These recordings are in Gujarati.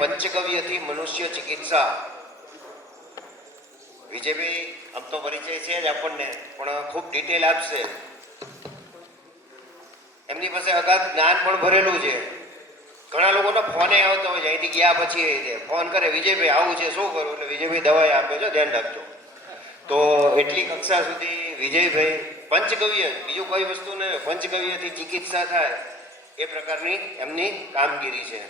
પંચગવ્યથી મનુષ્ય ચિકિત્સા. વિજયભાઈ આમ તો પરિચય છે જ આપણને, પણ ખૂબ ડિટેલ આપશે. એમની પાસે અગાધ જ્ઞાન પણ ભરેલું છે. ઘણા લોકોનો ફોને આવતો હોય છે, અહીંથી ગયા પછી ફોન કરે, વિજયભાઈ આવું છે, શું કરું? એટલે વિજયભાઈ દવાઈ આપે છે, ધ્યાન રાખજો. તો એટલી કક્ષા સુધી વિજયભાઈ પંચગવ્ય, બીજું કોઈ વસ્તુ નહીં, પંચગવ્યથી ચિકિત્સા થાય એ પ્રકારની એમની કામગીરી છે.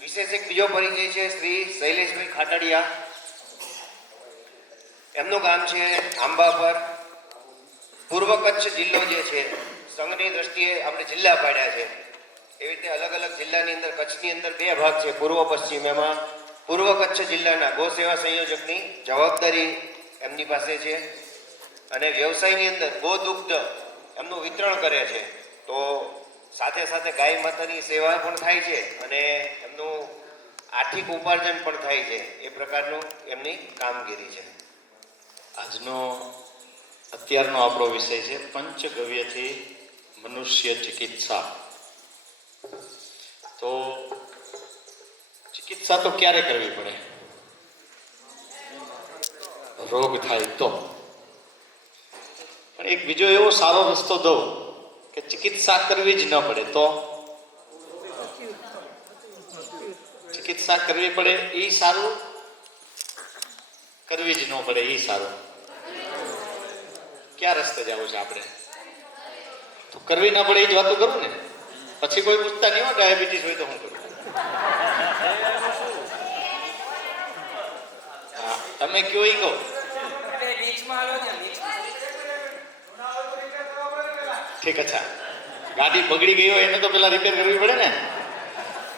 વિશેષ એક બીજો પરિચય છે શ્રી શૈલેષભાઈ ખાટડિયા. એમનું ગામ છે આંબાપર. પૂર્વ કચ્છ જિલ્લો જે છે, સંઘની દ્રષ્ટિએ આપણે જિલ્લા પાડ્યા છે, એવી રીતે અલગ અલગ જિલ્લાની અંદર કચ્છની અંદર બે ભાગ છે, પૂર્વ પશ્ચિમ. એમાં પૂર્વ કચ્છ જિલ્લાના ગૌ સેવા સંયોજકની જવાબદારી એમની પાસે છે, અને વ્યવસાયની અંદર ગોદુગ્ધ એમનું વિતરણ કરે છે. તો સાથે સાથે ગાય માતાની સેવા પણ થાય છે અને એમનું આર્થિક ઉપાર્જન પણ થાય છે. એ પ્રકારનું એમની કામગીરી છે. આજનો અત્યારનો આપણો વિષય છે પંચગવ્યથી મનુષ્ય ચિકિત્સા. તો ચિકિત્સા તો ક્યારે કરવી પડે? રોગ થાય તો. પણ એક બીજો એવો સારો રસ્તો દઉં કે ચિકિત્સા કરવી જ ન પડે તો? ચિકિત્સા કરવી પડે એ સારું, કરવી જ ન પડે એ સારું? ક્યાં રસ્તે જવું છે આપણે? તો કરવી ના પડે એ જ વાતો કરું ને. પછી કોઈ પૂછતા નહીં હોય ડાયાબિટીસ હોય તો હું કરું. હા, તમે કયો એ કહો. ઠીક, અચ્છા, ગાડી બગડી ગઈ હોય એને તો પેલા રિપેર કરવી પડે ને.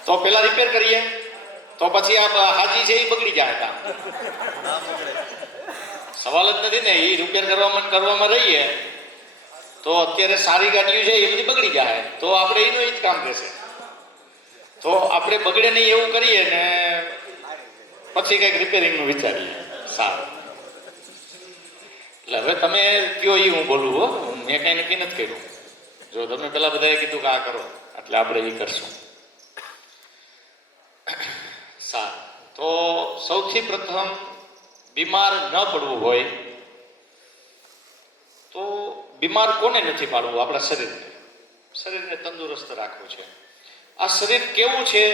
તો પેલા રિપેર કરીએ, તો પછી આ હાજી છે એ બગડી જાય કામ. સવાલ જ નથી ને. એ રિપેર કરવામાં રહીએ તો અત્યારે સારી ગાડીઓ છે એ બધી બગડી જાય, તો આપણે એનું એ જ કામ રહેશે. તો આપણે બગડે નહીં એવું કરીએ ને પછી કંઈક રિપેરિંગનું વિચારીએ. સારું, એટલે હવે તમે કયો એ હું બોલું હો. મેં કંઈ નક્કી નથી કર્યું. જો તમે પેલા બધાએ કીધું કે આ કરો એટલે આપણે એ કરશું. સારું, તો સૌથી પ્રથમ બીમાર ન પડવું હોય તો બીમાર કોને નથી પાડવું? આપણા શરીરને. શરીરને તંદુરસ્ત રાખવું છે. આ શરીર કેવું છે,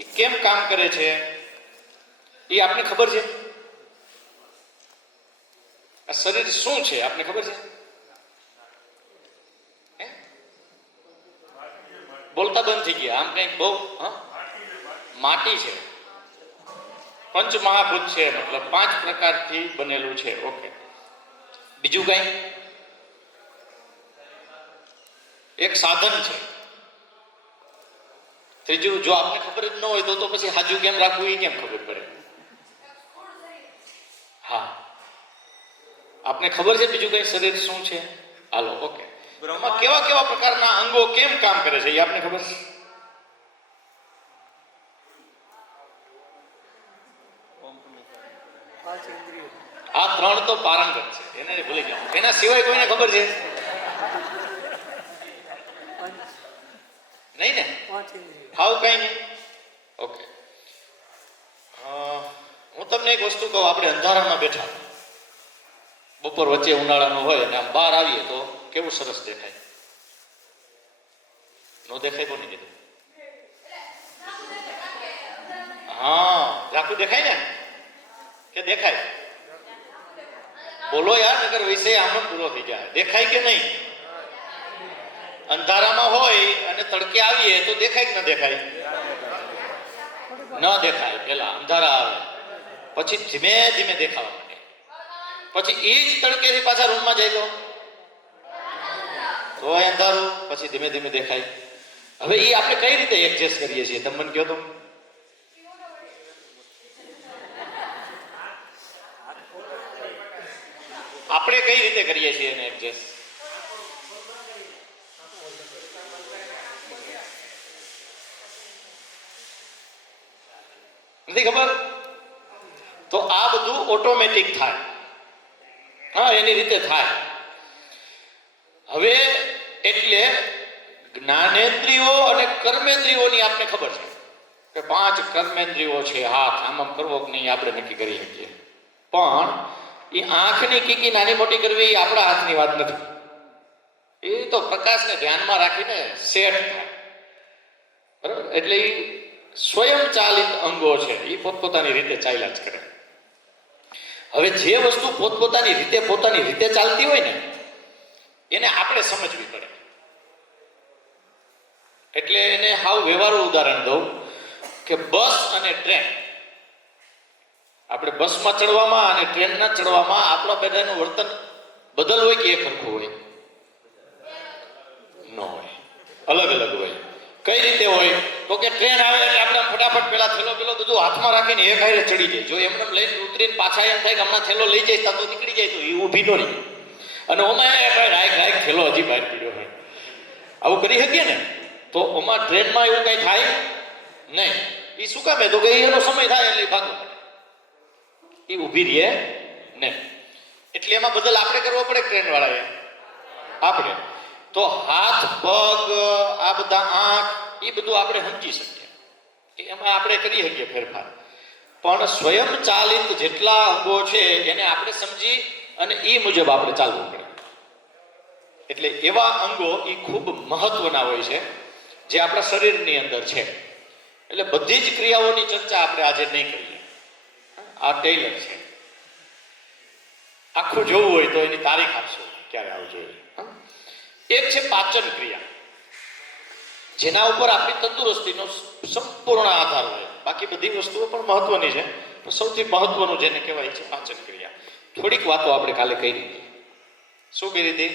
એ કેમ કામ કરે છે, એ આપને ખબર છે? આ શરીર શું છે આપને ખબર છે? બોલતા બંધ થઈ ગયા. આમ કંઈક બહુ માટી છે. પંચમહાભૂત છે, મતલબ 5 પ્રકારથી બનેલું છે. ઓકે, બીજું કઈ? એક સાધન છે. ત્રીજું, જો આપને ખબર જ ન હોય તો પછી હાજુ કેમ રાખવું એ કેમ ખબર પડે? હા, આપને ખબર છે બીજું કઈ શરીર શું છે? હાલો, ઓકે. એમાં કેવા કેવા પ્રકારના અંગો કેમ કામ કરે છે એ આપને ખબર છે? આ 3 તો પારંગત છે, એને ભૂલી જાઓ. એના સિવાય કોઈને ખબર છે? નહીં ને? હાવ કઈ નહીં. ઓકે, હું તમને એક વસ્તુ કહું. આપણે અંધારામાં બેઠા, બપોર વચ્ચે ઉનાળાનો હોય અને આમ બહાર આવીએ તો કેવું સરસ દેખાય. નો દેખાય? કોને કીધું? હા, ઝાકું દેખાય ને કે દેખાય? બોલો યાર, નગર વિષય આમ પૂરો થઈ જાય. દેખાય કે નહીં? અંધારામાં હોય અને તડકે આવીએ તો દેખાય કે ન દેખાય? ન દેખાય. પેલા અંધારા આવે, પછી ધીમે ધીમે દેખાવા માંડે, પછી એ જ તડકેથી પાછા રૂમમાં જાય તો અંધારું, પછી ધીમે ધીમે દેખાય. હવે એ આપણે કઈ રીતે એડજસ્ટ કરીએ છીએ? તમે મને કહો તો. આપણે કઈ રીતે કરીએ છીએ એને એડજસ્ટ? નથી ખબર? તો આ બધું ઓટોમેટિક થાય. હા, એની રીતે થાય. હવે એટલે જ્ઞાનેન્દ્રિયો અને કર્મેન્દ્રિયોની આપને ખબર છે કે 5 કર્મેન્દ્રિયો છે. હાથ આમ આમ કરવો કે નહીં આપણે નક્કી કરી શકીએ, પણ એ આંખની કીકી નાની મોટી કરવી એ આપણા હાથની વાત નથી. એ તો પ્રકાશને ધ્યાનમાં રાખીને સેટ થાય, બરાબર? એટલે એ સ્વયંચાલિત અંગો છે, એ પોતપોતાની રીતે ચાલ્યા જ કરે. હવે જે વસ્તુ પોતપોતાની રીતે ચાલતી હોય ને એને આપણે સમજવી પડે. એટલે એને હાવ વ્યવહારુ ઉદાહરણ દઉં કે બસ અને ટ્રેન. આપણે બસમાં ચડવામાં અને ટ્રેનના ચડવામાં આપણા બધાનું વર્તન બદલ હોય કે એક સરખું હોય? ન હોય, અલગ અલગ હોય. કઈ રીતે હોય? તો કે ટ્રેન આવે એટલે આપણે ફટાફટ પેલા થેલો બધું હાથમાં રાખીને એક હારે ચડી જાય. જો એમને લઈને ઉતરીને પાછા એમ થાય કે હમણાં થેલો લઈ જાય તો નીકળી જાય, તો એ ઊભી ન રહી. અને ઓમાં રાખ થેલો હજી બહાર પીડ્યો હોય. આવું કરી શકીએ ને? તો ઓમાં ટ્રેનમાં એવું કઈ થાય નહીં. એ શું કામે? તો કે એનો સમય થાય એટલે ભાગવું પડે, એ ઊભી રહે નહીં. એટલે એમાં બદલ આપણે કરવો પડે ટ્રેન વાળાએ. આપણે તો હાથ પગ આ બધા આંખ એ બધું આપણે સમજી શકીએ કે એમાં આપણે કરી શકીએ ફેરફાર, પણ સ્વયંચાલિત જેટલા અંગો છે એને આપણે સમજી અને એ મુજબ આપણે ચાલવું પડે. એટલે એવા અંગો એ ખૂબ મહત્વના હોય છે જે આપણા શરીરની અંદર છે. એટલે બધી જ ક્રિયાઓની ચર્ચા આપણે આજે નહીં કરીએ. આ ટેલર છે, આખું જોવું હોય તો એની તારીખ આપશો ક્યારે આવજો. એક છે પાચન ક્રિયા, જેના ઉપર આપણી તંદુરસ્તીનો સંપૂર્ણ આધાર હોય. બાકી બધી વસ્તુઓ પણ મહત્વની છે, પણ સૌથી મહત્વનું જેને કહેવાય છે પાચન ક્રિયા. થોડીક વાતો આપણે કાલે કરી હતી. શું કરી હતી?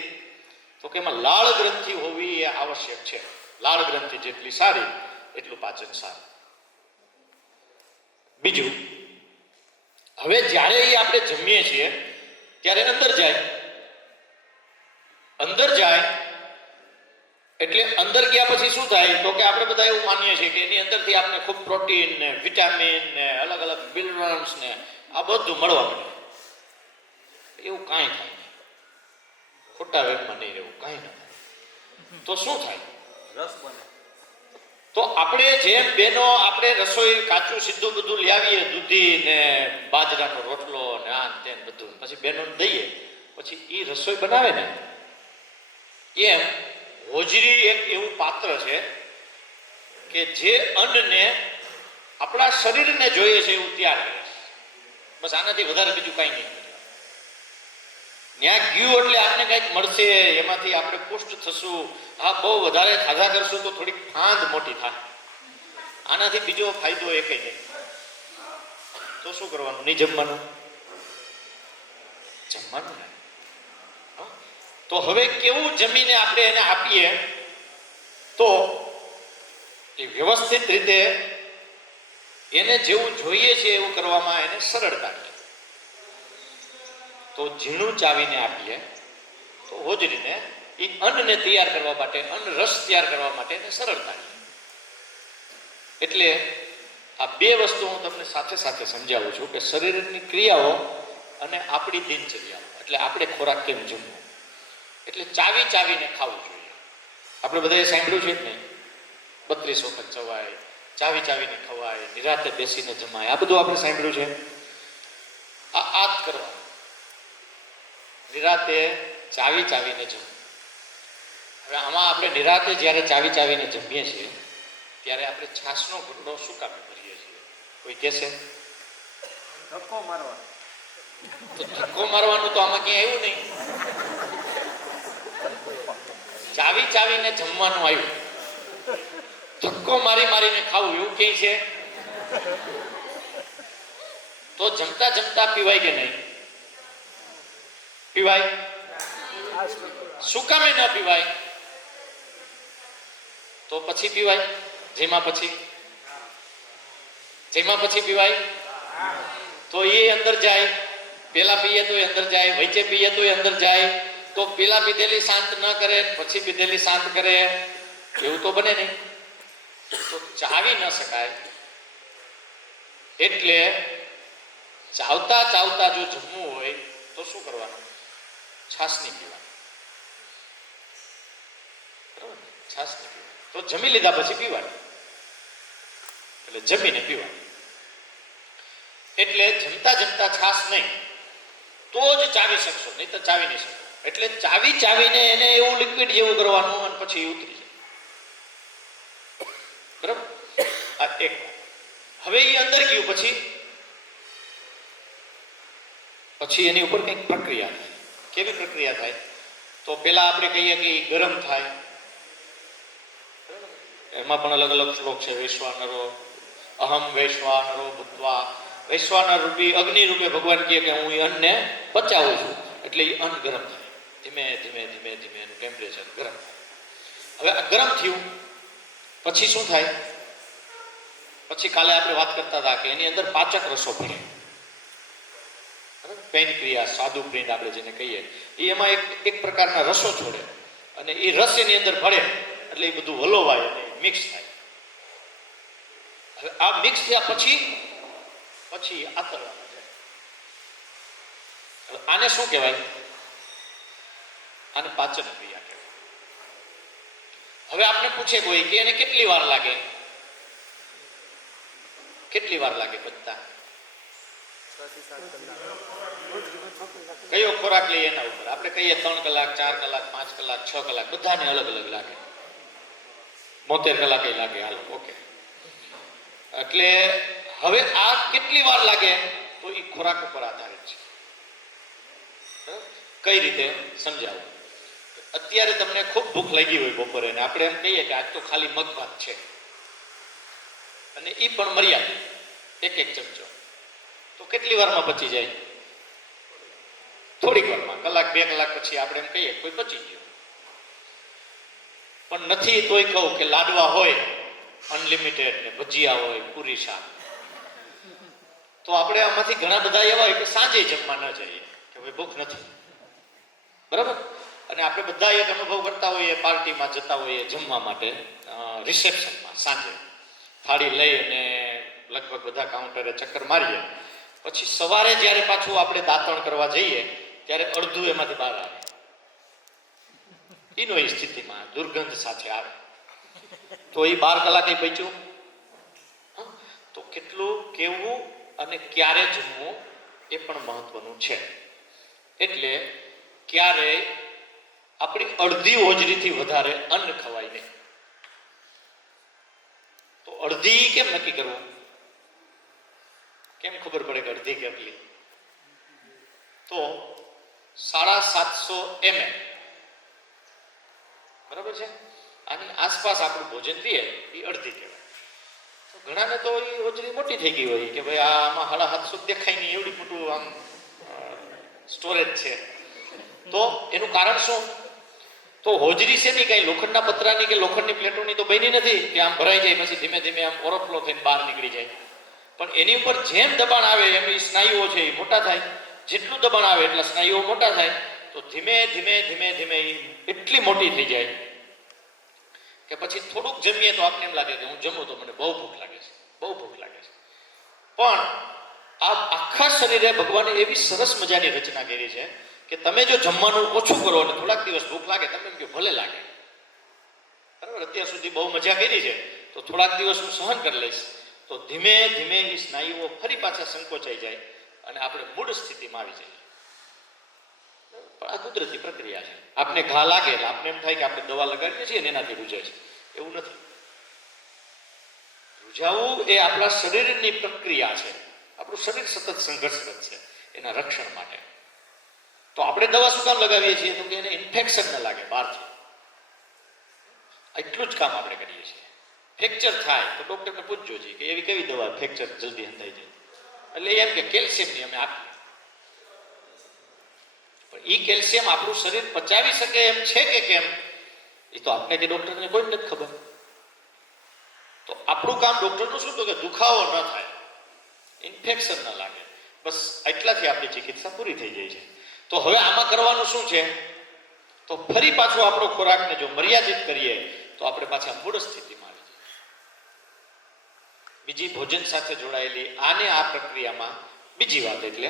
તો કે એમાં લાળ ગ્રંથિ હોવી એ આવશ્યક છે. લાળ ગ્રંથિ જેટલી સારી એટલું પાચન સારું. બીજું, હવે જ્યારે એ આપણે જમીએ છીએ ત્યારે અંદર જાય એટલે અંદર ગયા પછી શું થાય? તો કે આપણે બધા એવું માનીએ છીએ કે એની અંદરથી આપણે ખૂબ પ્રોટીન ને વિટામિન ને અલગ અલગ મિનરલ્સ ને આ બધું મળવા મળે. એવું કાંઈ થાય નહીં. ખોટા વેગમાં નહીં રહેવું, કાંઈ ના થાય. તો શું થાય? રસ બને. તો આપણે જેમ બેનો આપણે રસોઈ કાચું સીધું બધું લઈ આવીએ, દૂધી ને બાજરાનો રોટલો ને આ ને તે બધું, પછી બેનો દઈએ, પછી એ રસોઈ બનાવે ને, એમ હોજરી એક એવું પાત્ર છે કે જે અન્નને આપણા શરીરને જોઈએ છે એવું તૈયાર કરે છે. બસ આનાથી વધારે બીજું કાંઈ નહીં. ત્યાં ગયું એટલે આપણે કંઈક મળશે, એમાંથી આપણે પુષ્ટ થશું. આ બહુ વધારે ખાધા કરશું તો થોડીક ફાંદ મોટી થાય. આનાથી બીજો ફાયદો એક નહીં. તો શું કરવાનું? નહીં જમવાનું? જમવાનું ને. તો હવે કેવું જમીને આપણે એને આપીએ તો એ વ્યવસ્થિત રીતે એને જેવું જોઈએ છે એવું કરવામાં એને સરળતા રહે. તો ઝીણું ચાવીને આપીએ તો હોજરીને એ અન્નને તૈયાર કરવા માટે, અન્ન રસ તૈયાર કરવા માટે એને સરળતા રહે. એટલે આ બે વસ્તુ હું તમને સાથે સાથે સમજાવું છું કે શરીરની ક્રિયાઓ અને આપણી દિનચર્યાઓ. એટલે આપણે ખોરાક કેમ જમવો, એટલે ચાવીને ખાવું જોઈએ. આપણે બધાએ સાંભળ્યું છે જ નહીં? 32 વખત ચવાય, ચાવીને ખવાય, નિરાતે બેસીને જમાય, આ બધું આપણે સાંભળ્યું છે. આ જ કરવાનું. નિરાતે ચાવીને જમવું. હવે આમાં આપણે નિરાતે જ્યારે ચાવીને જમીએ છીએ ત્યારે આપણે છાશનો ઘૂંટડો શું કામ ભરીએ છીએ? કોઈ કહેશે ધક્કો મારવાનો. તો ધક્કો મારવાનું તો આમાં ક્યાંય આવ્યું નહીં. ચાવીને જમવાનું આવ્યું. ધક્કો મારીને ખાવું એવું ક્યાંય છે? તો જમતા પીવાય કે નહીં? પીવાય. શું કામે ન પીવાય? તો પછી પીવાય. જેમાં પછી પીવાય. તો એ અંદર જાય. પેલા પીએ તો એ અંદર જાય, વચ્ચે પીએ તો એ અંદર જાય. તો પેલા પીધેલી શાંત ન કરે, પછી પીધેલી શાંત કરે, એવું તો બને નહીં. તો ચાવી ન શકાય. એટલે ચાવતા જો જમવું હોય તો શું કરવાનું? છાશ નહીં પીવાનું. બરાબર ને? છાશ નહીં પીવાની. તો જમી લીધા પછી પીવાની, એટલે જમીને પીવાની. એટલે જમતા જમતા છાશ નહીં, તો જ ચાવી શકશો, નહીં તો ચાવી નહીં શકો. એટલે ચાવીને એને એવું લિક્વિડ જેવું કરવાનું અને પછી ઉતરી જાય. બરાબર? આ એક. હવે એ અંદર ગયું પછી એની ઉપર કંઈક પ્રક્રિયા થાય. કેવી પ્રક્રિયા થાય? તો પેલા આપણે કહીએ કે એ ગરમ થાય. એમાં પણ અલગ અલગ શ્લોક છે. વૈશ્વાનરો અહમ વૈશ્વાનરો ભૂત્વા, વૈશ્વાનર રૂપી અગ્નિ રૂપે ભગવાન કહે કે હું એ અન્નને પચાવું છું, એટલે એ અન્ન ગરમ થાય. ધીમે ધીમે ધીમે ધીમે એનું ટેમ્પરેચર ગરમ થાય. હવે આ ગરમ થયું પછી શું થાય? પછી કાલે આપણે વાત કરતા હતા કે એની અંદર પાચક રસો ભળે. પેનક્રિયા, સ્વાદુપિંડ આપણે જેને કહીએ, એ એમાં એક પ્રકારના રસો છોડે અને એ રસ એની અંદર ભળે એટલે એ બધું હલોવાય અને મિક્સ થાય. હવે આ મિક્સ થયા પછી આતરવામાં જાય. આને શું કહેવાય? આને પાચન ક્રિયા કહેવાય. હવે આપણે પૂછે કોઈ કે એને કેટલી વાર લાગે? કેટલી વાર લાગે પચતા? કયો ખોરાક લઈએ એના ઉપર. આપણે કહીએ 3 કલાક, 4 કલાક, 5 કલાક, 6 કલાક, બધાને અલગ અલગ લાગે. 72 કલાકે લાગે. હાલો, ઓકે. એટલે હવે આ કેટલી વાર લાગે? તો એ ખોરાક ઉપર આધારિત છે. કઈ રીતે સમજાવું? અત્યારે તમને ખૂબ ભૂખ લાગી હોય બપોરે, અને આપણે એમ કહીએ કે આજ તો ખાલી મગ ભાત છે, અને એ પણ મર્યાદિત, એક ચમચો, તો કેટલી વારમાં પચી જાય? થોડીક વારમાં. કલાક 2 કલાક પછી આપણે એમ કહીએ કોઈ પચી ગયું. પણ નથી તોય કહું કે લાડવા હોય અનલિમિટેડ ને ભજીયા હોય, પૂરી શાક, તો આપણે આમાંથી ઘણા બધા એવા હોય કે સાંજે જમવા ન જઈએ કે ભાઈ ભૂખ નથી. બરાબર? અને આપણે બધા એક અનુભવ કરતા હોઈએ, પાર્ટીમાં જતા હોઈએ જમવા માટે, રિસેપ્શનમાં સાંજે થાળી લઈ અને લગભગ બધા કાઉન્ટરે ચક્કર મારીએ, પછી સવારે જ્યારે પાછું આપણે દાંતણ કરવા જઈએ ત્યારે અડધું એમાંથી બહાર આવે. એનો એ સ્થિતિમાં દુર્ગંધ સાથે આવે, તો એ 12 કલાકે બચ્યું. તો કેટલું, કેવું અને ક્યારે જમવું એ પણ મહત્વનું છે. એટલે ક્યારેય આપણી અડધી હોજરીથી વધારે અન્ન ખવાય નહીં. તો અડધી કેમ નક્કી કરવું? કેમ ખબર પડે કે અડધી કેટલી? તો 750 ml, બરાબર છે? આની આસપાસ આપણું ભોજન લઈએ એ અડધી કહેવાય. તો ઘણાને તો એ હોજરી મોટી થઈ ગઈ હોય કે ભાઈ આમાં 750 દેખાય નહીં, એવડી મોટું આમ સ્ટોરેજ છે. તો એનું કારણ શું? તો હોજરી છે નહીં, કઈ લોખંડના પતરાની કે લોખંડની પ્લેટોની તો બની નથી કે આમ ભરાઈ જાય પછી ધીમે ધીમે આમ ઓવરફ્લો થઈને બહાર નીકળી જાય. પણ એની ઉપર જેમ દબાણ આવે એમ એ સ્નાયુઓ છે એ મોટા થાય. જેટલું દબાણ આવે એટલા સ્નાયુઓ મોટા થાય. તો ધીમે ધીમે ધીમે ધીમે એ એટલી મોટી થઈ જાય કે પછી થોડુંક જમીએ તો આપણને એમ લાગે કે હું જમું તો મને બહુ ભૂખ લાગે છે, બહુ ભૂખ લાગે છે. પણ આ આખા શરીરે ભગવાને એવી સરસ મજાની રચના કરી છે કે તમે જો જમવાનું ઓછું કરો અને થોડાક દિવસ ભૂખ લાગે, તમે એમ કહો ભલે લાગે, બરાબર, અત્યાર સુધી બહુ મજા કરી છે તો થોડાક દિવસ હું સહન કરી લઈશ. તો ધીમે ધીમે એ સ્નાયુઓ ફરી પાછા સંકોચાઈ જાય અને આપણે મૂળ સ્થિતિમાં આવી જઈએ. પણ આ કુદરતી પ્રક્રિયા છે. આપણે ઘા લાગે એટલે આપણે એમ થાય કે આપણે દવા લગાડીએ છીએ ને એનાથી રૂજાય છે. એવું નથી. રૂજાવું એ આપણા શરીરની પ્રક્રિયા છે. આપણું શરીર સતત સંઘર્ષરત છે એના રક્ષણ માટે. તો આપણે દવા શું કામ લગાવીએ છીએ? તો કે એને ઇન્ફેક્શન ન લાગે બહારથી. એટલું જ કામ આપણે કરીએ છીએ. ફ્રેક્ચર થાય તો ડોક્ટરને પૂછજો છે કે એવી કેવી દવા ફ્રેક્ચર જલ્દી હંધાઈ જાય? એટલે એમ કે કેલ્શિયમની અમે આપીએ. પણ એ કેલ્શિયમ આપણું શરીર પચાવી શકે એમ છે કે કેમ એ તો આપણે કે ડોક્ટરને કોઈ નથી ખબર. તો આપણું કામ ડોક્ટરનું શું? તો કે દુખાવો ન થાય, ઇન્ફેક્શન ન લાગે, બસ એટલાથી આપણી ચિકિત્સા પૂરી થઈ જાય છે. તો હવે આમાં કરવાનું શું છે? તો ફરી પાછું આપણો ખોરાકને જો મર્યાદિત કરીએ તો આપણે પાછા મૂળ સ્થિતિમાં આવી જઈએ. બીજી ભોજન સાથે જોડાયેલી આને આ પ્રક્રિયામાં બીજી વાત, એટલે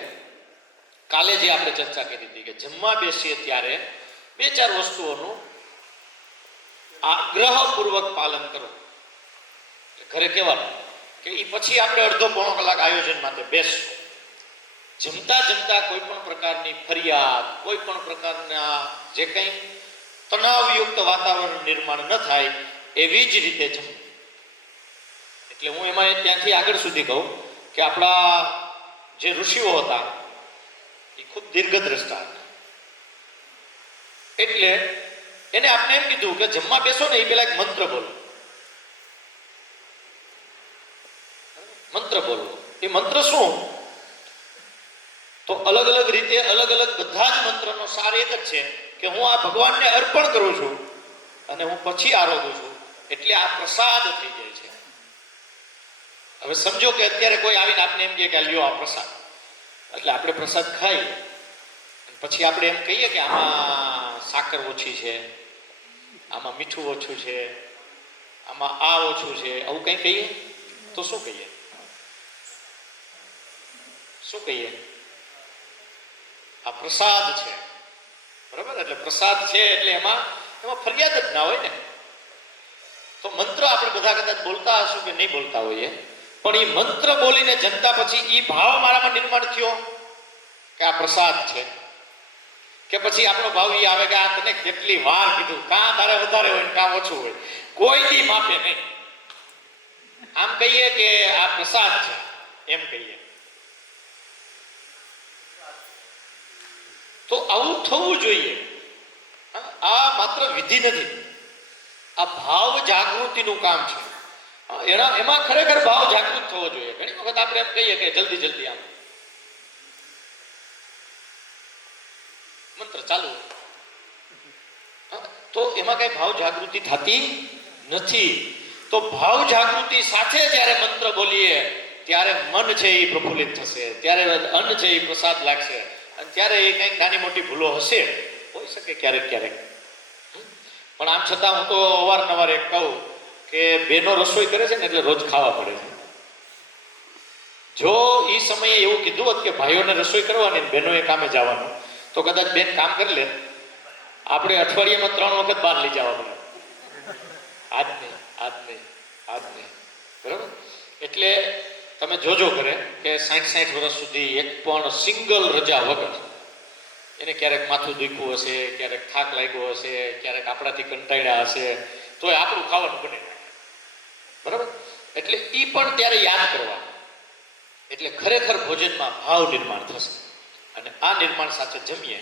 કાલે જે આપણે ચર્ચા કરી હતી કે જમવા બેસીએ ત્યારે 2-4 વસ્તુઓનું આગ્રહપૂર્વક પાલન કરો. ઘરે કહેવાનું કે એ પછી આપણે અડધો પોણો કલાક આયોજન માટે બેસશું. જમતા જમતા કોઈ પણ પ્રકારની ફરિયાદ, કોઈ પણ પ્રકારના જે કંઈ તણાવયુક્ત વાતાવરણ નિર્માણ ન થાય એવી જ રીતે જમવું. એટલે હું એમાં ત્યાંથી આગળ સુધી કહું કે આપણા જે ઋષિઓ હતા એ ખૂબ દીર્ઘદ્રષ્ટા હતા. એટલે એને આપણે એમ કીધું કે જમવા બેસો ને એ પેલા એક મંત્ર બોલો. મંત્ર બોલવો. એ મંત્ર શું? તો અલગ અલગ રીતે અલગ અલગ બધા જ મંત્રનો સાર એક જ છે કે હું આ ભગવાનને અર્પણ કરું છું અને હું પછી આરોગું છું, એટલે આ પ્રસાદ થઈ જાય છે. હવે સમજો કે અત્યારે કોઈ આવીને આપને એમ કહે કે લ્યો આ પ્રસાદ, એટલે આપણે પ્રસાદ ખાઈએ પછી આપણે એમ કહીએ કે આમાં સાકર ઓછી છે, આમાં મીઠું ઓછું છે, આમાં આ ઓછું છે, આવું કંઈ કહીએ તો શું કહીએ? શું કહીએ? આ પ્રસાદ છે, બરાબર? એટલે પ્રસાદ છે એટલે એમાં ફરિયાદ જ ના હોય ને. તો મંત્ર આપણે બધા કદાચ બોલતા હશું કે નહીં બોલતા હોઈએ, પણ એ મંત્ર બોલીને જનતા પછી એ ભાવ મારામાં નિર્માણ થયો કે આ પ્રસાદ છે, કે પછી આપણો ભાવ એ આવે કે આ તને કેટલી વાર કીધું, કાં તારે વધારે હોય કાં ઓછું હોય, કોઈ દી માપે નહીં. આમ કહીએ કે આ પ્રસાદ છે, એમ કહીએ. તો આવું થવું જોઈએ. આ માત્ર વિધિ નથી, આ ભાવ જાગૃતિનું કામ છે. એમાં ખરેખર ભાવ જાગૃત થવો જોઈએ. ઘણી વખત આપણે એમ કહીએ કે જલ્દી જલ્દી આમ મંત્ર ચાલુ, તો એમાં કઈ ભાવ જાગૃતિ થતી નથી. તો ભાવ જાગૃતિ સાથે જ્યારે મંત્ર બોલીએ ત્યારે મન છે એ પ્રફુલ્લિત થશે, ત્યારે અન્ન છે એ પ્રસાદ લાગશે, અને ત્યારે એ કંઈક નાની મોટી ભૂલો હશે, હોઈ શકે ક્યારેક ક્યારેક. પણ આમ છતાં હું તો અવારનવાર એક કહું કે બેનો રસોઈ કરે છે ને એટલે રોજ ખાવા પડે છે. જો એ સમયે એવું કીધું હોત કે ભાઈઓને રસોઈ કરવાની ને બહેનોએ કામે જવાનું, તો કદાચ બેન કામ કરી લે, આપણે અઠવાડિયામાં 3 વખત બહાર લઈ જવા પડે. આજ નહીં. બરાબર? એટલે તમે જોજો કરે કે 60 વર્ષ સુધી એક પણ સિંગલ રજા વગર એને ક્યારેક માથું દુખ્યું હશે, ક્યારેક થાક લાગ્યો હશે, ક્યારેક આપણાથી કંટાળ્યા હશે, તો આપણું ખાવાનું બને. બરાબર? એટલે એ પણ ત્યારે યાદ કરવા. એટલે ખરેખર ભોજનમાં ભાવ નિર્માણ થશે, અને આ નિર્માણ સાથે જમીએ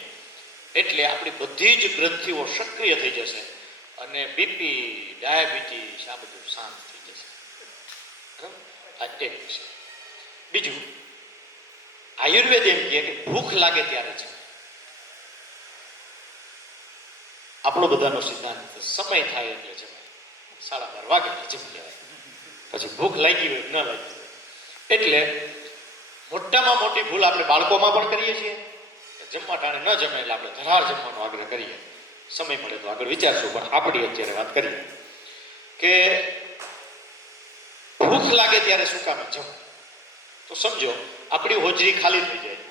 એટલે આપણી બધી જ ગ્રંથિઓ સક્રિય થઈ જશે, અને બીપી, ડાયાબિટીસ આ બધું શાંત થઈ જશે. બરાબર? આ એક વિષય. બીજું, આયુર્વેદ એમ કહે કે ભૂખ લાગે ત્યારે છે. આપણો બધાનો સિદ્ધાંત સમય થાય એટલે જમાય, 12:30 વાગે જમી લેવાય, પછી ભૂખ લાગી હોય ન લાગી હોય. એટલે મોટામાં મોટી ભૂલ આપણે બાળકોમાં પણ કરીએ છીએ. જમવા ટાણે ન જમે એટલે આપણે ધરાર જમવાનો આગ્રહ કરીએ. સમય મળે તો આગળ વિચારશું, પણ આપણી અત્યારે વાત કરીએ કે ભૂખ લાગે ત્યારે શું કામ જમ. તો સમજો આપણી હોજરી ખાલી થઈ જાય,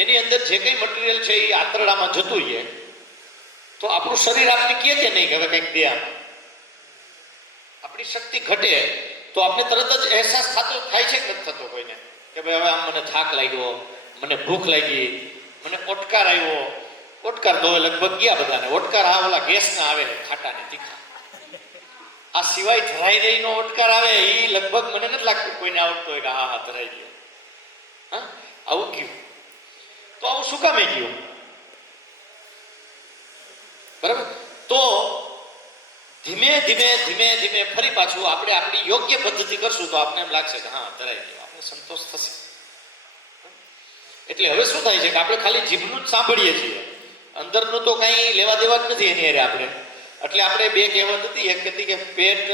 એની અંદર જે કંઈ મટીરિયલ છે એ આંતરડામાં જતું હોય, તો આપણું શરીર આપણે કહે છે નહીં કે હવે કંઈક દે આમ. આપણી શક્તિ ઘટે તો આપણે તરત જ અહેસાસ થાય છે કે નથી થતો કોઈને કે ભાઈ હવે આમ મને થાક લાગ્યો, મને ભૂખ લાગી, મને ઓટકાર આવ્યો. ઓટકાર તો લગભગ ગયા બધાને. ઓટકાર આ ઓલા ગેસના આવે ખાટા ને તીખા, આ સિવાય ધરાઈ રહીનો ઓટકાર આવે એ લગભગ મને નથી લાગતું કોઈને આવડતો હોય કે હા ધરાઈ ગયો. હા, આવું ગયું. તો આવું શું કામે ગયું? બરાબર? તો ધીમે ધીમે ફરી પાછું આપણે આપણી યોગ્ય પદ્ધતિ કરશું તો આપણે એમ લાગશે કે હા ધરાઈ ગયો, આપણે સંતોષ થશે. એટલે હવે શું થાય છે કે આપણે ખાલી જીભનું જ સાંભળીએ છીએ, અંદરનું તો કંઈ લેવા દેવા જ નથી એની હારે આપણે. એટલે આપણે બે કહેવત હતી, એક હતી કે પેટ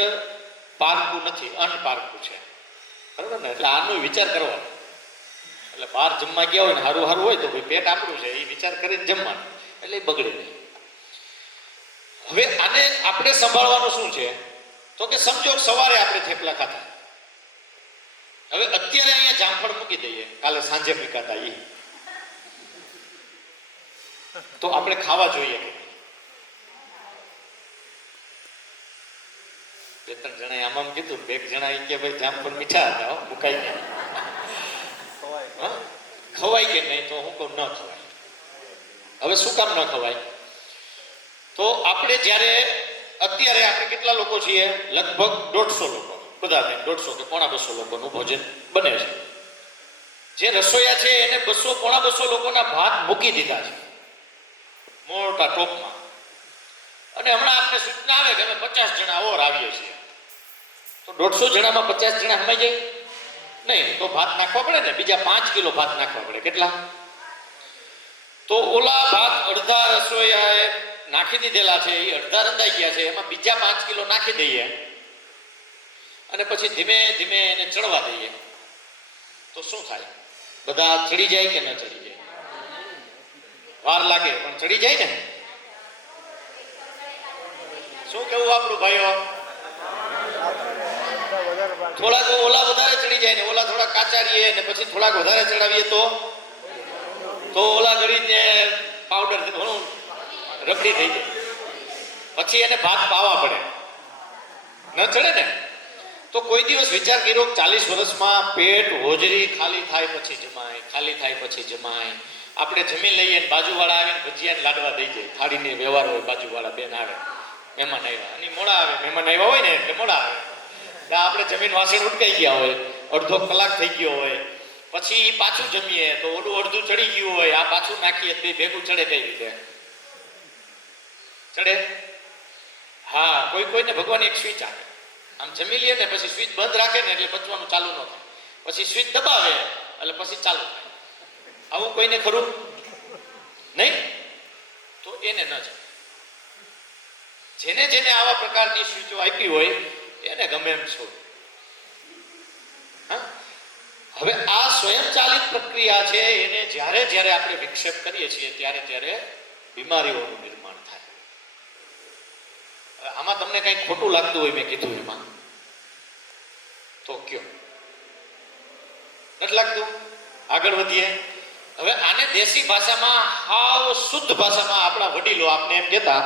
પારકું નથી, અનપારકું છે. બરાબર ને? એટલે આનો વિચાર કરવાનો. એટલે બહાર જમવા ગયા હોય ને સારું હોય તો ભાઈ પેટ આપણું છે એ વિચાર કરીને જમવાનું, એટલે એ બગડે નહીં. હવે આને આપણે સંભાળવાનું શું છે? તો કે સમજો સવારે આપણે થેપલા ખાતા, હવે અત્યારે અહીંયા જામફળ મૂકી દઈએ, કાલે સાંજે મૂકાતા એ, તો આપણે ખાવા જોઈએ કે બે ત્રણ જણાએ આમ આમ કીધું, બે એક જણા કે ભાઈ જામફળ મીઠા હતા હો, મુકાઈ ગયા. હા? ખવાય કે નહીં? તો હું કહું ન ખવાય. હવે શું કામ ન ખવાય? તો આપણે જ્યારે અત્યારે આપણે કેટલા લોકો છીએ? લગભગ 150 લોકો, બધા 150 કે 150 લોકોનું ભોજન બને છે. જે રસોઈયા છે એને 200 250 લોકોના ભાત મૂકી દીધા છે મોટા ટોપમાં. અને હમણાં આપણે સૂચના આવે કે અમે 50 જણા ઓર આવીએ છીએ, તો 150 જણામાં 50 જણા સમાઈ જાય નહીં? તો ભાત નાખવા પડે ને, બીજા 5 કિલો ભાત નાખવા પડે. કેટલા? તો ઓલા ભાત અડધા રસોઈયાએ નાખી દીધેલા છે, એ અડધા રંધાઈ ગયા છે, એમાં બીજા 5 કિલો નાખી દઈએ અને પછી ધીમે ધીમે એને ચડવા દઈએ, તો શું થાય? બધા ચડી જાય કે ન ચડી જાય? વાર લાગે પણ ચડી જાય ને. શું કેવું આપણું ભાઈઓ? થોડાક ઓલા વધારે ચડી જાય ને ઓલા થોડા કાચા રહીએ ને પછી થોડાક વધારે ચડાવીએ તો ઓલા ગળીને પાવડર ઘણું રબડી થઈ જાય, પછી એને ભાત પાવા પડે, ન ચડે ને. તો કોઈ દિવસ વિચાર કર્યો 40 વર્ષમાં પેટ હોજરી ખાલી થાય પછી જમાય, ખાલી થાય પછી જમાય. આપણે જમીન લઈએ ને બાજુવાળા આવીને ભજીયા ને લાડવા દઈ જાય, થાળીની વ્યવહાર હોય, બાજુવાળા બેન આવે, મહેમાન આવ્યા અને મોડા આવે, મહેમાન આવ્યા હોય ને એટલે મોડા આવે. આપણે જમીન વાસણ ઉટકાઈ ગયા હોય, અડધો કલાક થઈ ગયો હોય, પછી પાછું જમીએ તો ઓલું અડધું ચડી ગયું હોય, આ પાછું નાખીએ તો ભેગું ચડે. કઈ રીતે ચડે? હા, કોઈને ભગવાન એક સ્વિચ આપે, આમ જમી લે ને પછી સ્વિચ બંધ રાખે ને એટલે પચવાનું ચાલુ ન થાય, પછી સ્વિચ દબાવે એટલે પછી ચાલુ થાય. આવું કોઈને ખરું નહીં? તો એને ન જાય. જેને જેને આવા પ્રકારની સ્વિચો આપી હોય એને ગમે એમ છો. હવે આ સ્વયંચાલિત પ્રક્રિયા છે, એને જ્યારે જ્યારે આપણે વિક્ષેપ કરીએ છીએ ત્યારે ત્યારે બીમારીઓનું નિર્માણ થાય. હવે આમાં તમને કંઈ ખોટું લાગતું હોય મેં કીધું એમાં તો કયો? નથી લાગતું? આગળ વધીએ. હવે આને દેશી ભાષામાં, હાવ શુદ્ધ ભાષામાં આપણા વડીલો આપને એમ કહેતા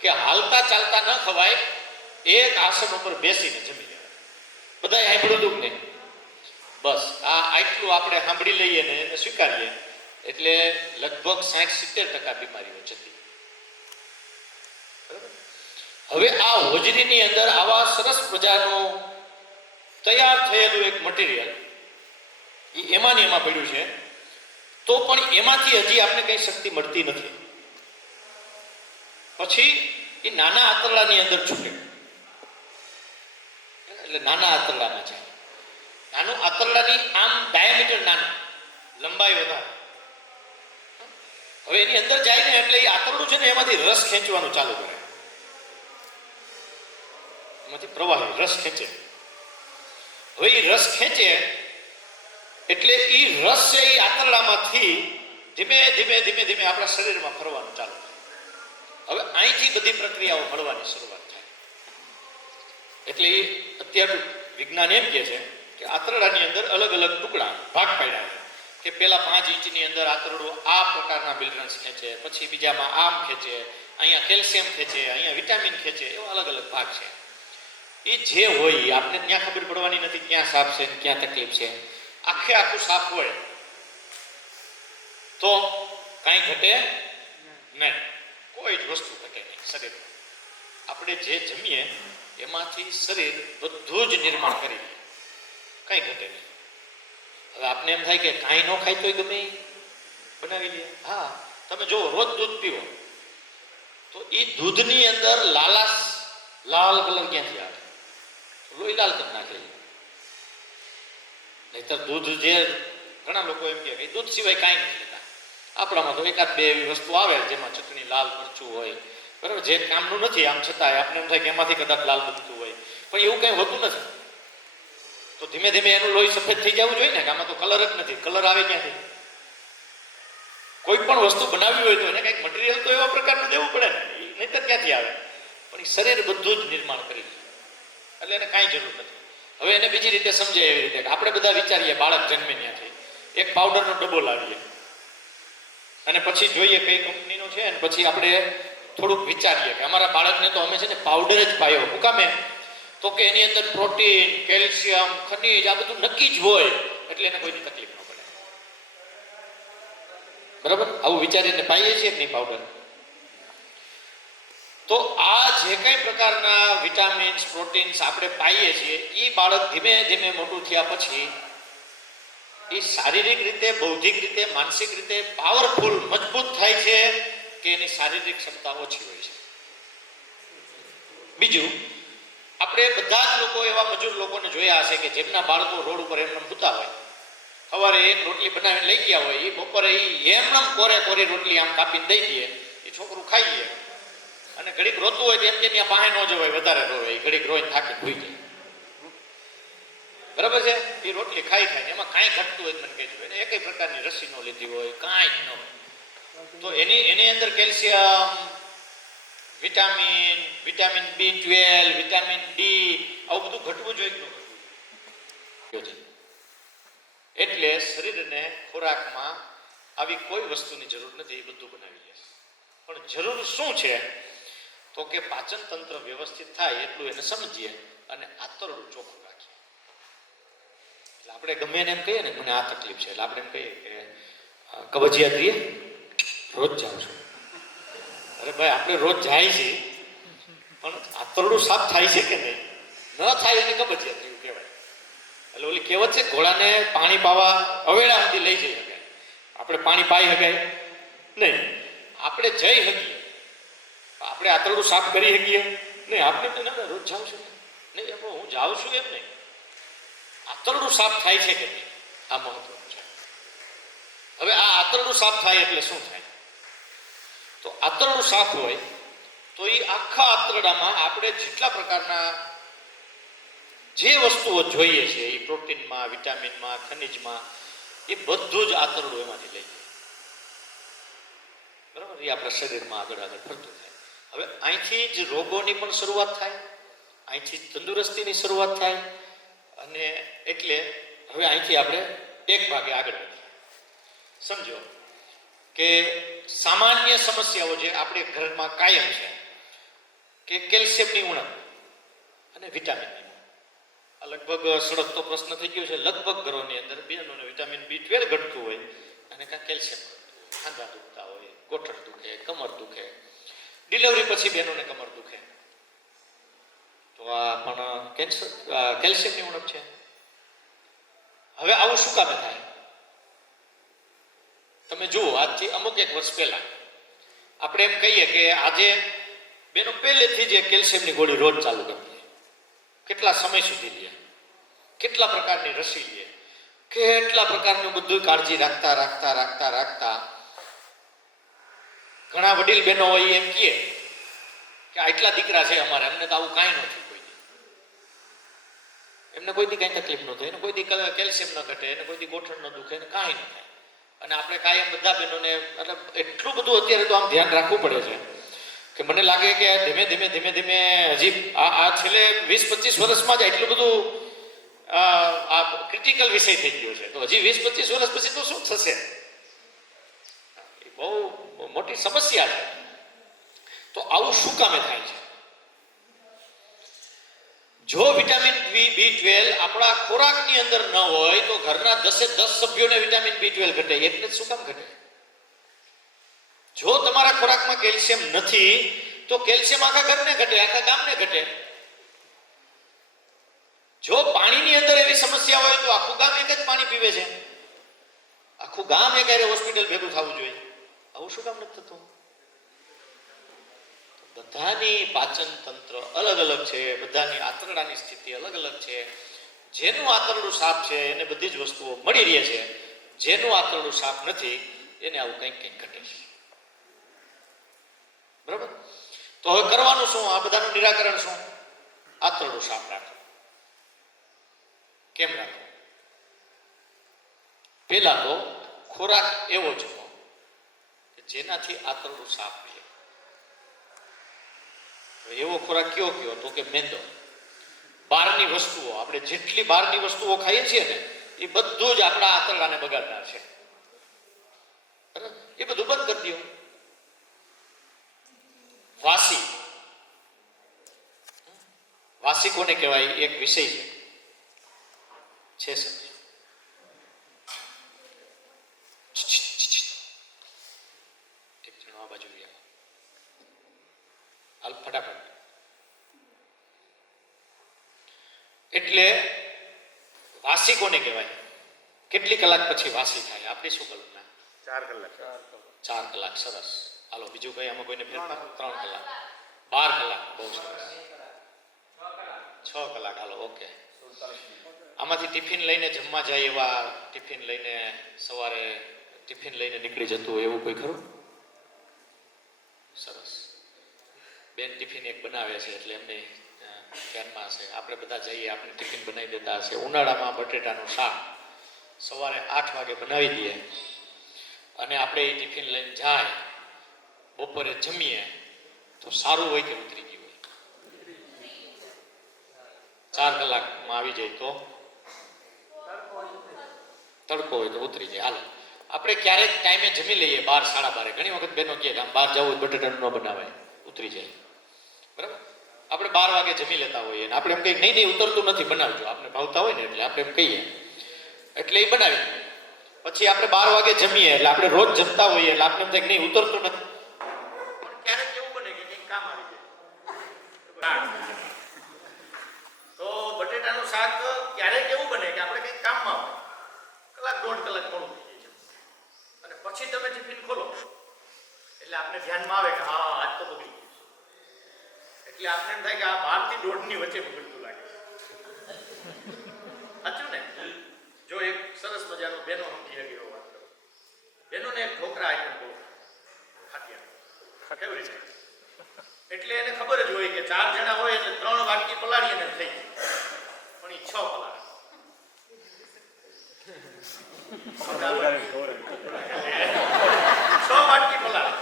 કે હાલતા ચાલતા ન ખવાય, એક આસન ઉપર બેસીને જમી લેવાય. બધાએ સાંભળ્યું હતું ને? બસ આટલું આપણે સાંભળી લઈએ ને એને સ્વીકારીએ એટલે લગભગ 60-70% બીમારીઓ જતી. હવે આ હોજરીની અંદર આવા સરસ મજાનું તૈયાર થયેલું એક મટીરિયલ એમાં ને એમાં પડ્યું છે, તો પણ એમાંથી હજી આપણે કઈ શક્તિ મળતી નથી. પછી એ નાના આંતરડાની અંદર છૂટે, એટલે નાના આંતરડામાં જાય. નાનું આંતરડાની આમ ડાયામીટર નાનું, લંબાઈ વધારે. હવે એની અંદર જાય ને એટલે એ આંતરડું છે ને એમાંથી રસ ખેંચવાનું ચાલુ કરે, એમાંથી પ્રવાહી રસ ખેંચે. હવે એ રસ ખેંચે એટલે એ રસ છે એ આંતરડામાંથી ધીમે ધીમે ધીમે ધીમે આપણા શરીરમાં ફરવાનું ચાલુ થાય. હવે અહીંથી બધી પ્રક્રિયાઓ મળવાની શરૂઆત થાય. એટલે એ અત્યારે વિજ્ઞાન એમ કહે છે કે આંતરડાની અંદર અલગ અલગ ટુકડા ભાગ પાડ્યા છે કે પેલા 5 ઇંચની અંદર આંતરડું આ પ્રકારના મિનરલ્સ ખેંચે, પછી બીજામાં આમ ખેંચે, અહીંયા કેલ્શિયમ ખેંચે, અહીંયા વિટામિન ખેંચે, એવા અલગ અલગ ભાગ છે. એ જે હોય આપને ત્યાં ખબર પડવાની નથી ક્યાં સાપ છે ક્યાં તકલીફ છે. આખું સાફ હોય તો કાંઈ ઘટે નહીં, કોઈ જ વસ્તુ ઘટે નહીં શરીર. આપણે જે જમીએ એમાંથી શરીર બધું જ નિર્માણ કરી લે, કંઈ ઘટે નહીં. હવે આપને એમ થાય કે કાંઈ ન ખાય તોય ગમે બનાવી લે. હા, તમે જો રોજ દૂધ પીવો તો એ દૂધની અંદર લાલાશ, લાલ કલર ક્યાંથી આવે? લોહી લાલ કરી નાખે. નહીતર દૂધ, જે ઘણા લોકો એમ કે દૂધ સિવાય કાંઈ નથી લેતા. આપણામાં તો એકાદ બે એવી વસ્તુ આવે જેમાં ચટણી, લાલ મરચું હોય, બરાબર, જે કામનું નથી. આમ છતાં આપણે એમ થાય કે એમાંથી કદાચ લાલ બનતું હોય, પણ એવું કંઈ હોતું નથી. તો ધીમે ધીમે એનું લોહી સફેદ થઈ જવું જોઈએ ને, કે આમાં તો કલર જ નથી. કલર આવે ક્યાંથી? કોઈ પણ વસ્તુ બનાવવી હોય તો એને કંઈક મટીરિયલ તો એવા પ્રકારનું દેવું પડે ને, નહીતર ક્યાંથી આવે? પણ એ શરીર બધું જ નિર્માણ કરી લે, એટલે એને કાંઈ જરૂર નથી. હવે એને બીજી રીતે સમજાય એવી રીતે કે આપણે બધા વિચારીએ બાળક જન્મે ત્યાંથી એક પાવડરનો ડબ્બો લાવીએ અને પછી જોઈએ કઈ કંપનીનો છે, અને પછી આપણે થોડુંક વિચારીએ કે અમારા બાળકને તો અમે છે ને પાવડર જ પાયો. શું કામે? તો કે એની અંદર પ્રોટીન, કેલ્શિયમ, ખનિજ આ બધું નક્કી જ હોય એટલે એને કોઈની તકલીફ ન પડે. બરાબર? આવું વિચારીને પાઈએ છીએ નહીં પાવડર. તો આ જે કઈ પ્રકારના વિટામિન્સ, પ્રોટીન્સ આપણે પાઈએ છીએ એ બાળક ધીમે ધીમે મોટું થયા પછી એ શારીરિક રીતે, બૌદ્ધિક રીતે, માનસિક રીતે પાવરફુલ, મજબૂત થાય છે કે એની શારીરિક ક્ષમતા ઓછી હોય છે. બીજું, આપણે બધા જ લોકો એવા મજૂર લોકોને જોયા હશે કે જેમના બાળકો રોડ ઉપર એમને સૂતા હોય, સવારે એક રોટલી બનાવીને લઈ ગયા હોય, એ બપોરે એમને કોરે કોરી રોટલી આમ કાપીને દઈ દે, એ છોકરું ખાઈ લે અને ઘડીક રોતું હોય તો એમ કે ત્યાં પાસે ન જવાય, વધારે રોવે, એ ઘડીક રોઈને થાકી ભૂઈ જાય. બરાબર છે? એ રોટલી ખાઈ ખાય એમાં કાંઈ ઘટતું હોય મને કહેજો, એને એકેય પ્રકારની રસી ન લીધી હોય, કાંઈ જ ન હોય, તો એની અંદર calcium, vitamin B12, vitamin D આવું બધું ઘટવું જોઈએ કે ન ઘટવું જોઈએ? એટલે શરીરને ખોરાકમાં આવી કોઈ વસ્તુની જરૂર નથી, એ બધું બનાવી લે. પણ જરૂર શું છે? તો કે પાચન તંત્ર વ્યવસ્થિત થાય એટલું એને સમજીએ અને આંતરડું ચોખ્ખું રાખીએ. એટલે આપણે ગમે એને એમ કહીએ ને મને આ તકલીફ છે, એટલે આપણે એમ કહીએ કે કબજિયાત રહીએ, રોજ જાઉં છું. અરે ભાઈ, આપણે રોજ જાય છે પણ આંતરડું સાફ થાય છે કે નહીં? ન થાય એને કબજિયાત એવું કહેવાય. એટલે ઓલી કહેવત છે, ઘોડાને પાણી પાવા અવેડા સુધી લઈ જઈ શકાય, આપણે પાણી પાઈ શકાય નહીં. આપણે જઈ શકીએ, આપણે આંતરડું સાફ કરી શકીએ નહીં. આપણે ના રોજ જાઉં છું નહીં, એમ હું જાઉં છું એમ નહીં, આંતરડું સાફ થાય છે કે નહીં આ મહત્વનું છે. હવે આ આંતરડું સાફ થાય એટલે શું થાય? તો આંતરડું સાફ હોય તો એ આખા આંતરડામાં આપણે જેટલા પ્રકારના જે વસ્તુઓ જોઈએ છે, એ પ્રોટીનમાં, વિટામિનમાં, ખનિજમાં, એ બધું જ આંતરડું એમાંથી લઈ જાય. બરાબર? એ આપણા શરીરમાં આગળ આગળ ફરતું થાય. હવે અહીંથી જ રોગોની પણ શરૂઆત થાય, અહીંથી જ તંદુરસ્તીની શરૂઆત થાય. અને એટલે હવે અહીંથી આપણે એક ભાગે આગળ વધીએ. સમજો કે સામાન્ય સમસ્યાઓ જે આપણે ઘરમાં કાયમ છે કે કેલ્શિયમની ઉણપ અને વિટામિનની ઉણપ, આ લગભગ સળગતો પ્રશ્ન થઈ ગયો છે. લગભગ ઘરોની અંદર બહેનોને વિટામિન B12 ઘટતું હોય અને કાં કેલ્શિયમ ઘટતું હોય, ખાંધા દુખતા હોય, ગોઠણ દુખે, કમર દુખે, ડિલિવરી પછી બહેનોને કમર દુખે, તો આ પણ કેલ્શિયમની ઉણપ છે. હવે આવું શું કામે થાય? તમે જુઓ, આજથી અમુક એક વર્ષ પહેલા આપણે એમ કહીએ કે આજે બેનો પહેલેથી જ કેલ્શિયમની ગોળી રોજ ચાલુ કરી દે, કેટલા સમય સુધી લે, કેટલા પ્રકારની રસી લે, કેટલા પ્રકારનું બધું કાળજી રાખતા રાખતા રાખતા રાખતા ઘણા વડીલ બહેનો હોય એમ કહે કે આટલા દીકરા છે અમારે, અમને તો આવું કાંઈ નથી, કોઈ એમને કોઈ દી કાંઈ તકલીફ ન થાય, એને કોઈ દી કેલ્શિયમ ન ઘટે, એને કોઈ દી ગોઠણ ન દુખે, એને કાંઈ ન થાય. અને આપણે કાયમ બધા બહેનોને મતલબ એટલું બધું અત્યારે તો આમ ધ્યાન રાખવું પડે છે કે મને લાગે કે ધીમે ધીમે ધીમે ધીમે હજી આ છેલ્લે 20-25 વર્ષમાં જ એટલું બધું આ ક્રિટિકલ વિષય થઈ ગયો છે. તો હજી 20-25 વર્ષ પછી તો શું થશે? એ બહુ મોટી સમસ્યા છે. તો આવું શું કામે થાય છે? જો વિટામિન B12 આપણા ખોરાકની અંદર ન હોય તો ઘરના 10 સભ્યોને વિટામિન B12 ઘટે, એટલે શું કામ ઘટે? જો તમારા ખોરાકમાં કેલ્શિયમ નથી તો કેલ્શિયમ આખા ઘરને ઘટે, આખા ગામને ઘટે. જો પાણીની અંદર એવી સમસ્યા હોય તો આખું ગામ એક જ પાણી પીવે છે, આખું ગામ એક હોસ્પિટલ ભેગું થવું જોઈએ. આવું શું કામ નથી થતું? બધાની પાચન તંત્ર અલગ અલગ છે, બધાની આંતરડાની સ્થિતિ અલગ અલગ છે. જેનું આંતરડું સાફ છે એને બધી જ વસ્તુઓ મળી રહે છે, જેનું આંતરડું સાફ નથી એને આવું કંઈક કંઈક ઘટે છે. બરાબર? તો હવે કરવાનું શું? આ બધાનું નિરાકરણ શું? આંતરડું સાફ રાખો. કેમ રાખો? પહેલા તો ખોરાક એવો જમો કે જેનાથી આંતરડું સાફ રહે. એવો ખોરાક કયો કયો? તો કે મેંદો, બહારની વસ્તુઓ. આપણે જેટલી બહારની વસ્તુઓ ખાઈએ છીએ ને એ બધું જ આપણા આંતરડાને બગાડનાર છે. એ બધું બંધ કરી દો. વાસી કોને કહેવાય એક વિષય છે સમજ એક જણો આ બાજુ ગયા હાલ ફટાફટ. એટલે વાસી કોને કહેવાય? કેટલી કલાક પછી વાસી થાય? આપણી શું કલ્પના? 4 કલાક. 4 કલાક. સરસ. હાલો બીજું કઈ આમાં કોઈને ફેરફાર? 3 કલાક, 12 કલાક. બહુ સરસ. 6 કલાક. Hello okay. આમાંથી ટિફિન લઈને જમવા જાય એવા, ટિફિન લઈને સવારે ટિફિન લઈને નીકળી જતું એવું કોઈ ખરું? સરસ. બેન ટિફિન એક બનાવે છે એટલે એમને ધ્યાનમાં હશે. આપણે બધા જઈએ, આપણે ટિફિન બનાવી દેતા હશે. ઉનાળામાં બટેટાનું શાક સવારે 8 વાગે બનાવી દઈએ અને આપણે એ ટિફિન લઈને જાય, બપોરે જમીએ તો સારું હોય કે ઉતરી ગયું હોય? 4 કલાકમાં આવી જાય તો તડકો હોય તો ઉતરી જાય. હાલો આપણે ક્યારેક ટાઈમે જમી લઈએ 12, 12:30. ઘણી વખત બહેનો કહે આમ બહાર જવું બટેટાનું ન બનાવાય, ઉતરી જાય. બરાબર? આપણે 12 વાગે જમી લેતા હોઈએ અને આપણે એમ કહીએ નહીં ઉતરતું નથી, બનાવજો. આપણે ભાવતા હોય ને એટલે આપણે એમ કહીએ, એટલે એ બનાવી. પછી આપણે 12 વાગે જમીએ એટલે આપણે રોજ જમતા હોઈએ એટલે આપણે એમ થાય નહીં ઉતરતું નથી. પણ ક્યારેક એવું બને કે કંઈક કામ આવી જાય. તો બટેટાનું શાક ક્યારેક એવું બને કે આપણે કંઈક કામમાં હોય, કલાક 1.5 કલાક મોડું થઈ જાય અને પછી તમે ટિફિન ખોલો એટલે આપણે ધ્યાનમાં આવે કે હા આજ તો બગડી ગયું. એટલે આપણે એમ થાય કે આ 12 થી 1.5 ની વચ્ચે બગડતું લાગે. સાચું ને? જો એક સરસ મજાનો બેનો સમજી શકે એવો વાત કરું. બેનોને એક ઢોકળા આઈટમ બહુ ખાટિયા કેવી રીતે? એટલે એને ખબર જ હોય કે 4 જણા હોય એટલે 3 વાટકી પલાળી અને થઈ જાય. પણ એ 6 પલાળે. 6 વાટકી પલાળે.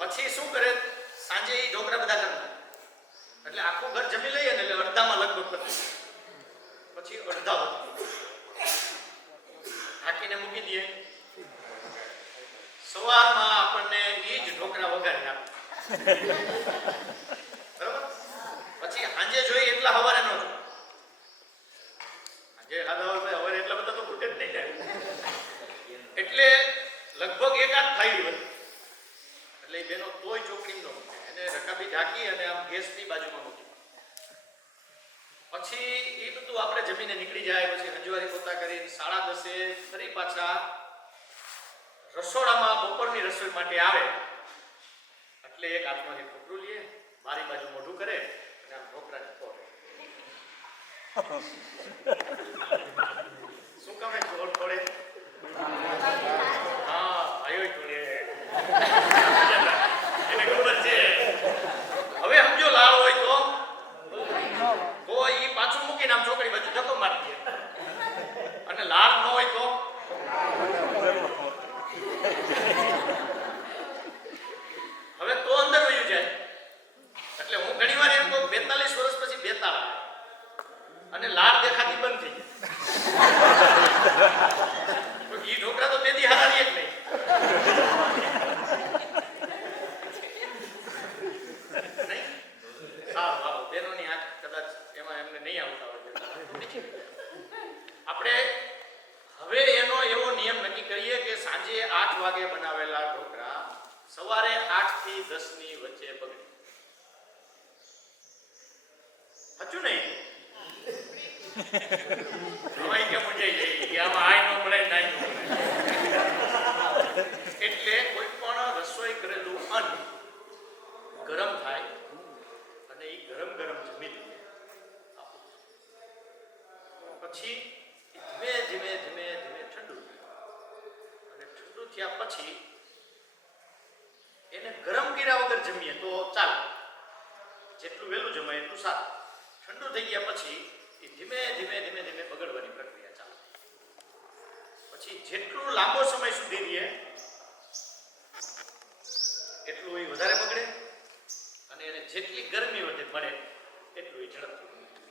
પછી શું કરે? સાંજે એ ઢોકળા બધા કરતા એટલે આખું ઘર જમી લઈએ ને એટલે અડધામાં લગભગ પતી. પછી અડધા ઢાંકીને મૂકી દઈએ. સવારમાં આપણને એ જ ઢોકળા વગાડી આપે. બરાબર? પછી સાંજે જોઈએ એટલા સવારે ન જોઈએ. સાંજે સવારે એટલા બધા તો ફૂટે જ નહીં. એટલે લગભગ એકાદ થાળી વધે. એટલે એ બેનો તોય ચોકડી ન મૂકે, એને રકાબી ઢાંકી અને આમ ગેસની બાજુમાં મૂકી. પછી એ બધું આપણે જમીને નીકળી જાય. પછી રજવારી પોતા કરીને 10:30 ફરી પાછા રસોડામાં બપોરની રસોઈ માટે આવે. એટલે એક હાથમાંથી ઢોકળું લે, મારી બાજુ મોઢું કરે અને આમ ઢોકળાને ફોડે. શું કામે ફોડે? હા ભાઈઓ ફોડે. એને ખબર છે. હવે સમજો લાળ હોય તો ઈ પાછું મૂકીને આમ ચોકડી બાજુ ધક્કો મારી દે. અને લાળ ન હોય તો હવે તો અંદર વયું જાય. એટલે હું ઘણી વાર એમ કહું 42 વર્ષ પછી બેતાળ આવે અને લાળ દેખાતી બંધ થઈ જાય. ઈ ઢોકળા તો તેદી હારાની જ નહીં. સારું બેનોની આ કદાચ એમાં એમને નહીં આવતા હોય. આપણે હવે એનો એવો નિયમ નક્કી કરીએ કે સાંજે 8 વાગે બનાવેલા ઢોકળા સવારે 8 થી 10 ની વચ્ચે બગડે. સાચું નહીં? હવાઈ કે મુજાઈ જાય આમાં આય નો મળે નાય નો મળે. એટલે કોઈ પણ રસોઈ કરેલું અન્ન ગરમ થાય અને એ ગરમ જમી લઈએ. પછી ધીમે ધીમે ઠંડુ થાય અને ઠંડુ થયા પછી એને ગરમ કર્યા વગર જમીએ તો ચાલે. જેટલું વહેલું જમાય એટલું સારું. ઠંડુ થઈ ગયા પછી એ ધીમે ધીમે બગડવાની પ્રક્રિયા ચાલે. પછી જેટલું લાંબો સમય સુધી રહીએ એટલું એ વધારે બગડે અને એને જેટલી ગરમી વધે મળે એટલું એ ઝડપથી બગડે.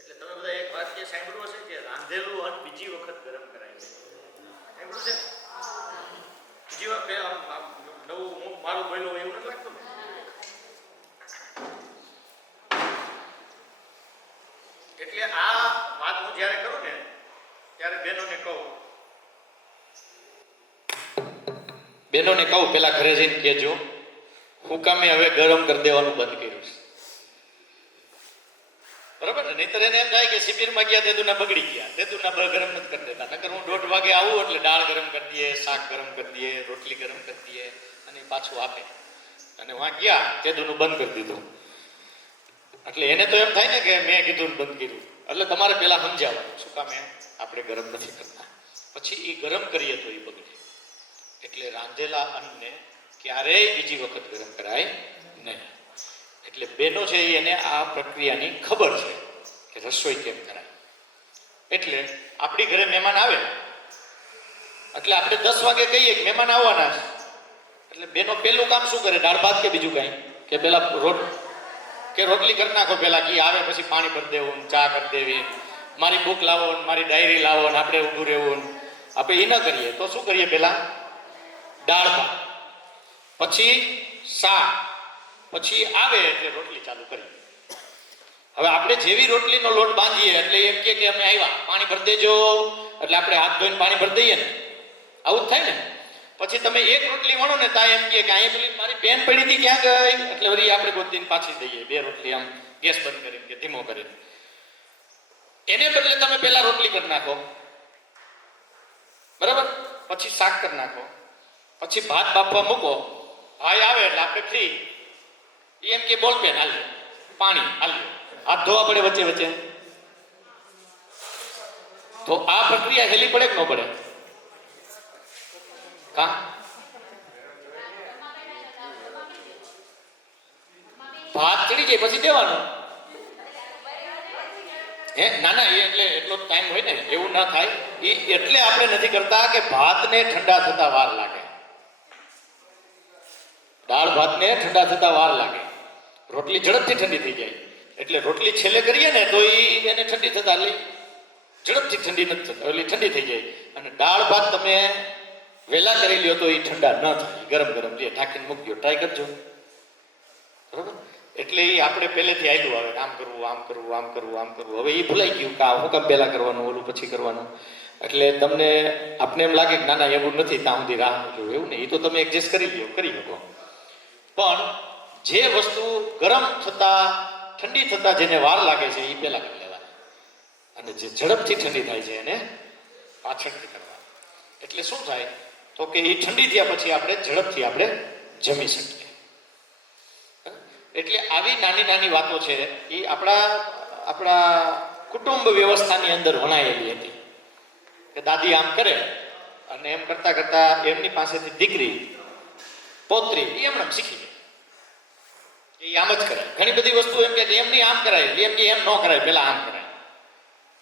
એટલે તમે બધા એક વાક્ય સાંભળ્યું હશે કે રાંધેલું અન્ન બીજી વખત ગરમ કરાય છે. સાંભળ્યું છે? બીજી વખત નવું મારું બોલ્યો એવું નથી લાગતું ને? એટલે આ વાત હું જ્યારે કરું ને ત્યારે બહેનોને કહું પેલા ઘરે જઈને કહેજો હું કામે હવે ગરમ કરી દેવાનું બંધ કર્યું છે, બરાબર ને? નહીતર એને એમ થાય કે શિબિરમાં ગયા તેદુના બગડી ગયા, તેદુના ગરમ નથી કરી દેતા. નકર હું 1:30 વાગે આવું એટલે દાળ ગરમ કરી દઈએ, શાક ગરમ કરી દઈએ, રોટલી ગરમ કરી દઈએ અને પાછું આપે. અને વાં ગયા તેદુનું બંધ કરી દીધું. એટલે એને તો એમ થાય ને કે મેં કીધું ને બંધ કર્યું. એટલે તમારે પહેલા સમજાવવાનું શું કામ આપણે ગરમ નથી કરતા, પછી એ ગરમ કરીએ તો એ બગડે. એટલે રાંધેલા અન્નને ક્યારેય બીજી વખત ગરમ કરાય નહીં. એટલે બહેનો છે એને આ પ્રક્રિયાની ખબર છે કે રસોઈ કેમ કરાય. એટલે આપણી ઘરે મહેમાન આવે એટલે આપણે 10 વાગે કહીએ કે મહેમાન આવવાના છે, એટલે બહેનો પહેલું કામ શું કરે? દાળ ભાત કે બીજું કાંઈ? કે પેલા રોટલી કરી નાખો પેલા, કે આવે પછી પાણી ભરી દેવું, ચા કરી દેવી, મારી બુક લાવો, મારી ડાયરી લાવો ને આપણે ઊભું રહેવું. આપણે એ ન કરીએ તો શું કરીએ? પેલા દાળ ભાત, પછી શાક, પછી આવે એટલે રોટલી ચાલુ કરીએ. હવે આપણે જેવી રોટલીનો લોટ બાંધીએ એટલે એમ કે અમે આવ્યા, પાણી ભરી દેજો, એટલે આપણે હાથ ધોઈને પાણી ભરી દઈએ ને, આવું જ થાય ને. પછી તમે એક રોટલી વણો ને તા એમ કે અહીંયા પેલી મારી પેન પડી હતી ક્યાં ગઈ, એટલે વળી આપણે ગોતીને પાછી દઈએ 2 રોટલી આમ ગેસ બંધ કરીને કે ધીમો કરીને. એને બદલે તમે પહેલા રોટલી કરી નાખો, બરાબર? પછી શાક કરી નાખો, પછી ભાત બાફવા મૂકો, ભાઈ આવે એટલે આપણે ફ્રી એમ કે બોલ પેન હાલ્યો, પાણી હાલ્યો, હાથ ધોવા પડે વચ્ચે વચ્ચે. તો આ પ્રક્રિયા હેલી પડે કે ન પડે? કા ભાત ચડી જાય પછી દેવાનું હે? ના એ એટલે એટલો ટાઈમ હોય ને, એવું ના થાય. એ એટલે આપણે નથી કરતા કે ભાતને ઠંડા થતા વાર લાગે, દાળ ભાતને ઠંડા થતા વાર લાગે. રોટલી ઝડપથી ઠંડી થઈ જાય. એટલે રોટલી છેલ્લે કરીએ ને તો એને ઠંડી થતા લઈ ઝડપથી ઠંડી નથી થતા, એટલે ઠંડી થઈ જાય. અને દાળ ભાત તમે વહેલા કરી લ્યો તો એ ઠંડા ન થાય, ગરમ ગરમ જે ઢાંકીને મૂકી દો. ટ્રાય કરજો, બરાબર? એટલે એ આપણે પહેલેથી આવેલું આવે, આમ કરવું, આમ કરવું, આમ કરવું, આમ કરવું. હવે એ ભૂલાઈ ગયું કે આ હું કામ પહેલા કરવાનું, ઓલું પછી કરવાનું. એટલે તમને આપને એમ લાગે કે ના ના એવું નથી, ત્યાં સુધી રાહ જોયું, એવું નહીં. એ તો તમે એડજસ્ટ કરી લ્યો, કરી શકો. પણ જે વસ્તુ ગરમ થતા ઠંડી થતા જેને વાર લાગે છે એ પહેલા કરી લેવાના, અને જે ઝડપથી ઠંડી થાય છે એને પાછળથી કરવાની. એટલે શું થાય તો કે એ ઠંડી થયા પછી આપણે ઝડપથી આપણે જમી શકીએ. એટલે આવી નાની નાની વાતો છે એ આપણા કુટુંબ વ્યવસ્થાની અંદર વણાયેલી હતી કે દાદી આમ કરે અને એમ કરતા કરતા એમની પાસેથી દીકરી પોત્રી એ એમણે શીખી ગઈ, એ આમ જ કરાય. ઘણી બધી વસ્તુ એમ કે એમની આમ કરાય, એમ કે એમ ન કરાય, પેલા આમ કરાય,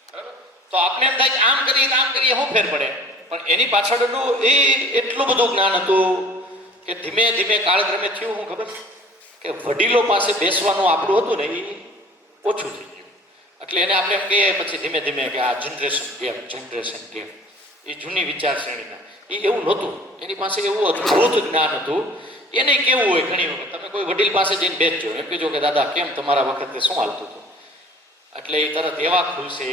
બરાબર? તો આપણે એમ થાય કે આમ કરીએ શું ફેર પડે? પણ એની પાછળનું એ એટલું બધું જ્ઞાન હતું કે ધીમે ધીમે કાળક્રમે થયું શું ખબર કે વડીલો પાસે બેસવાનું આપણું હતું ને એ ઓછું થઈ ગયું. એટલે એને આપણે એમ કહીએ પછી ધીમે ધીમે કે આ જનરેશન ગેપ એ જૂની વિચારશ્રેણીના એ એવું નહોતું. એની પાસે એવું અદ્ભુત જ્ઞાન હતું. એને કેવું હોય ઘણી વખત તમે કોઈ વડીલ પાસે જઈને બેસજો, એમ કહેજો કે દાદા કેમ તમારા વખતે શું હાલતું હતું? એટલે એ તરત એવા ખુલશે,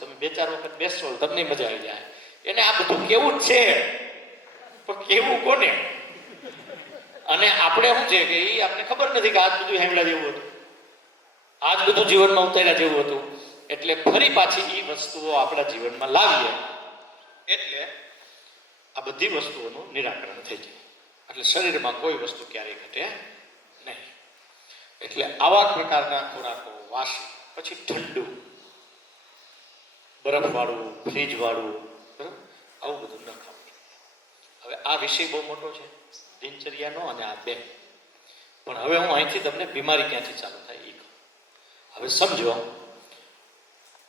તમે 2-4 વખત બેસશો તમને મજા આવી જાય. એને આ બધું કેવું જ છે, પણ કેવું કોને? અને આપણે શું છે કે એ આપણને ખબર નથી કે આજ બધું હેમલા જેવું હતું, આજ બધું જીવનમાં ઉતાર્યા જેવું હતું. એટલે ફરી પાછી એ વસ્તુઓ આપણા જીવનમાં લાવીએ એટલે આ બધી વસ્તુઓનું નિરાકરણ થઈ જાય. એટલે શરીરમાં કોઈ વસ્તુ ક્યારેય ઘટે નહીં. એટલે આવા પ્રકારના ખોરાકો વાસી, પછી ઠંડુ, બરફવાળું, ફ્રીજવાળું, બરાબર, આવું બધું ન ખાવું. હવે આ વિષય બહુ મોટો છે દિનચર્યાનો અને આ બે. પણ હવે હું અહીંથી તમને બીમારી ક્યાંથી ચાલુ થાય એ કહું. હવે સમજો,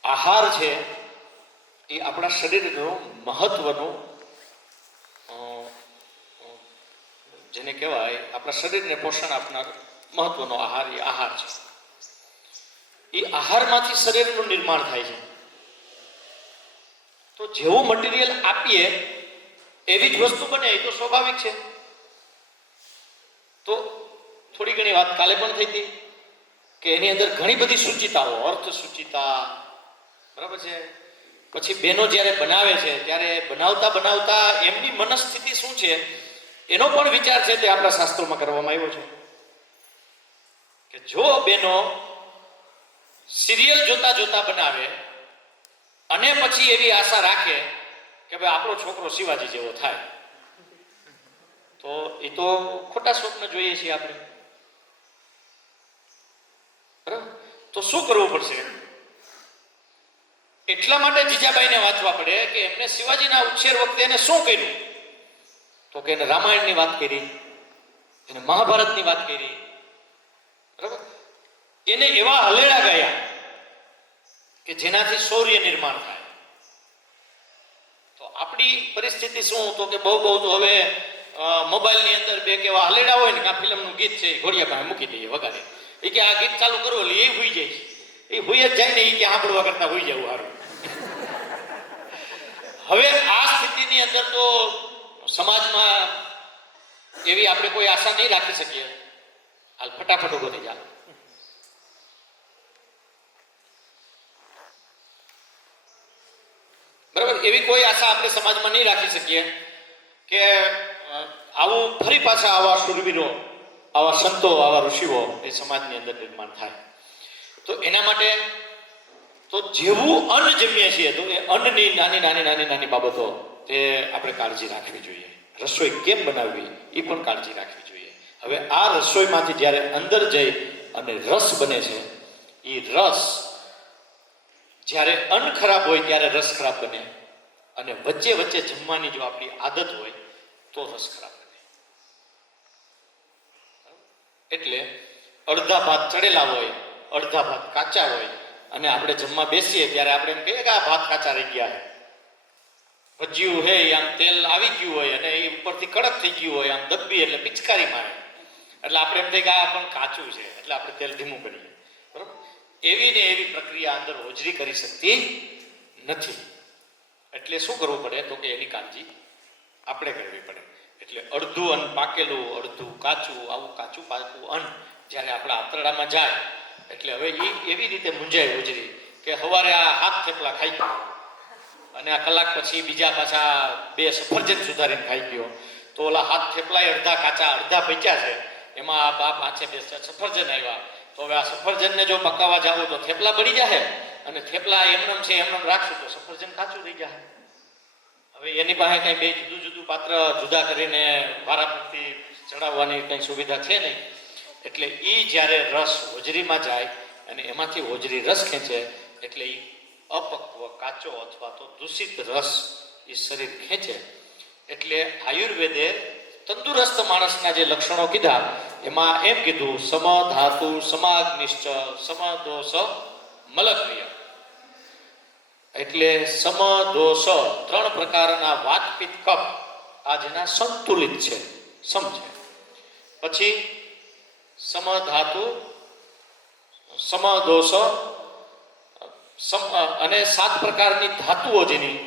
આહાર છે એ આપણા શરીરનું મહત્વનું જેને કહેવાય આપણા શરીરને પોષણ આપનાર મહત્વનો આહાર એ આહાર છે. એ આહારમાંથી શરીરનું નિર્માણ થાય છે. તો જેવું મટીરિયલ આપીએ એવી જ વસ્તુ બને એ તો સ્વાભાવિક છે. તો થોડી ઘણી વાત કાલે પણ થઈ હતી કે એની અંદર ઘણી બધી સૂચિતાઓ, અર્થ સૂચિતા, બરાબર છે. પછી બહેનો જ્યારે બનાવે છે ત્યારે બનાવતા બનાવતા એમની મનસ્થિતિ શું છે એનો પણ વિચાર છે તે આપણા શાસ્ત્રોમાં કરવામાં આવ્યો છે કે જો બહેનો સિરિયલ જોતા જોતા બનાવે અને પછી એવી આશા રાખે કે ભાઈ આપણો છોકરો શિવાજી જેવો થાય, તો એ તો ખોટા સ્વપ્ન જોઈએ છીએ આપણે. બરાબર? તો શું કરવું પડશે? એટલા માટે જીજાબાઈને વાંચવા પડે કે એમને શિવાજીના ઉછેર વખતે એને શું કર્યું, તો કે એને રામાયણની વાત કરી, એને મહાભારતની વાત કરી. બરાબર? એને એવા હલેડા ગયા કે જેનાથી શૌર્ય નિર્માણ થાય. તો આપણી પરિસ્થિતિ શું, તો કે બહુ તો હવે મોબાઈલની અંદર બે કેવા હલેડા હોય ને કે આ ફિલ્મનું ગીત છે એ ઘોડિયા પાસે મૂકી દઈએ વગાડે, એ કે આ ગીત ચાલુ કરો એટલે એ હુઈ જાય, એ હુઈ જ જાય ને, એ કે સાંભળવા કરતા હુઈ જવું સારું. હવે આ સ્થિતિની અંદર તો સમાજમાં એવી આપણે કોઈ આશા નહીં રાખી શકીએ. હાલ ફટાફટ ઉભો થઈ જા. બરાબર? એવી કોઈ આશા આપણે સમાજમાં નહીં રાખી શકીએ કે આવું ફરી પાછા આવા શૂરવીરો, આવા સંતો, આવા ઋષિઓ એ સમાજની અંદર નિર્માણ થાય. તો એના માટે તો જેવું અન્ન જમીએ છીએ તો એ અન્નની નાની બાબતો તે આપણે કાળજી રાખવી જોઈએ. રસોઈ કેમ બનાવવી એ પણ કાળજી રાખવી જોઈએ. હવે આ રસોઈમાંથી જ્યારે અંદર જઈ અને રસ બને છે, એ રસ જ્યારે અન્ન ખરાબ હોય ત્યારે રસ ખરાબ બને, અને વચ્ચે વચ્ચે જમવાની જો આપણી આદત હોય તો રસ ખરાબ બને. એટલે અડધા ભાત ચડેલા હોય, અડધા ભાત કાચા હોય, અને આપણે જમવા બેસીએ ત્યારે આપણે એમ કહીએ કે આ ભાત કાચા રહી ગયા છે. ભજીયું હે આમ તેલ આવી ગયું હોય અને એ ઉપરથી કડક થઈ ગયું હોય, આમ દબી એટલે પિચકારી મારે, એટલે આપણે એમ થાય કે આ પણ કાચું છે, એટલે આપણે તેલ ધીમું કરીએ. બરોબર? એવી ને એવી પ્રક્રિયા અંદર હોજરી કરી શકતી નથી. એટલે શું કરવું પડે, તો કે એની કાળજી આપણે કરવી પડે. એટલે અડધું અન્ન પાકેલું, અડધું કાચું, આવું કાચું પાકું અન્ન જ્યારે આપણા આંતરડામાં જાય એટલે હવે એ એવી રીતે મૂંઝાય હોજરી કે સવારે આ હાથ થેપલા ખાઈ ગયો અને આ કલાક પછી બીજા પાછા 2 સફરજન સુધારીને ખાઈ ગયો, તો ઓલા હાથ થેપલા અડધા કાચા અડધા બચ્યા છે, એમાં આ પાંચે 2 સફરજન આવ્યા, તો હવે આ સફરજનને જો પકાવવા જાવ તો થેપલા બળી જાય, અને થેપલા એમનેમ છે એમનેમ રાખશું તો સફરજન કાચું રહી જાય. હવે એની પાસે કઈ બે જુદું જુદું પાત્ર જુદા કરીને વારાફરતી ચડાવવાની કઈ સુવિધા છે નહીં. એટલે એ જ્યારે રસ હોજરીમાં જાય અને એમાંથી હોજરી રસ ખેંચે એટલે એ અપક્વ, કાચો અથવા તો દૂષિત રસ એ શરીર ખેંચે. એટલે આયુર્વેદે તંદુરસ્ત માણસના જે લક્ષણો કીધા એમાં એમ કીધું સમ ધાતુ સમાગ્નિશ્ચ સમ દોષ મલક્રિય. એટલે સમ દોષ 3 પ્રકારના વાત પિત્ત કફ આ જેના સંતુલિત છે, સમ છે. પછી સમ ધાતુ, સમ દોષ અને 7 પ્રકારની ધાતુઓ જેની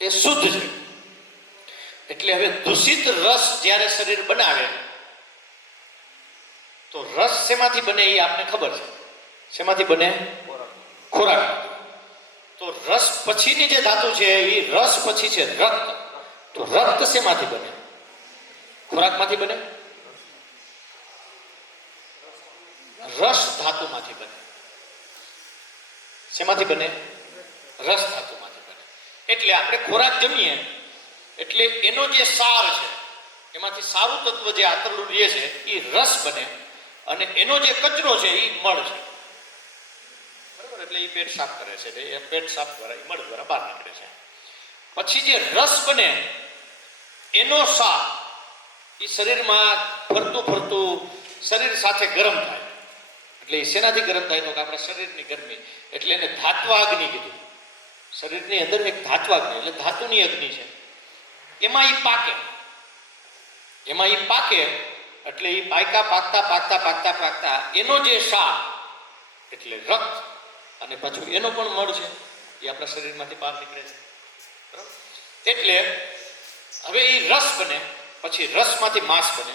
એ શુદ્ધ છે. એટલે હવે દૂષિત રસ જ્યારે શરીર બનાવે તો રસ શેમાંથી બને એ આપને ખબર છે. શેમાંથી બને? ખોરાક. તો રસ પછીની જે ધાતુ છે એ રસ પછી છે રક્ત. તો રક્ત શેમાંથી બને? ખોરાકમાંથી બને? રસ ધાતુમાંથી બને. શેમાંથી બને? રસ ધાતુમાંથી બને. એટલે આપણે ખોરાક જમીએ એટલે એનો જે સાર છે એમાંથી સારું તત્વ જે આંતરડું રહે છે એ રસ બને, અને એનો જે કચરો છે એ મળ છે. બરાબર? એટલે એ પેટ સાફ કરે છે, એ પેટ સાફ દ્વારા મળ દ્વારા બહાર નીકળે છે. પછી જે રસ બને એનો સાર એ શરીરમાં ફરતું ફરતું શરીર સાથે ગરમ થાય. એટલે એ શેનાથી ગરમ થાય? તો કે આપણા શરીરની ગરમી. એટલે એને ધાત્વાગ્નિ કીધું. શરીરની અંદર એક ધાત્વાગ્નિ એટલે ધાતુની અગ્નિ છે. એમાં એ પાકે, એમાં એ પાકે એટલે એ પાયકા પાકતા એનો જે સાર એટલે રક્ત અને પાછું એનો પણ મળ છે એ આપણા શરીરમાંથી બહાર નીકળે છે. બરાબર? એટલે હવે એ રસ બને, પછી રસમાંથી માંસ બને,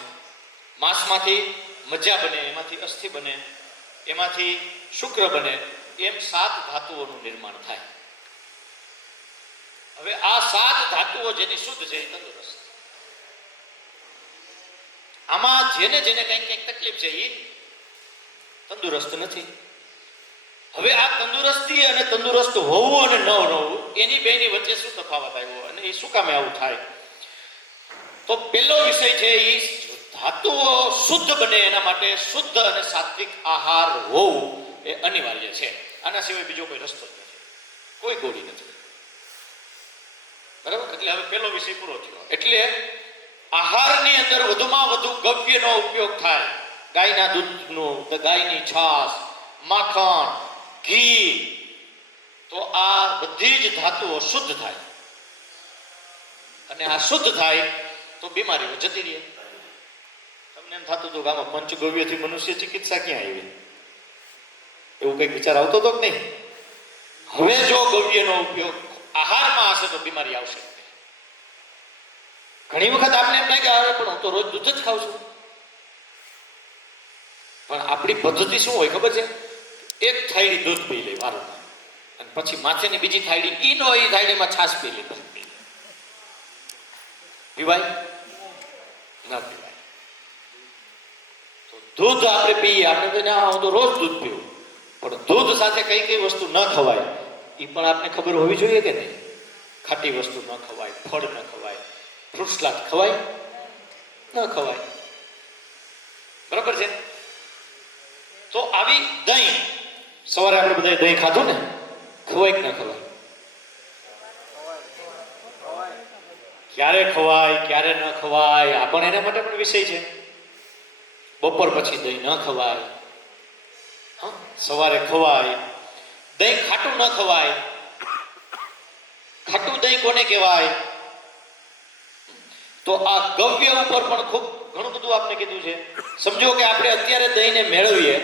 માંસમાંથી મજ્જા બને, એમાંથી અસ્થિ બને, એમાંથી શુક્ર બને, એમ 7 ધાતુઓનું નિર્માણ થાય. હવે આ 7 ધાતુઓ જેની શુદ્ધ છે એ તંદુરસ્ત. આમાં જેને જેને કંઈક તકલીફ છે એ તંદુરસ્ત નથી. હવે આ તંદુરસ્તી અને તંદુરસ્ત હોવું અને ન હોવું એની બેની વચ્ચે શું તફાવત આવ્યો અને એ શું કામે આવું થાય? તો પહેલો વિષય છે એ ધાતુઓ શુદ્ધ બને એના માટે શુદ્ધ અને સાત્વિક આહાર હોવું એ અનિવાર્ય છે. આના સિવાય બીજો કોઈ રસ્તો જ નથી, કોઈ ગોળી નથી. બરાબર? એટલે હવે પહેલો વિષય પૂરો થયો. એટલે આહારની અંદર વધુમાં વધુ ગવ્યનો ઉપયોગ થાય. ગાયના દૂધનું, ગાયની છાશ, માખણ, ઘી, તો આ બધી જ ધાતુઓ શુદ્ધ થાય. અને આ શુદ્ધ થાય તો બીમારીઓ જતી રહે. તમને એમ થતું હતું કે આમાં પંચગવ્યથી મનુષ્ય ચિકિત્સા ક્યાં આવી? એવું કંઈક વિચાર આવતો હતો કે નહીં? હવે જો ગવ્યનો ઉપયોગ આહારમાં હશે તો બીમારી આવશે. ઘણી વખત આપણે એમ લાગે આવે પણ હું તો રોજ દૂધ જ ખાઉં છું. પણ આપણી પદ્ધતિ શું હોય ખબર છે? એક થાળી દૂધ પી લે વારંવાર, અને પછી માથેની બીજી થાળી ઈનો એ થાળીમાં છાશ પી લે. પીવાય? ના પીવાય. તો દૂધ આપણે પીએ, આપણે તો ના હું તો રોજ દૂધ પીવું, પણ દૂધ સાથે કઈ કઈ વસ્તુ ન ખવાય એ પણ આપને ખબર હોવી જોઈએ કે નહીં? ખાટી વસ્તુ ન ખવાય, ફળ ન ખવાય, ફ્રૂટ સલાડ ખવાય ન ખવાય. બરાબર છે? તો આવી દહીં, સવારે આપણે બધા દહીં ખાધું ને, ખવાય કે ન ખવાય? ક્યારે ખવાય ક્યારે ન ખવાય આ પણ એના માટે પણ વિષય છે. બપોર પછી દહીં ન ખવાય, સવારે ખવાય. દહીં ખાટું ન ખવાય. ખાટું દહીં કોને કહેવાય? તો આ ગવ્ય ઉપર પણ ખૂબ ઘણું બધું આપણે કીધું છે. સમજો કે આપણે અત્યારે દહીંને મેળવીએ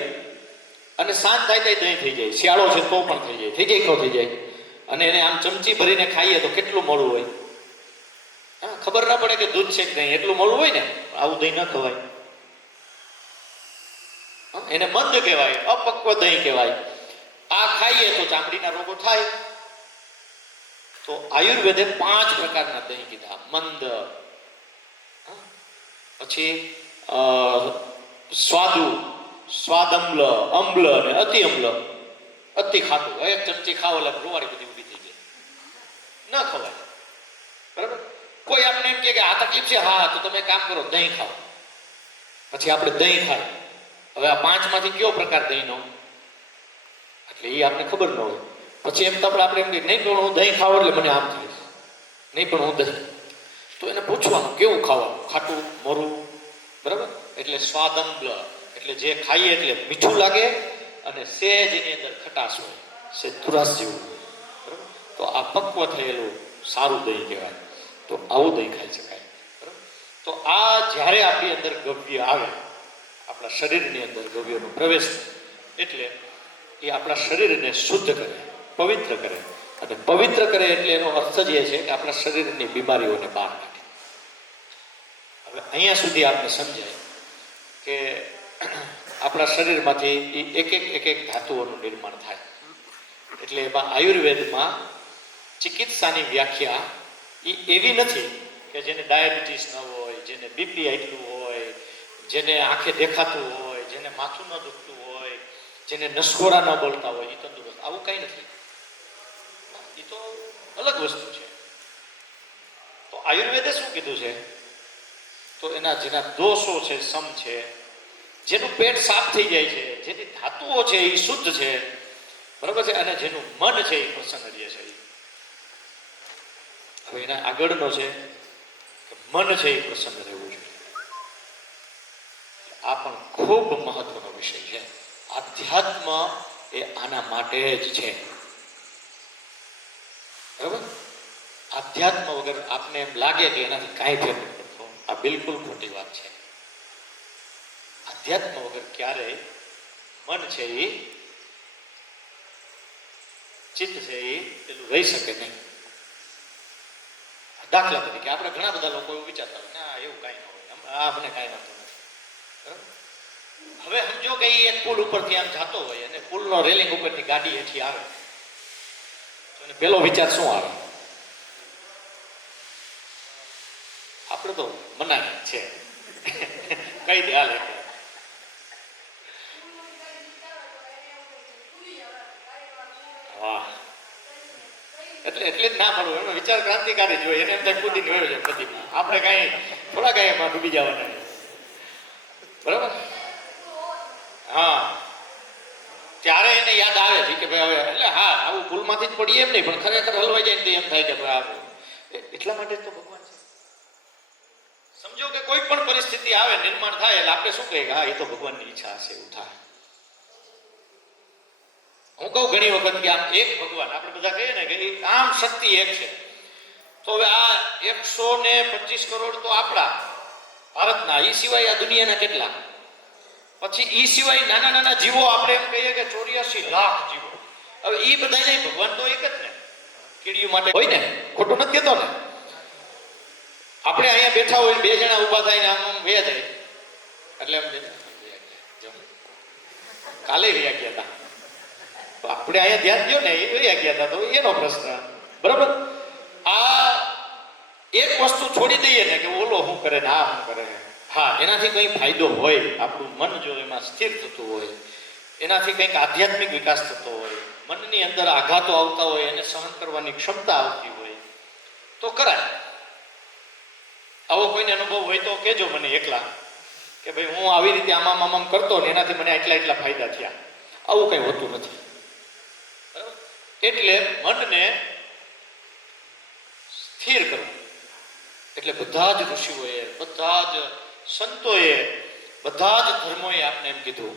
અને સાંજ થાય તો દહીં થઈ જાય. શિયાળો છે તો પણ થઈ જાય, થઈ જાય. અને એને આમ ચમચી ભરીને ખાઈએ તો કેટલું મોડું હોય. ખબર ના પડે કે દૂધ છે કે નહીં, એટલું મોડું હોય ને. આવું દહીં ન ખવાય. એને મંદ કહેવાય, અપક્વ દહીં કહેવાય. આ ખાઈએ તો ચામડીના રોગો થાય. તો આયુર્વેદે 5 પ્રકારના દહીં કીધા. મંદ, પછી સ્વાદુ, સ્વાદમ્લ, અમ્લ અને અતિ અમ્લ. અતિ ખાટું, એક ચમચી ખાવ એટલે રૂવાડી બધી ઊભી થઈ જાય. ન ખવાય. બરાબર? કોઈ આપણે એમ કે આ તકલીફ છે, હા તો તમે કામ કરો દહીં ખાઓ. પછી આપણે દહીં ખાય. હવે આ 5 માંથી કયો પ્રકાર દહીંનો? એટલે એ આપણે ખબર ન હોય. પછી એમ તો આપણે એમ કે નહીં પણ હું દહીં ખાવ એટલે મને આમ થાય, નહીં પણ હું દહીં. તો એને પૂછવાનું કેવું ખાવાનું, ખાટું, મોરું. બરાબર? એટલે સ્વાદમ્લ એટલે જે ખાઈએ એટલે મીઠું લાગે અને સેજ એની અંદર ખટાશ હોય, સેજ તુરાસ જેવું. બરાબર? તો આ પક્વ થયેલું સારું દહીં કહેવાય. તો આવું દહીં ખાઈ શકાય. બરાબર? તો આ જ્યારે આપણી અંદર ગવ્ય આવે, આપણા શરીરની અંદર ગવ્યનો પ્રવેશ થાય, એટલે એ આપણા શરીરને શુદ્ધ કરે, પવિત્ર કરે. અને પવિત્ર કરે એટલે એનો અર્થ જ એ છે કે આપણા શરીરની બીમારીઓને બહાર કાઢે. હવે અહીંયા સુધી આપણે સમજાય કે આપણા શરીરમાંથી એક એક ધાતુઓનું નિર્માણ થાય. એટલે એમાં આયુર્વેદમાં ચિકિત્સાની વ્યાખ્યા એ એવી નથી કે જેને ડાયાબિટીસ ન હોય, જેને બીપી એટલું હોય, જેને આંખે દેખાતું હોય, જેને માથું ન દુખતું હોય, જેને નસકોરા ન બોલતા હોય એ તંદુરસ્ત. આવું કંઈ નથી. એ તો અલગ વસ્તુ છે. તો આયુર્વેદે શું કીધું છે? તો એના જેના દોષો છે, સમ છે, જેનું પેટ સાફ થઈ જાય છે, જેની ધાતુઓ છે એ શુદ્ધ છે, બરાબર છે, અને જેનું મન છે એ પ્રસન્ન રહે છે. હવે એના આગળનો છે કે મન છે એ પ્રસન્ન રહેવું જોઈએ. આ પણ ખૂબ મહત્વનો વિષય છે. આધ્યાત્મ એ આના માટે જ છે. બરાબર? આધ્યાત્મ વગર આપને એમ લાગે કે એનાથી કાંઈ ફેર નથી પડતો, આ બિલકુલ ખોટી વાત છે. આધ્યાત્મ વગર ક્યારેય મન છે એ ચિત્ત છે એ પેલું રહી શકે નહીં. દાખલા તરીકે આપણે ઘણા બધા લોકો એવું વિચારતા હોય ના એવું કાંઈ ન હોય, આ મને કાંઈ વાંધો નથી. બરાબર? હવે સમજો કે ઈ એક પુલ ઉપરથી આમ જાતો હોય અને પુલનો રેલિંગ ઉપરથી ગાડી હેઠી આવે તો એને પેલો વિચાર શું આવે? આપણે તો મનાય છે કઈ દે હાલ એટલે. વાહ, એટલે જ ના મળવું, એનો વિચાર ક્રાંતિકારી જોઈએ, એને એમ થાય કૂદીને વયો જાય નદીમાં. આપણે કાંઈ થોડા કાંઈ એમાં ડૂબી જવાના નથી. બરાબર? હા, ત્યારે એને યાદ આવે છે કે ભાઈ હવે એટલે હા આવું ભૂલમાંથી જ પડીએ એમ નહીં, પણ ખરેખર હલવાઈ જાય ને તો એમ થાય કે ભાઈ આવું. એટલા માટે તો ભગવાન છે. સમજો કે કોઈ પણ પરિસ્થિતિ આવે, નિર્માણ થાય એટલે આપણે શું કહીએ કે હા એ તો ભગવાનની ઈચ્છા હશે એવું થાય. હું કહું ઘણી વખત કે આમ એક ભગવાન, આપણે બધા કહીએ ને કે આમ શક્તિ એક છે, તો હવે આ 125 કરોડ તો આપણા ભારતના, એ સિવાય આ દુનિયાના કેટલા, પછી ઈ સિવાય નાના નાના જીવો, આપણે એમ કહીએ કે 84 લાખ જીવો. હવે ઈ બધા નહીં, ભગવાન તો એક જ ને. કીડીઓ માટે હોય ને, ખોટું નથી કહેતો ને. આપણે અહીંયા બેઠા હોય, બે જણા ઊભા થઈને આમ બે જાય એટલે એમ કાલે રહ્યા ગયા હતા, આપણે અહીંયા ધ્યાન દો ને, એ રહ્યા ગયા હતા તો એનો પ્રશ્ન. બરાબર? આ એક વસ્તુ છોડી દઈએ ને કે ઓલો શું કરે ને આ શું કરે, હા એનાથી કંઈ ફાયદો હોય, આપણું મન જો એમાં સ્થિર થતું હોય, એનાથી કંઈક આધ્યાત્મિક વિકાસ થતો હોય, મનની અંદર આઘાતો આવતા હોય, એને સહન કરવાની ક્ષમતા આવતી હોય તો કરાય. આવો કોઈને અનુભવ હોય તો કહેજો મને એકલા કે ભાઈ હું આવી રીતે આમામ આમામ કરતો ને એનાથી મને એટલા ફાયદા થયા. આવું કંઈ હોતું નથી. બરાબર? એટલે મનને સ્થિર કરવું. એટલે બધા જ ઋષિઓએ, બધા જ સંતોએ, બધા જ ધર્મોએ આપણે એમ કીધું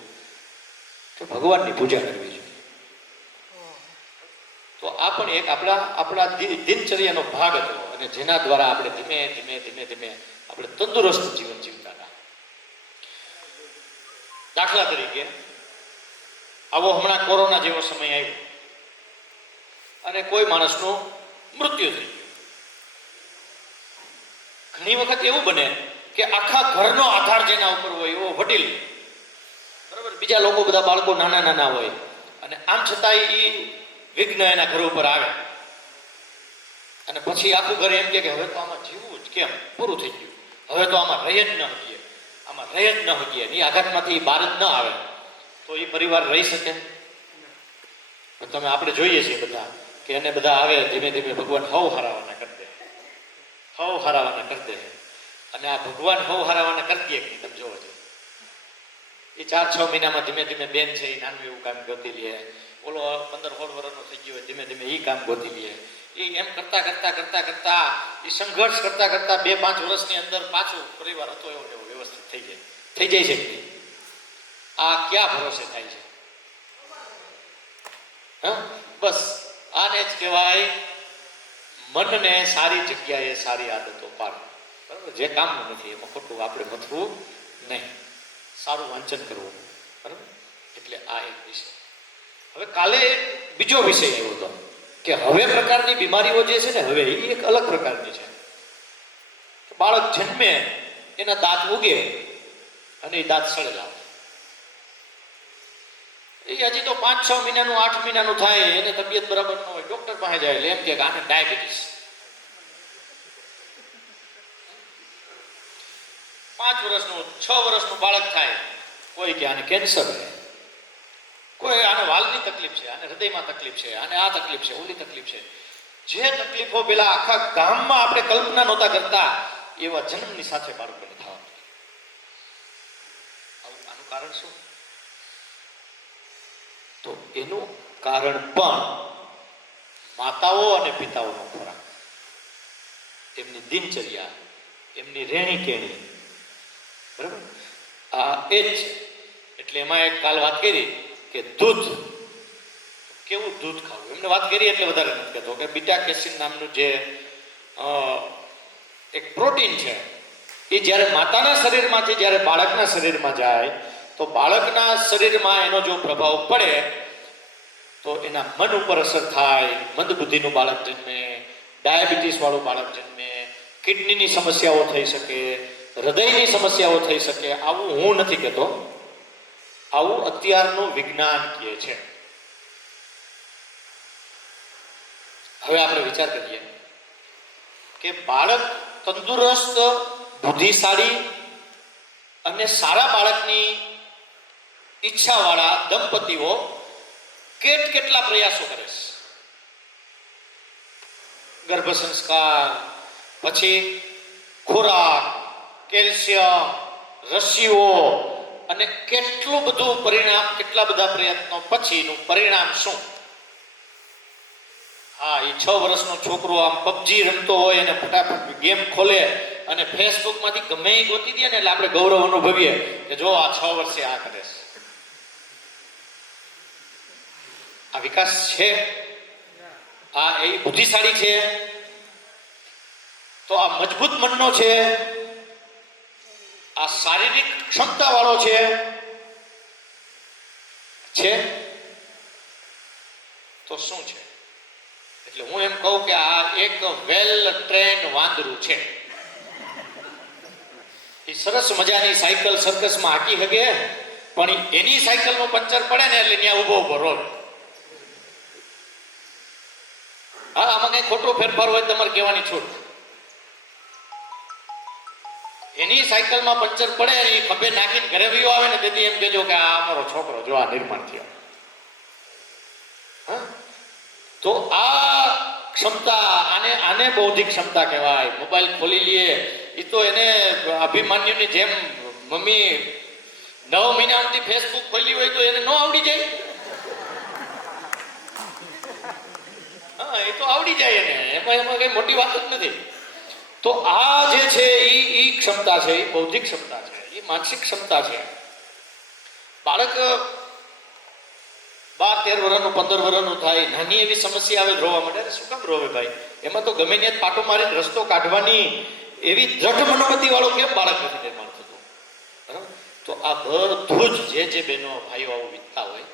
કે ભગવાનની પૂજા કરવી જોઈએ. તો આ પણ એક આપણા દિનચર્યાનો ભાગ હતો અને જેના દ્વારા આપણે ધીમે ધીમે આપણે તંદુરસ્ત જીવન જીવતા હતા. દાખલા તરીકે આવો હમણાં કોરોના જેવો સમય આવ્યો અને કોઈ માણસનું મૃત્યુ થઈ ગયું. ઘણી વખત એવું બને કે આખા ઘરનો આધાર જેના ઉપર હોય એવો વડીલ, બરાબર, બીજા લોકો બધા બાળકો નાના હોય અને આમ છતાં એ વિઘ્ન એના ઘર ઉપર આવે અને પછી આખું ઘર એમ કે હવે તો આમાં જીવવું જ કેમ, પૂરું થઈ ગયું, હવે તો આમાં રહી જ ન શકીએ, એ આઘાતમાંથી બહાર જ ન આવે તો એ પરિવાર રહી શકે? તમે આપણે જોઈએ છીએ બધા કે એને બધા આવે ધીમે ધીમે ભગવાન હવ હરાવાના કરી દે અને આ ભગવાન હવ હરાવાના કરી દે કે તમે જોવો છો એ 4-6 મહિનામાં ધીમે ધીમે બેન છે એ નાનું એવું કામ ગોતી લે, ઓલો 15-16 વર્ષનો થઈ ગયો ધીમે ધીમે એ કામ ગોતી લે. એ એમ કરતા એ સંઘર્ષ કરતા 2-5 વર્ષની અંદર પાછો પરિવાર હતો એવો વ્યવસ્થિત થઈ જાય છે. આ ક્યાં ભરોસે થાય છે? હા, બસ આને જ કહેવાય મનને સારી જગ્યાએ સારી આદતો પાડવી. બરાબર? જે કામનું નથી એમાં ખોટું આપણે મથવું નહીં, સારું વાંચન કરવું. બરાબર? એટલે આ એક વિષય. હવે કાલે બીજો વિષય એવો હતો કે હવે પ્રકારની બીમારીઓ જે છે ને, હવે એ એક અલગ પ્રકારની છે. બાળક જન્મે એના દાંત ઉગે અને એ દાંત સડેલા, એ હજી તો 5-6 મહિનાનું 8 મહિનાનું થાય, એને તબિયત બરાબર ન હોય, ડોક્ટર પાસે જાય એટલે એમ કે આને ડાયાબિટીસ. 5 વર્ષનું 6 વર્ષનું બાળક થાય, કોઈ કે આને કેન્સર છે, કોઈ આને વાલની તકલીફ છે, આને હૃદયમાં તકલીફ છે, આને આ તકલીફ છે, ઓલી તકલીફ છે. જે તકલીફો પેલા આખા ગામમાં આપણે કલ્પના નહોતા કરતા એવા જન્મની સાથે બાળકોને થવા માંડી. આનું કારણ શું? તો એનું કારણ પણ માતાઓ અને પિતાઓનો ખોરાક, એમની દિનચર્યા, એમની રહેણી કેણી. બરાબર? આ એ જ છે. એટલે એમાં એક કાલ વાત કરી કે દૂધ, કેવું દૂધ ખાવું, એમને વાત કરી એટલે વધારે નથી કહેતો કે બીટા કેસીન નામનું જે એક પ્રોટીન છે એ જ્યારે માતાના શરીરમાંથી જ્યારે બાળકના શરીરમાં જાય તો બાળકના શરીરમાં એનો જો પ્રભાવ પડે તો એના મન ઉપર અસર થાય, મંદબુદ્ધિનું બાળક જન્મે, ડાયાબિટીસ વાળું બાળક જન્મે, કિડનીની સમસ્યાઓ થઈ શકે, હૃદયની સમસ્યાઓ થઈ શકે. આવું હું નથી કહેતો, આવું અત્યારનું વિજ્ઞાન કહે છે. હવે આપણે વિચાર કરીએ કે બાળક તંદુરસ્ત, બુદ્ધિશાળી અને સારા બાળકની ઈચ્છાવાળા દંપતીઓ કેટલા પ્રયાસો કરે છે. ગર્ભ સંસ્કાર, પછી ખોરાક, કેલ્શિયમ, રસીઓ અને કેટલું બધું પરિણામ, કેટલા બધા પ્રયત્નો પછીનું પરિણામ શું? હા, એ 6 વર્ષનો છોકરો આમ પબજી રમતો હોય અને ફટાફટ ગેમ ખોલે અને ફેસબુકમાંથી ગમે એ ગોતી દે ને એટલે આપણે ગૌરવ અનુભવીએ કે જો આ 6 વર્ષે આ કરે છે. આ વિકાસ છે? આ એ બુદ્ધિશાળી છે? તો આ મજબૂત મનનો છે? આ શારીરિક ક્ષમતા વાળો છે? તો શું છે? એટલે હું એમ કહું કે આ એક વેલ ટ્રેન વાંદરું છે. એ સરસ મજાની સાયકલ સર્કસમાં હાકી શકે, પણ એની સાયકલનું પંચર પડે ને એટલે ત્યાં ઊભો રોડ. હા, આમાં કઈ ખોટો ફેરફાર હોય તમારે કહેવાની છૂટ. એની સાયકલમાં પંચર પડે અને એ ખભે નાખીને ઘરે વયો આવે ને તેથી એમ કહેજો કે આ અમારો છોકરો જો આ નિર્માણ થયો. તો આ ક્ષમતા, આને બૌદ્ધિક ક્ષમતા કહેવાય. મોબાઈલ ખોલી લઈએ એ તો એને અભિમાન્યુની જેમ મમ્મી 9 મહિના સુધી ફેસબુક ખોલી હોય તો એને ન આવડી જાય? હા, એ તો આવડી જાય એને, એમાં કઈ મોટી વાત જ નથી. તો આ જે છે એ ક્ષમતા છે, એ બૌદ્ધિક ક્ષમતા છે, એ માનસિક ક્ષમતા છે. બાળક 12-13 વર્ષનું, 15 વર્ષનું થાય, નાની એવી સમસ્યા આવે રોવા માટે. શું કામ રોવે ભાઈ? એમાં તો ગમે ત્યાં પાટો મારીને રસ્તો કાઢવાની એવી દ્રઢ મનોમતિ વાળો કેમ બાળક નથી નિર્માણ થતું? બરાબર? તો આ બધું જ જે બહેનો ભાઈઓ આવું વીતતા હોય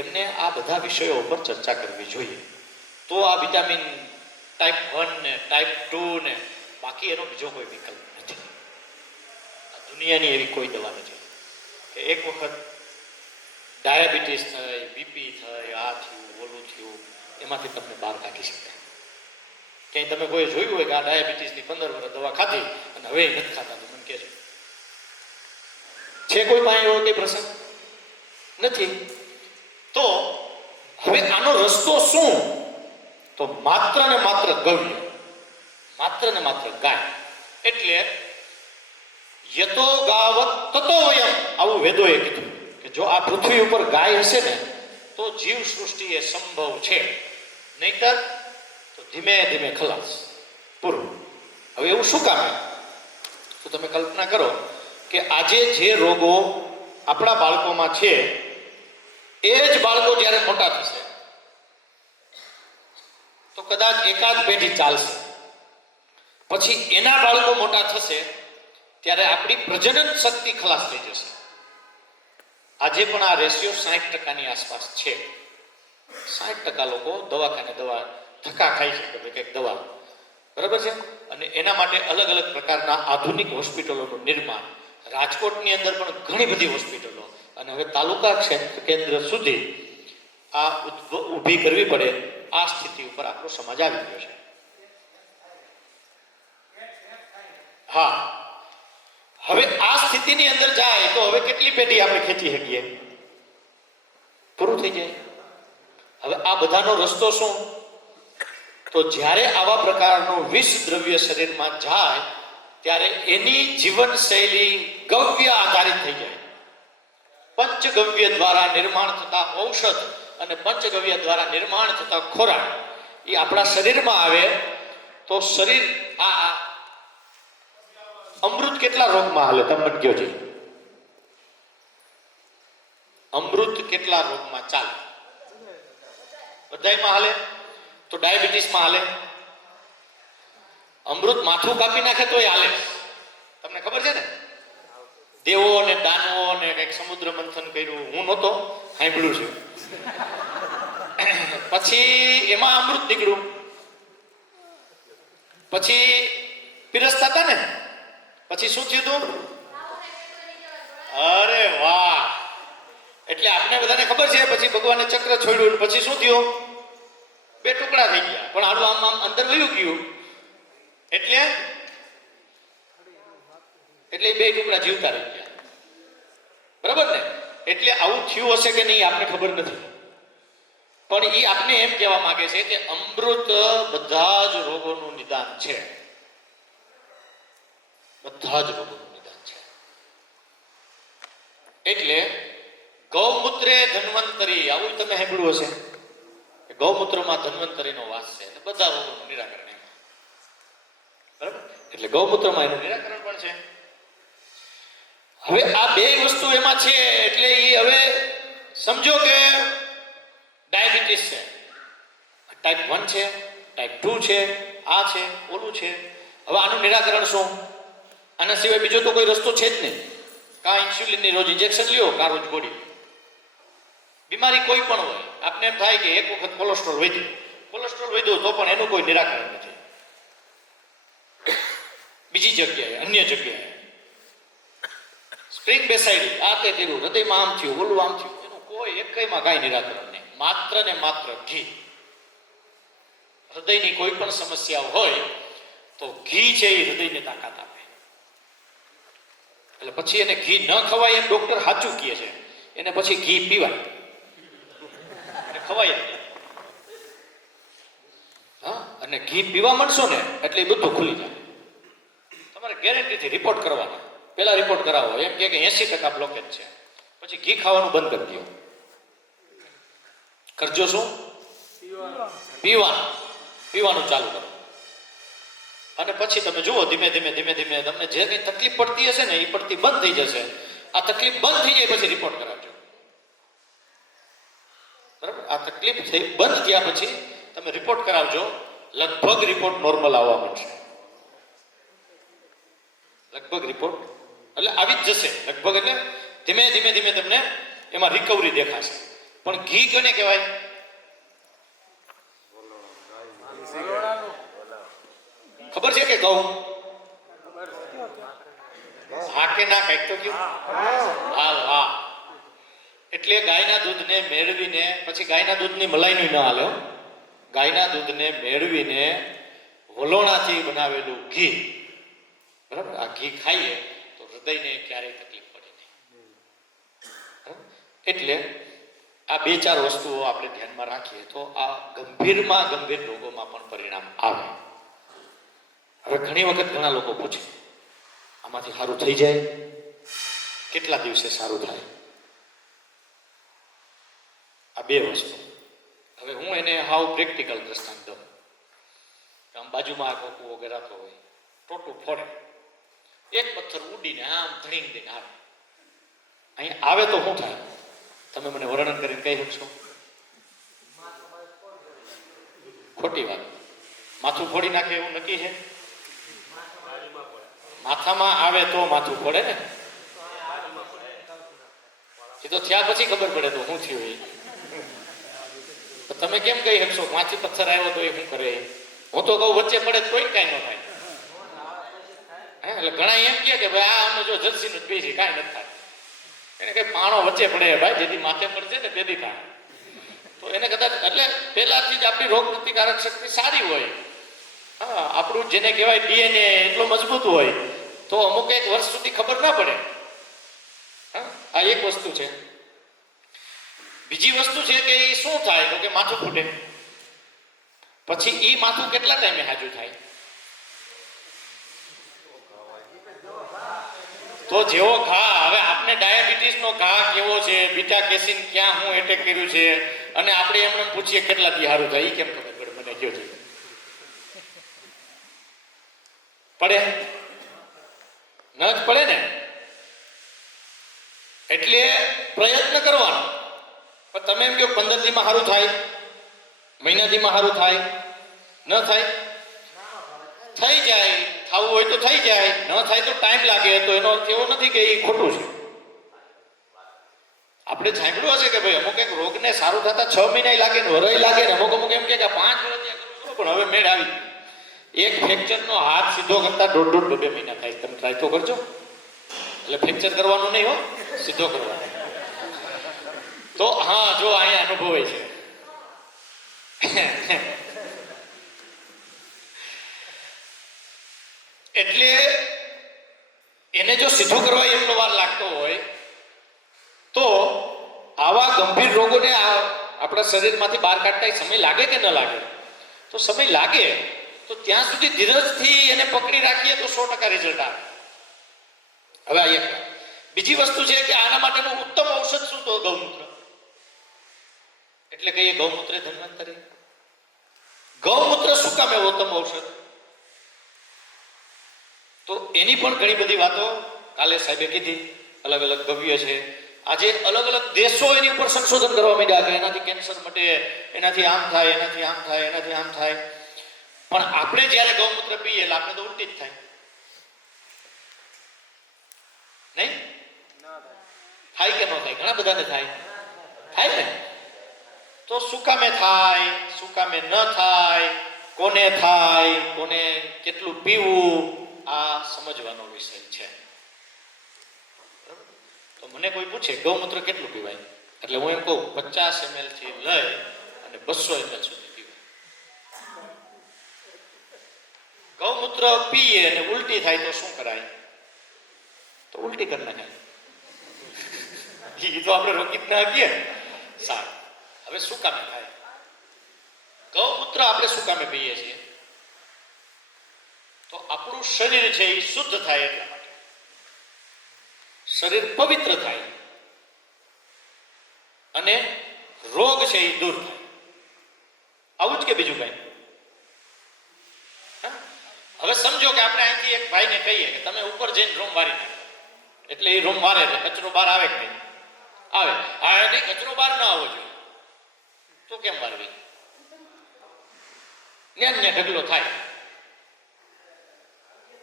એમને આ બધા વિષયો ઉપર ચર્ચા કરવી જોઈએ. તો આ વિટામિન ટાઈપ 1 ને ટાઈપ 2 ને બાકી એનો બીજો કોઈ વિકલ્પ નથી. આ દુનિયાની એવી કોઈ દવા નથી કે એક વખત ડાયાબિટીસ થઈ, બીપી થઈ, આ થયું, ઓલું થયું, એમાંથી તમને બહાર કાઢી શકે. ક્યાંય તમે કોઈ જોયું હોય કે આ ડાયાબિટીસની 15 વર્ષ દવા ખાધી અને હવે નથી ખાતા? તો મને કહેજો. છે કોઈ પાસે એવો કંઈ પ્રસંગ? નથી. તો હવે આનો રસ્તો શું? તો માત્ર ને માત્ર ગવ્ય, માત્ર ને માત્ર ગાય. એટલે યતો ગાવત તતો વયમ, આવું વેદોએ કીધું કે જો આ પૃથ્વી ઉપર ગાય હશે ને તો જીવ સૃષ્ટિ એ સંભવ છે, નહીતર તો ધીમે ધીમે ખલાસ પૂરું. હવે એવું શું કામ? તો તમે કલ્પના કરો કે આજે જે રોગો આપણા બાળકોમાં છે એ જ બાળકો જ્યારે મોટા થશે તો કદાચ એકાદ પેઢી ચાલશે, પછી એના બાળકો મોટા થશે ત્યારે આપણી પ્રજનન શક્તિ ખલાસ થઈ જશે. આજે પણ આ રેશિયો 60% આસપાસ છે. 60% લોકો દવાખાને દવા ધક્કા ખાઈ છે કે કંઈક દવા, બરાબર છે. અને એના માટે અલગ અલગ પ્રકારના આધુનિક હોસ્પિટલોનું નિર્માણ રાજકોટની અંદર પણ ઘણી બધી હોસ્પિટલો અને હવે તાલુકા કેન્દ્ર સુધી આ ઊભી કરવી પડે. આ સ્થિતિ ઉપર આપણો સમાજ આવી ગયો છે. હા, હવે આ સ્થિતિની અંદર જાય તો હવે કેટલી પેઢી આપણે ખેંચી શકીએ? પૂરું થઈ જાય. હવે આ બધાનો રસ્તો શું? તો જ્યારે આવા પ્રકારનું વિષ દ્રવ્ય શરીરમાં જાય ત્યારે એની જીવનશૈલી ગવ્ય આધારિત થઈ જાય. પંચગવ્ય દ્વારા નિર્માણ થતા ઔષધ અને પંચગવ્ય દ્વારા નિર્માણ થતા ખોરાક એ આપણા શરીરમાં આવે તો શરીર આ અમૃત કેટલા રોગમાં હાલે તમે કહો છો? અમૃત કેટલા રોગમાં ચાલે? બધાયમાં હાલે. તો ડાયાબિટીસમાં હાલે. અમૃત માથું કાપી નાખે તોય હાલે. તમને ખબર છે ને? દેવો ને દાનવો ને કંઈક સમુદ્ર મંથન કર્યું, હું નહોતો, સાંભળ્યું છે. પછી એમાં અમૃત નીકળ્યું, પછી પીરસતા હતા ને, પછી શું થયું હતું? અરે વાહ, એટલે આપણે બધાને ખબર છે પછી ભગવાને ચક્ર છોડ્યું ને પછી શું થયું? બે ટુકડા થઈ ગયા, પણ આડું આમ આમ અંદર વયું ગયું એટલે એ બે ટુકડા જીવતા રહી ગયા. બરાબર ને? એટલે આવું થયું હશે કે નહીં આપણે ખબર નથી, પણ એ આપને એમ કહેવા માંગે છે કે અમૃત બધા જ રોગોનું નિદાન છે. બધા જ રોગોનું નિદાન છે. એટલે ગૌમૂત્રે ધન્વંતરી, આવું તમે સાંભળ્યું હશે કે ગૌમૂત્રમાં ધન્વંતરીનો વાસ છે અને બધા રોગોનું નિરાકરણ એમાં. બરાબર? એટલે ગૌમૂત્રમાં એનું નિરાકરણ પણ છે. હવે આ બે વસ્તુ એમાં છે એટલે એ હવે સમજો કે ડાયાબિટીસ છે, ટાઈપ 1 છે, ટાઈપ 2 છે, આ છે, ઓલું છે. હવે આનું નિરાકરણ શું? આના સિવાય બીજો તો કોઈ રસ્તો છે જ નહીં. કાં ઇન્સ્યુલિનની રોજ ઇન્જેક્શન લ્યો, કાં રોજ ગોળી. બીમારી કોઈ પણ હોય, આપને એમ થાય કે એક વખત કોલેસ્ટ્રોલ વધ્યું તો પણ એનું કોઈ નિરાકરણ નથી. બીજી જગ્યાએ, અન્ય જગ્યાએ સ્પ્રિંગ બેસાડી, આ તે કર્યું, હૃદયમાં આમ થયું, ઓલું આમ થયું, એનું કોઈ એકમાં કાંઈ નિરાકરણ નહીં. માત્ર ને માત્ર ઘી. હૃદયની કોઈ પણ સમસ્યાઓ હોય તો ઘી છે એ હૃદયને તાકાત આપે. એટલે પછી એને ઘી ન ખવાય એમ ડોક્ટર સાચું કહે છે, એને પછી ઘી પીવાય, એને ખવાય જ નહીં. હા, અને ઘી પીવા માંડશો ને એટલે એ બધું ખુલી જાય. તમારે ગેરંટીથી રિપોર્ટ કરવાના. પહેલા રિપોર્ટ કરાવો, એમ કે 80% બ્લોકેજ છે, પછી ઘી ખાવાનું બંધ કરી દો. કરજો શું? પીવાનું ચાલુ કરો. અને પછી તમે જુઓ ધીમે ધીમે તમને જે કંઈ તકલીફ પડતી હશે ને એ પડતી બંધ થઈ જશે. આ તકલીફ બંધ થઈ જાય પછી રિપોર્ટ કરાવજો. બરાબર? આ તકલીફ બંધ થયા પછી તમે રિપોર્ટ કરાવજો. લગભગ રિપોર્ટ નોર્મલ આવવા માંડશે. લગભગ રિપોર્ટ એટલે આવી જ જશે. લગભગ એટલે ધીમે તમને એમાં રિકવરી દેખાશે. પણ ઘી કોને કહેવાય? ખબર છે કે કહું? હા કે ના? કઈક તો કયું? હા. એટલે ગાયના દૂધને મેળવીને પછી ગાયના દૂધની મલાઈનું ન હાલે. ગાયના દૂધને મેળવીને વલોણાથી બનાવેલું ઘી, બરાબર? આ ઘી ખાઈએ તો હૃદયને ક્યારેય તકલીફ પડે નહીં. એટલે આ 2-4 વસ્તુઓ આપણે ધ્યાનમાં રાખીએ તો આ ગંભીર રોગોમાં પણ પરિણામ આવે. હવે ઘણી વખત ઘણા લોકો પૂછે આમાંથી સારું થઈ જાય? કેટલા દિવસે સારું થાય? આ 2 વસ્તુ. હવે હું એને હાવ પ્રેક્ટિકલ દ્રષ્ટાંત દઉં. આમ બાજુમાં આ કોકુઓ ગરાતો હોય, ટોટું ફોડે, એક પથ્થર ઉડીને આમ ધણીને દઈને આવે. અહીં આવે તો શું થાય? તમે મને વર્ણન કરીને કહી શકશો? ખોટી વાત. માથું ફોડી નાખે એવું નક્કી છે? માથામાં આવે તો માથું ફોડે ને. એ તો થયા પછી ખબર પડે તો શું થયું. તો તમે કેમ કહી શકશો માછી પથ્થર આવ્યો તો એ શું કરે? હું તો કહું વચ્ચે પડે તો કોઈ કાંઈ ન થાય. એટલે ઘણા એમ કે ભાઈ આ અમે જો જર્સીનું જ પી છે કાંઈ નથી થાય. એને કઈ પાણો વચ્ચે પડે ભાઈ, જેથી માથે પડશે ને તેથી થાય. તો એને કદાચ એટલે પહેલાથી જ આપણી રોગ પ્રતિકારક શક્તિ સારી હોય, હા, આપણું જેને કહેવાય DNA એટલો મજબૂત હોય તો અમુક એક વર્ષ સુધી ખબર ના પડે. હા, આ એક વસ્તુ છે. બીજી વસ્તુ છે કે એ શું થાય તો કે માથું ફૂટે. પછી એ માથું કેટલા ટાઈમે હાજુ થાય? તો જેવો ઘા, હવે આપણે ડાયાબિટીસનો ઘા કેવો છે, બીટા કેસીન ક્યાં હું એટેક કર્યું છે, અને આપણે એમને પૂછીએ કેટલા દી સારું થાય, એ કેમ ખબર પડે? મને કયો છે? પડે? ન જ પડે ને. એટલે પ્રયત્ન કરવાનો. પણ તમે એમ કહો 15 દીમાં સારું થાય, મહિના દીમાં સારું થાય, ન થાય? થઈ જાય. થવું હોય તો થઈ જાય, ન થાય તો ટાઈમ લાગે. તો એનો અર્થ એવો નથી કે એ ખોટું છે. આપણે સાંભળ્યું હશે કે ભાઈ અમુક એક રોગને સારું થતા 6 મહિના લાગે ને વરય લાગે ને અમુક એમ કે 5 વર્ષ કરવું, પણ હવે મેળ આવી. એક ફ્રેક્ચરનો હાથ સીધો કરતા 1.5-2 મહિના થાય. તમે ટ્રાય તો કરજો. એટલે ફ્રેક્ચર કરવાનું નહીં હો, સીધો કરવાનો. તો હા, જો અહીંયા અનુભવે છે. એટલે એને જો સીધું કરવા એટલો વાર લાગતો હોય તો આવા ગંભીર રોગોને આપણા શરીરમાંથી બહાર કાઢતા સમય લાગે કે ન લાગે? તો સમય લાગે. તો ત્યાં સુધી ધીરજથી એને પકડી રાખીએ તો 100% રિઝલ્ટ આવે. હવે આ એક બીજી વસ્તુ છે કે આના માટેનું ઉત્તમ ઔષધ શું? તો ગૌમૂત્ર. એટલે કહીએ ગૌમૂત્ર ધન્વંતરી. ગૌમૂત્ર શું કામ એવું ઉત્તમ ઔષધ? તો એની પણ ઘણી બધી વાતો કાલે સાહેબે કીધી. અલગ અલગ ગવ્ય છે. આજે અલગ અલગ દેશો એની ઉપર સંશોધન કરવા માંડ્યા કે એનાથી કેન્સર મટે, એનાથી આમ થાય, એનાથી આમ થાય, એનાથી આમ થાય. પણ આપણે જ્યારે ગૌમૂત્ર પીએ એટલે આપણે તો ઉલટી જ થાય. નહીં થાય કે ન થાય? ઘણા બધાને થાય. થાય ને? તો શું કામે થાય, શું કામે ન થાય, કોને થાય, કોને કેટલું પીવું, આ સમજવાનો વિષય છે. તો મને કોઈ પૂછે ગૌમૂત્ર કેટલું પીવાય, એટલે હું એમ કહું 50 ml થી લઈ અને 200 ml સુધી પીવાય. ગૌમૂત્ર પીએ અને ઉલટી થાય તો શું કરાય? તો ઉલટી કરી નાખાય. એ તો આપણે રોકી જ ના શકીએ. સારું, હવે શું કામે થાય? ગૌમૂત્ર આપણે શું કામે પીએ છીએ? તો આપણું શરીર છે એ શુદ્ધ થાય એટલા માટે. શરીર પવિત્ર થાય અને રોગ છે એ દૂર થાય. આવું જ કે બીજું કઈ? હવે સમજો કે આપણે અહીંથી એક ભાઈને કહીએ કે તમે ઉપર જઈને રૂમ વારી નાખો. એટલે એ રૂમ વારે એટલે કચરો બહાર આવે કે નહીં? આવે. આ નહીં, કચરો બહાર ન આવવો જોઈએ. તો કેમ વારવી? ને ઢગલો થાય,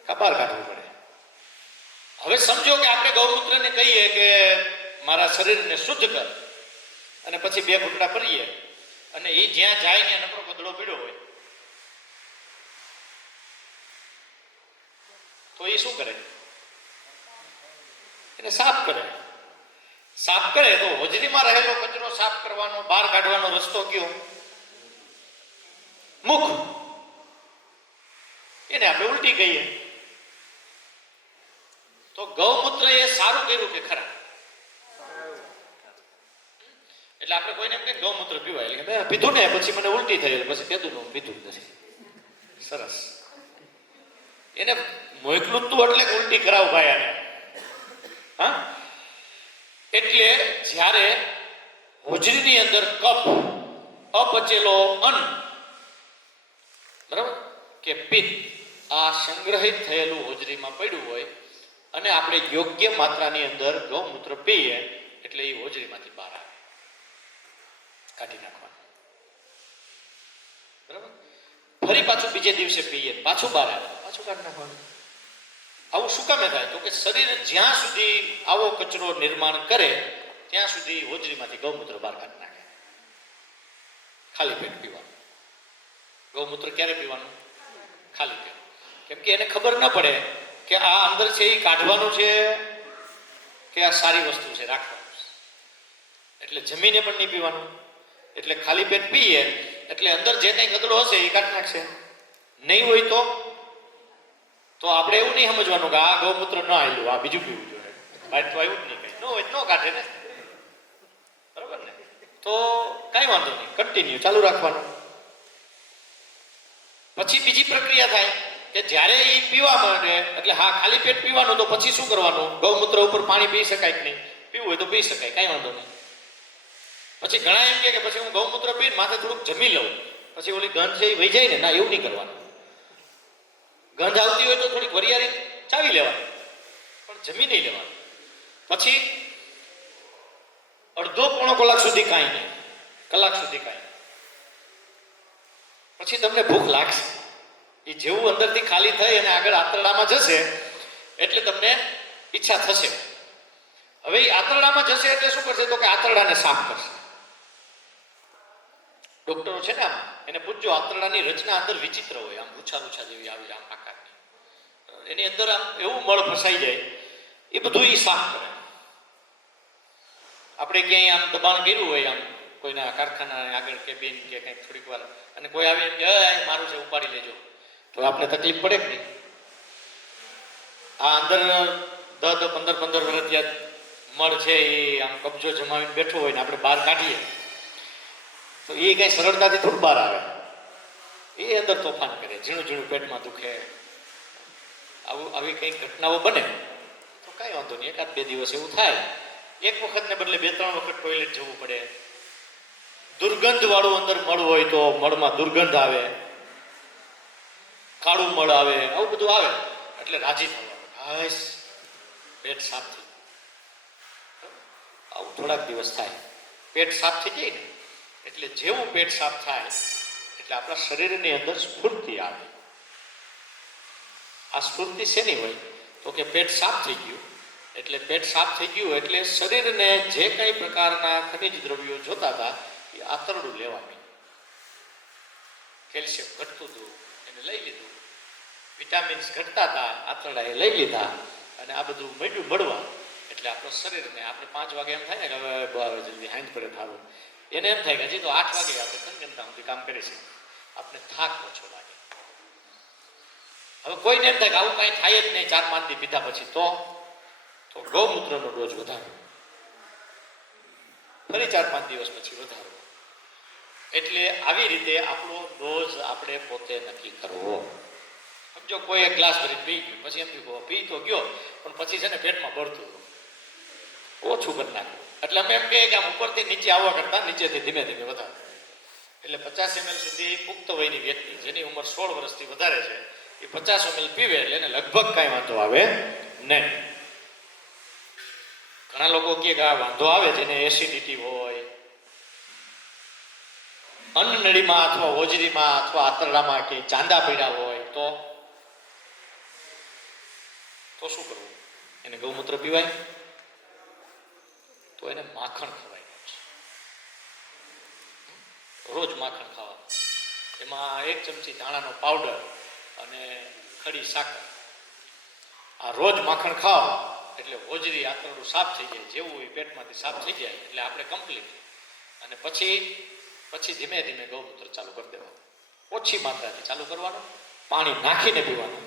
બહાર કાઢવું પડે. હવે સમજો કે આપણે ગૌમૂત્રને કહીએ કે મારા શરીરને શુદ્ધ કર, અને પછી 2 ઘૂંટડા ભરીએ અને એ જ્યાં જાય ત્યાં નકરો કદડો પીડ્યો હોય તો એ શું કરે? એને સાફ કરે. સાફ કરે તો હોજરીમાં રહેલો કચરો સાફ કરવાનો, બહાર કાઢવાનો રસ્તો કયો? મુખ. એને આપણે ઉલટી કહીએ. તો ગૌમૂત્ર એ સારું કર્યું કે ખરાબ? એટલે આપણે કોઈને એમ કે ગૌમૂત્ર પીવાય એટલે મેં પીધું ને પછી મને ઉલટી થઈ પછી કીધું ને પીધું નથી. સરસ. એને મોકલું તું એટલે ઉલટી કરાવ ભાઈ આને. હા, એટલે જ્યારે હોજરીની અંદર કફ, અપચેલો અન્ન, બરાબર કે પિત્ત, આ સંગ્રહિત થયેલું હોજરીમાં પડ્યું હોય અને આપણે યોગ્ય માત્રાની અંદર ગૌમૂત્ર પીએ એટલે એ હોજરીમાંથી બહાર આવે, કાઢી નાખવાનું. બરાબર. ફરી પાછું બીજે દિવસે પીએ, પાછું બહાર આવે, પાછું કાઢી નાખવાનું. આવું શું કામે થાય? તો કે શરીર જ્યાં સુધી આવો કચરો નિર્માણ કરે ત્યાં સુધી હોજરીમાંથી ગૌમૂત્ર બહાર કાઢી નાખે. ખાલી પેટ પીવાનું. ગૌમૂત્ર ક્યારે પીવાનું? ખાલી પેટ. કેમ કે એને ખબર ન પડે કે આ અંદર છે એ કાઢવાનું છે કે આ સારી વસ્તુ છે રાખવાનું છે. એટલે જમીને પણ નહીં પીવાનું. એટલે ખાલી પેટ પીએ એટલે અંદર જે કંઈ કચરો હશે એ કાઢી નાખશે. નહીં હોય તો આપણે એવું નહીં સમજવાનું કે આ ગૌમૂત્ર ન આવ્યું, આ બીજું પીવું જોઈએ. બહાર તો આવ્યું જ નહીં, કઈ ન હોય ન કાઢે ને. બરોબર ને? તો કાંઈ વાંધો નહીં, કન્ટિન્યુ ચાલુ રાખવાનું. પછી બીજી પ્રક્રિયા થાય કે જ્યારે એ પીવા માંડે એટલે હા ખાલી પેટ પીવાનું. તો પછી શું કરવાનું? ગૌમૂત્ર ઉપર પાણી પી શકાય કે નહીં? પીવું હોય તો પી શકાય, કાંઈ વાંધો નહીં. પછી ઘણા એમ કે પછી હું ગૌમૂત્ર પીને માથે થોડુંક જમી લઉં પછી ઓલી ગંધ છે એ વહી જાય ને. ના, એવું નહીં કરવાનું. ગંધ આવતી હોય તો થોડીક વરિયાળી ચાવી લેવાની, પણ જમી નહીં લેવાનું. પછી અડધો પોણો કલાક સુધી કાંઈ નહીં, કલાક સુધી કાંઈ. પછી તમને ભૂખ લાગશે. એ જેવું અંદરથી ખાલી થઈ અને આગળ આંતરડામાં જશે એટલે તમને ઈચ્છા થશે. હવે એ આંતરડામાં જશે એટલે શું કરશે? તો કે આંતરડાને સાફ કરશે. ડોક્ટરો છે ને આમ એને પૂછજો, આંતરડાની રચના અંદર વિચિત્ર હોય, આમ રૂછા રૂછા જેવી આવી આમ આકારની. એની અંદર આમ એવું મળ ફસાઈ જાય, એ બધું એ સાફ કરે. આપણે ક્યાંય આમ દબાણ કર્યું હોય આમ કોઈના કારખાના આગળ કેબિન કે કંઈક થોડીક વાર અને કોઈ આવે એમ કે મારું છે ઉપાડી લેજો, તો આપણે તકલીફ પડે કે નહીં? આ અંદર 10-15 વર્ષ ત્યાં મળ છે એ આમ કબજો જમાવીને બેઠો હોય ને આપણે બહાર કાઢીએ તો એ કઈ સરળતાથી થોડું બહાર આવે, એ અંદર તોફાન કરે, ઝીણું ઝીણું પેટમાં દુખે, આવી કંઈક ઘટનાઓ બને તો કાંઈ વાંધો નહીં, 1-2 દિવસ એવું થાય. એક વખતને બદલે 2-3 વખત ટોયલેટ જવું પડે. દુર્ગંધ વાળું અંદર મળ હોય તો મળમાં દુર્ગંધ આવે, કાળું મળ આવે, આવું બધું આવે એટલે રાજી થવાનું, હાશ પેટ સાફ થઈ. આવું થોડાક દિવસ થાય, પેટ સાફ થઈ જાય ને એટલે જેવું પેટ સાફ થાય એટલે આપણા શરીરની અંદર સ્ફૂર્તિ આવે. આ સ્ફૂર્તિ શેની હોય તો કે પેટ સાફ થઈ ગયું એટલે પેટ સાફ થઈ ગયું એટલે શરીરને જે કંઈ પ્રકારના ખનિજ દ્રવ્યો જોતા હતા એ આંતરડું લેવા માંડ્યું. કેલ્શિયમ ઘટતું હતું એને લઈ લીધું, વિટામિન્સ ઘટતા હતા આંતરડાએ લઈ લીધા અને આ બધું મળ્યું મળવા એટલે આપણું શરીરને આપણે 5 વાગે એમ થાય ને કે હવે જલ્દી હાંજ પડે થારું, એને એમ થાય કે હજી તો 8 વાગે આપણે કનકનતા સુધી કામ કરીશું, આપણે થાક ઓછો લાગે. હવે કોઈને એમ થાય કે આવું કાંઈ થાય જ નહીં 4-5 દી પીધા પછી, તો ગૌમૂત્રનો ડોઝ વધારો, ફરી 4-5 દિવસ પછી વધારો. એટલે આવી રીતે આપણો ડોઝ આપણે પોતે નક્કી કરવો. સમજો કોઈ એક ગ્લાસ ભરી પી ગયું પછી એમ પી તો ગયો પણ પછી છે ને પેટમાં બળતું ઓછું કરી નાખ્યું. એટલે અમે એમ કહીએ કે આમ ઉપરથી નીચે આવવા કરતા નીચેથી ધીમે ધીમે વધારે. એટલે 50 ml સુધી પુખ્ત વયની વ્યક્તિ જેની ઉંમર 16 વર્ષથી વધારે છે એ 50 ml પીવે એટલે એને લગભગ કાંઈ વાંધો આવે નહીં. ઘણા લોકો કહે કે આ વાંધો આવે જેને એસિડિટી હોય, અન્નનળીમાં અથવા હોજરીમાં અથવા આંતરડામાં કે ચાંદા પડ્યા હોય તો શું કરવું? એને ગૌમૂત્ર પીવાય? તો એને માખણ ખવાય. રોજ માખણ ખાવાનું, એમાં 1 ચમચી ધાણાનો પાવડર અને ખડી સાકર. આ રોજ માખણ ખાઓ એટલે હોજરી આંતરડું સાફ થઈ જાય, જેવું એ પેટમાંથી સાફ થઈ જાય એટલે આપણે કમ્પ્લીટ. અને પછી ધીમે ધીમે ગૌમૂત્ર ચાલુ કરી દેવાનું, ઓછી માત્રાથી ચાલુ કરવાનું, પાણી નાખીને પીવાનું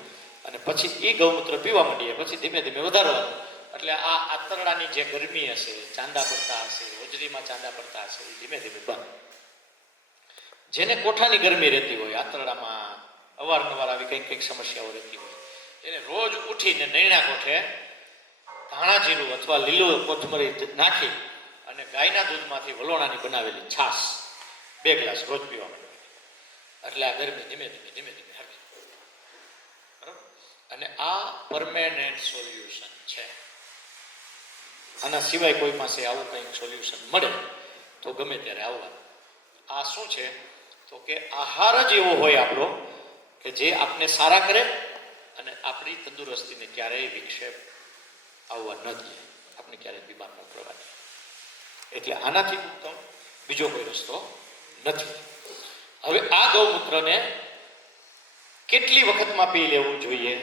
અને પછી એ ગૌમૂત્ર પીવા માંડીએ પછી ધીમે ધીમે વધારવાનું. એટલે આ આંતરડાની જે ગરમી હશે, ચાંદા પડતા હશે, હોજરીમાં ચાંદા પડતા હશે એ ધીમે ધીમે બંધ. જેને કોઠાની ગરમી રહેતી હોય, આંતરડામાં અવારનવાર આવી કંઈક સમસ્યાઓ રહેતી હોય, એને રોજ ઉઠીને નૈણા કોઠે ધાણા જીરું અથવા લીલું કોથમરી નાખી અને ગાયના દૂધમાંથી વલોણાની બનાવેલી છાશ 2 ગ્લાસ રોજ પીવા માંડે એટલે આ ગરમી ધીમે ધીમે હટે. બરાબર? અને આ પરમેનન્ટ સોલ્યુશન છે. આના સિવાય કોઈ પાસે આવું કંઈક સોલ્યુશન મળે તો ગમે ત્યારે આવવાનું. આ શું છે તો કે આહાર જ એવો હોય આપણો કે જે આપને સારા કરે અને આપણી તંદુરસ્તીને ક્યારેય વિક્ષેપ આવવા ન દે, આપણે ક્યારેય બીમાર ન પડવા દે. એટલે આનાથી ઉત્તમ બીજો કોઈ રસ્તો નથી. હવે આ ગૌમૂત્રને કેટલી વખતમાં પી લેવું જોઈએ?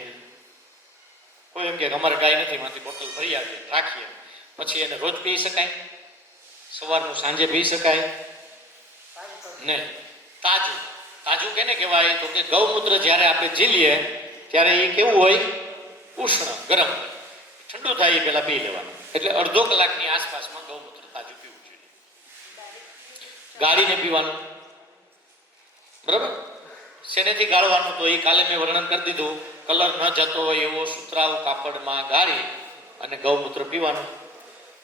કોઈ એમ કે અમારે ગાય નથી, માંથી બોટલ ભરી આવીએ રાખીએ, પછી એને રોજ પી શકાય? સવારનું સાંજે પી શકાય નહીં. તાજું કેને કહેવાય તો કે ગૌમૂત્ર જ્યારે આપણે ઝીલીએ ત્યારે એ કેવું હોય? ઉષ્ણ, ગરમ હોય. ઠંડુ થાય એ પહેલા પી લેવાનું. એટલે અડધો કલાકની આસપાસમાં ગૌમૂત્ર તાજું પીવું જોઈએ. ગાળીને પીવાનું. બરાબર? શેનેથી ગાળવાનું? તો એ કાલે મેં વર્ણન કરી દીધું. કલર ન જતો હોય એવો સુતરાઉ કાપડમાં ગાળી અને ગૌમૂત્ર પીવાનું.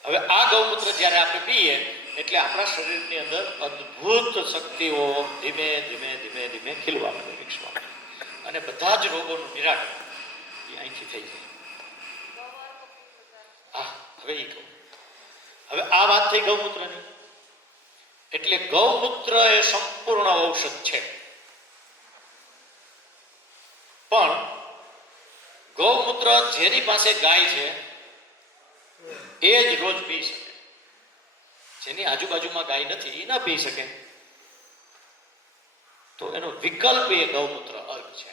હવે આ ગૌમૂત્ર જ્યારે આપણે પીએ એટલે આપણા શરીરની અંદર અદ્ભુત શક્તિઓ ધીમે ધીમે ખીલવા માંડે, વિકસવા માંડે અને બધા જ રોગોનું નિરાકરણ એ અહીંથી થઈ જાય. હવે એ કહું. હવે આ વાત થઈ ગૌમૂત્રની. એટલે ગૌમૂત્ર એ સંપૂર્ણ ઔષધ છે. પણ ગૌમૂત્ર જેની પાસે ગાય છે એ જ રોજ પી શકે. જેની આજુબાજુમાં ગાય નથી એ ના પી શકે. તો એનો વિકલ્પ એ ગૌમૂત્ર અર્ક છે.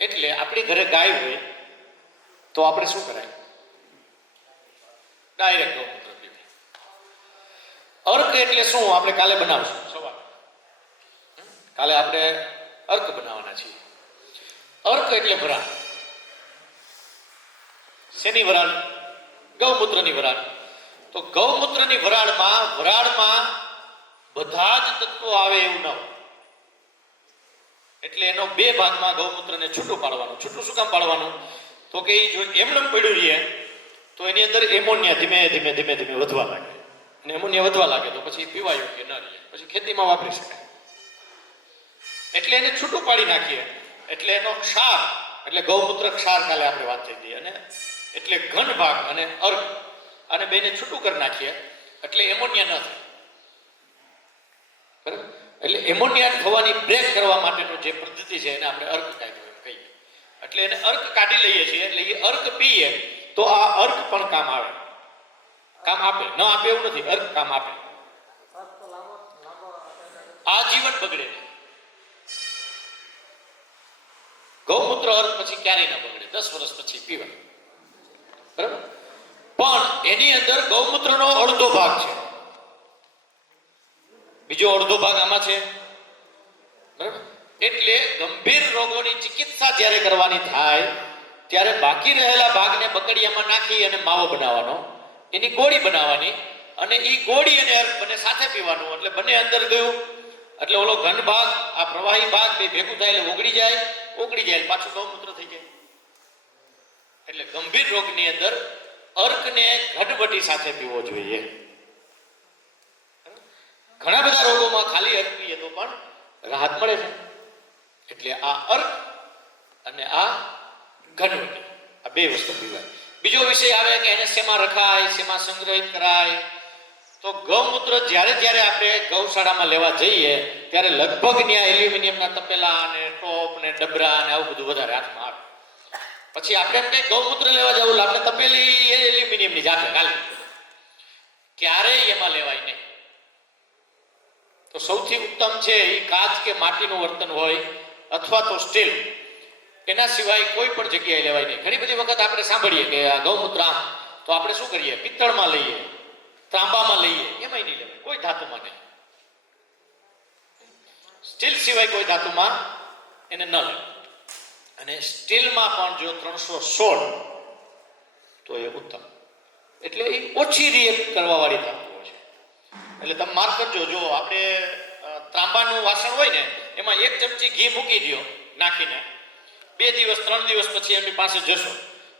એટલે આપણી ઘરે ગાય હોય તો આપણે શું કરાય? ડાયરેક્ટ ગૌમૂત્ર પીવે. અર્ક એટલે શું આપણે કાલે બનાવશું સવાર. કાલે આપણે અર્ક બનાવવાના છીએ. અર્ક એટલે વરાળ. શેની વરાળ? ગૌમૂત્રની વરાળ. તો ગૌમૂત્રની વરાળમાં બધા જ તત્વો આવે એવું ન હોય. એટલે એનો બે ભાગમાં ગૌમૂત્રને છૂટું પાડવાનું. છૂટું શું કામ પાડવાનું? તો કે એ જો એમને પડ્યું રહે તો એની અંદર એમોનિયા ધીમે ધીમે ધીમે ધીમે વધવા લાગે. અને એમોનિયા વધવા લાગે તો પછી પીવા યોગ્ય ન રહે, પછી ખેતીમાં વાપરી શકાય. એટલે એને છૂટું પાડી નાખીએ એટલે એનો ક્ષાર, એટલે ગૌમૂત્ર ક્ષાર કાલે આપણે વાત થઈ હતી. અને એટલે ઘન ભાગ અને અર્ક અને બેને છૂટું કરી નાખીએ એટલે એમોનિયા ન થાય. બરાબર? એટલે એમોનિયા થવાની બ્રેક કરવા માટેનો જે પદ્ધતિ છે એને આપણે અર્ક કાઢ્યો એમ કહીએ. એટલે એને અર્ક કાઢી લઈએ છીએ. એટલે એ અર્ક પીએ તો આ અર્ક પણ કામ આવે, કામ આપે. ન આપે એવું નથી, અર્ક કામ આપે. આ જીવન બગડે નહીં. ગૌમૂત્ર અર્ક પછી ક્યારેય ન બગડે, 10 વર્ષ પછી પીવાય. બરાબર? પણ એની અંદર ગૌમૂત્રનો અડધો ભાગ છે, બીજો અડધો ભાગ આમાં છે. બરાબર? એટલે ગંભીર રોગોની ચિકિત્સા જ્યારે કરવાની થાય ત્યારે બાકી રહેલા ભાગને બકડિયામાં નાખી અને માવો બનાવવાનો, એની ગોળી બનાવવાની, અને એ ગોળી અને અર્ક બંને સાથે પીવાનું. એટલે બંને અંદર ગયું એટલે ઓલો ઘન ભાગ, આ પ્રવાહી ભાગ બે ભેગું થાય એટલે ઓગળી જાય પાછું ગૌમૂત્ર થઈ જાય. એટલે ગંભીર રોગની અંદર અર્કને ઘટવટી સાથે પીવો જોઈએ. ઘણા બધા રોગોમાં ખાલી અર્ક પીએ તો પણ રાહત મળે છે. એટલે આ અર્ક અને આ ઘટવટી, આ બે વસ્તુ પીવાય. બીજો વિષય આવે કે એને શેમાં રખાય, શેમાં સંગ્રહિત કરાય. તો ગૌમૂત્ર જ્યારે જ્યારે આપણે ગૌશાળામાં લેવા જઈએ ત્યારે લગભગ ત્યાં એલ્યુમિનિયમના તપેલા અને ટોપ ને ડબરા અને આવું બધું વધારે હાથમાં આવે. પછી આપણે એમ કઈ ગૌમૂત્ર લેવા જવું, આપણે તપેલી એલ્યુમિનિયમની જ આપે કાલે, ક્યારેય એમાં લેવાય નહીં. તો સૌથી ઉત્તમ છે એ કાચ કે માટીનું વર્તન હોય અથવા તો સ્ટીલ, એના સિવાય કોઈ પણ જગ્યાએ લેવાય નહીં. ઘણી બધી વખત આપણે સાંભળીએ કે આ ગૌમૂત્ર આમ, તો આપણે શું કરીએ? પિત્તળમાં લઈએ, તાંબામાં લઈએ, એમાંય નહીં લેવાય, કોઈ ધાતુમાં નહીં. સ્ટીલ સિવાય કોઈ ધાતુમાં એને ન લે. અને સ્ટીલમાં પણ જો 316 તો એ ઉત્તમ. એટલે એ ઓછી રિએક્ટ કરવા વાળી ધાતુઓ છે. એટલે તમે માર્ક કરજો, જો આપણે તાંબાનું વાસણ હોય ને એમાં 1 ચમચી ઘી મૂકી દો નાખીને, 2 દિવસ 3 દિવસ પછી એમની પાસે જશો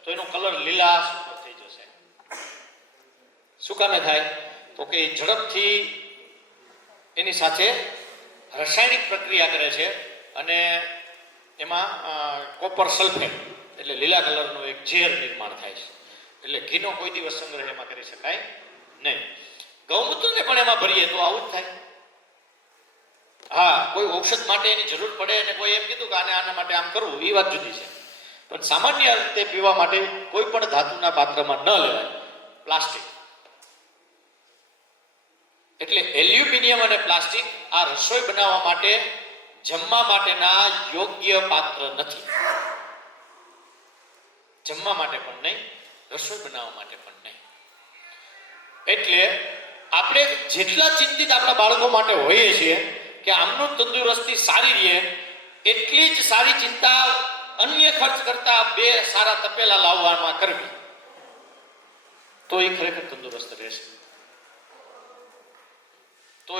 તો એનો કલર લીલા થઈ જશે. શું કામે થાય? તો કે ઝડપથી એની સાથે રાસાયણિક પ્રક્રિયા કરે છે અને એમાં કોપર સલ્ફેટ એટલે લીલા કલરનું એક ઝેર નિર્માણ થાય છે. એટલે ઘીનો કોઈ દિવસ સંગ્રહ એમાં કરી શકાય નહીં. ગૌમૂત્રને પણ એમાં ભરીએ તો આવું જ થાય. હા, કોઈ ઔષધ માટે એની જરૂર પડે અને કોઈ એમ કીધું કે આના માટે આમ કરવું, એ વાત જુદી છે. પણ સામાન્ય રીતે પીવા માટે કોઈ પણ ધાતુના પાત્રમાં ન લેવાય, પ્લાસ્ટિક. એટલે એલ્યુમિનિયમ અને પ્લાસ્ટિક આ રસોઈ બનાવવા માટે, જમવા માટેના યોગ્ય પાત્ર નથી. જમવા માટે પણ નહીં, રસોઈ બનાવવા માટે પણ નહીં. એટલે આપણે જેટલા ચિંતિત આપણા બાળકો માટે હોઈએ છીએ કે આમનું તંદુરસ્તી સારી રહે, એટલી જ સારી ચિંતા અન્ય ખર્ચ કરતા 2 સારા તપેલા લાવવામાં કરવી, તો એ ખરેખર તંદુરસ્ત રહેશે. તો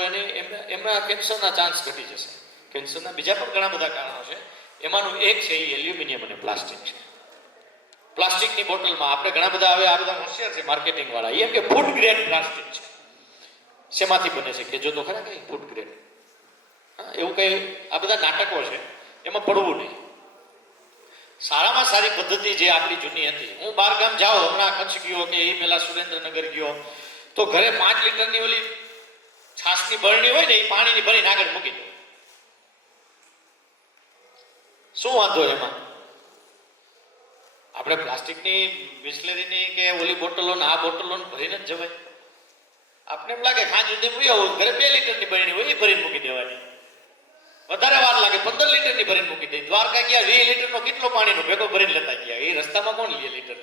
એમના કેન્સરના ચાન્સ ઘટી જશે. કેન્સરના બીજા પણ ઘણા બધા કારણો છે, એમાંનું એક છે એ એલ્યુમિનિયમ અને પ્લાસ્ટિક છે. પ્લાસ્ટિકની બોટલમાં આપણે ઘણા બધા હવે આ બધા હોશિયાર છે માર્કેટિંગ વાળા, એમ કે ફૂડ ગ્રેડ પ્લાસ્ટિક છે. શેમાંથી બને છે કે જો તો ખરા કઈ ફૂડ ગ્રેડ, હા, એવું કઈ આ બધા નાટકો છે, એમાં પડવું નહીં. સારામાં સારી પદ્ધતિ જે આપણી જૂની હતી, હું બહાર ગામ જાઉં, હમણાં કચ્છ ગયો કે એ પેલા સુરેન્દ્રનગર ગયો, તો ઘરે 5 લીટરની ઓલી છાસની બરણી હોય ને એ પાણીની ભરીને આગળ મૂકી દો. શું વાંધો એમાં? આપણે પ્લાસ્ટિકની બિસ્લેરીની કે ઓલી બોટલો આ બોટલો ભરીને જ જવાય. આપણે એમ લાગે ખાંજ સુધી મૂકી આવું, ઘરે 2 લીટરની બરણી હોય એ ભરીને મૂકી દેવાની. વધારે વાર લાગે 15 લીટરની ભરીને મૂકી દે. દ્વારકા ગયા 20 લીટરનો કેટલો પાણીનો ભેગો ભરીને લેતા ગયા, એ રસ્તામાં કોણ લે લીટર?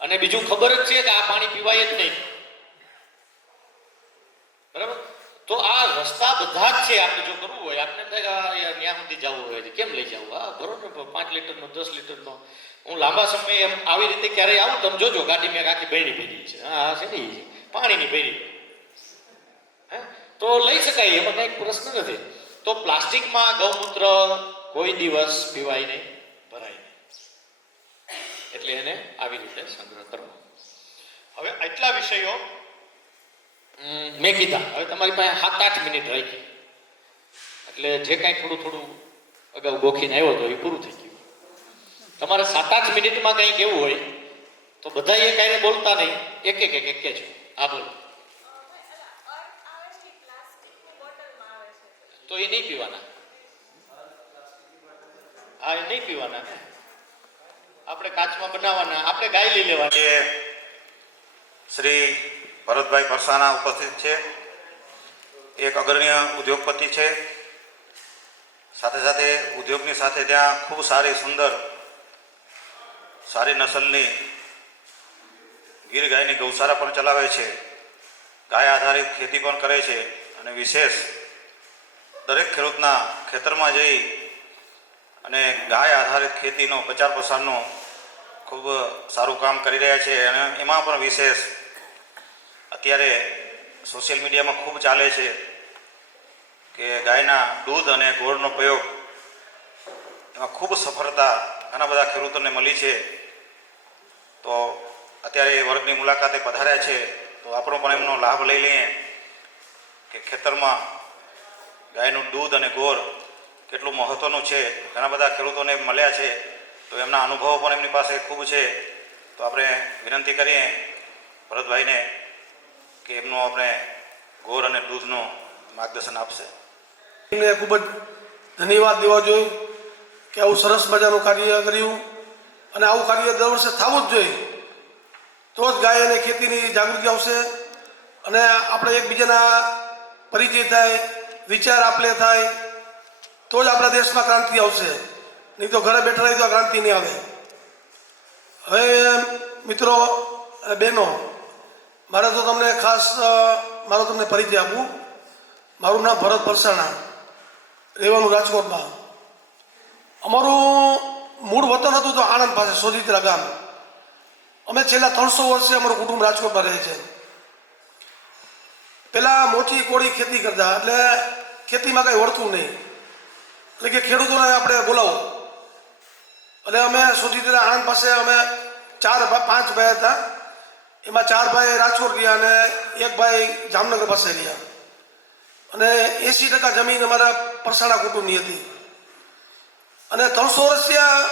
અને બીજું ખબર જ છે કે આ પાણી પીવાય જ નહીં, બરાબર. તો આ રસ્તા બધા જ છે. આપણે જો કરવું હોય, આપણે ત્યાં સુધી જવું હોય કેમ લઈ જવું, હા બરોબર, 5 લીટરનો 10 લીટરનો. હું લાંબા સમય એમ આવી રીતે ક્યારેય આવું, તમે જોજો ગાડી મેં આખી ભેડી ભેડી છે, હા છે ને, પાણીની ભેડી, હે તો લઈ શકાય, એમાં કંઈ પ્રશ્ન નથી. તો પ્લાસ્ટિકમાં ગૌમૂત્ર કોઈ દિવસ પીવાય નહીં, ભરાય નહીં, એટલે એને આવી રીતે સંગ્રહ કરવો. હવે આટલા વિષયો મેં કીધા. હવે તમારી પાસે 7-8 મિનિટ રહી, એટલે જે કાંઈ થોડું થોડું અગાઉ ગોખીને આવ્યો હતો એ પૂરું થઈ ગયું. તમારે 7-8 મિનિટમાં કંઈ કહેવું હોય તો બધા એ કાંઈ બોલતા નહીં, એક કહેજો. હા બોલો. તો એ નહીં પીવાના, હા એ નહીં પીવાના ને, આપણે કાચમાં બનાવવાના, આપણે ગાય લઈ લેવાની. જે શ્રી ભરતભાઈ પરસાણા ઉપસ્થિત છે, એક અગ્રણીય ઉદ્યોગપતિ છે. સાથે સાથે ઉદ્યોગની સાથે ત્યાં ખૂબ સારી સુંદર સારી નસલની ગીર ગાયની ગૌશાળા પણ ચલાવે છે. ગાય આધારિત ખેતી પણ કરે છે અને વિશેષ દરેક ખેડૂતના ખેતરમાં જઈ અને ગાય આધારિત ખેતીનો પ્રચાર પ્રસારનો ખૂબ સારું કામ કરી રહ્યા છે. અને એમાં પણ વિશેષ અત્યારે સોશિયલ મીડિયામાં ખૂબ ચાલે છે કે ગાયના દૂધ અને ગોળનો પ્રયોગ, એમાં ખૂબ સફળતા ઘણા બધા ખેડૂતોને મળી છે. તો અત્યારે એ વર્ગની મુલાકાતે પધાર્યા છે, તો આપણો પણ એમનો લાભ લઈ લઈએ કે ખેતરમાં ગાયનું દૂધ અને ગોળ કેટલું મહત્ત્વનું છે. ઘણા બધા ખેડૂતોને મળ્યા છે, તો એમના અનુભવો પણ એમની પાસે ખૂબ છે. તો આપણે વિનંતી કરીએ ભરતભાઈને કે એમનું આપણે ગોળ અને દૂધનું માર્ગદર્શન આપશે. એમને ખૂબ જ ધન્યવાદ દેવા જોઈએ કે આવું સરસ મજાનું કાર્ય કર્યું, અને આવું કાર્ય દર વર્ષે થવું જ જોઈએ. તો જ ગાય અને ખેતીની જાગૃતિ આવશે, અને આપણે એકબીજાના પરિચય થાય, વિચાર આપલે થાય, તો જ આપણા દેશમાં ક્રાંતિ આવશે. નહીં તો ઘરે બેઠા રહી તો ક્રાંતિ નહીં આવે. હવે મિત્રો અને બહેનો, મારે તો તમને ખાસ મારો તમને પરિચય આપું. મારું નામ ભરત પરસાણા, રહેવાનું રાજકોટમાં. અમારું મૂળ વતન હતું તો આણંદ પાસે સોજિત્રા ગામ. અમે છેલ્લા 300 વર્ષે અમારું કુટુંબ રાજકોટમાં રહે છે. પહેલાં મોટી કોળી ખેતી કરતા, એટલે ખેતીમાં કંઈ વળતું નહીં, એટલે કે ખેડૂતોને આપણે બોલાવો. અને અમે સોજિત્રા આણંદ પાસે અમે 4-5 ભાઈ હતા. એમાં 4 ભાઈ રાજકોટ ગયા અને 1 ભાઈ જામનગર પાસે ગયા. અને 80% જમીન અમારા પરસાણા કુટુંબની હતી. અને 300 વર્ષ ત્યાં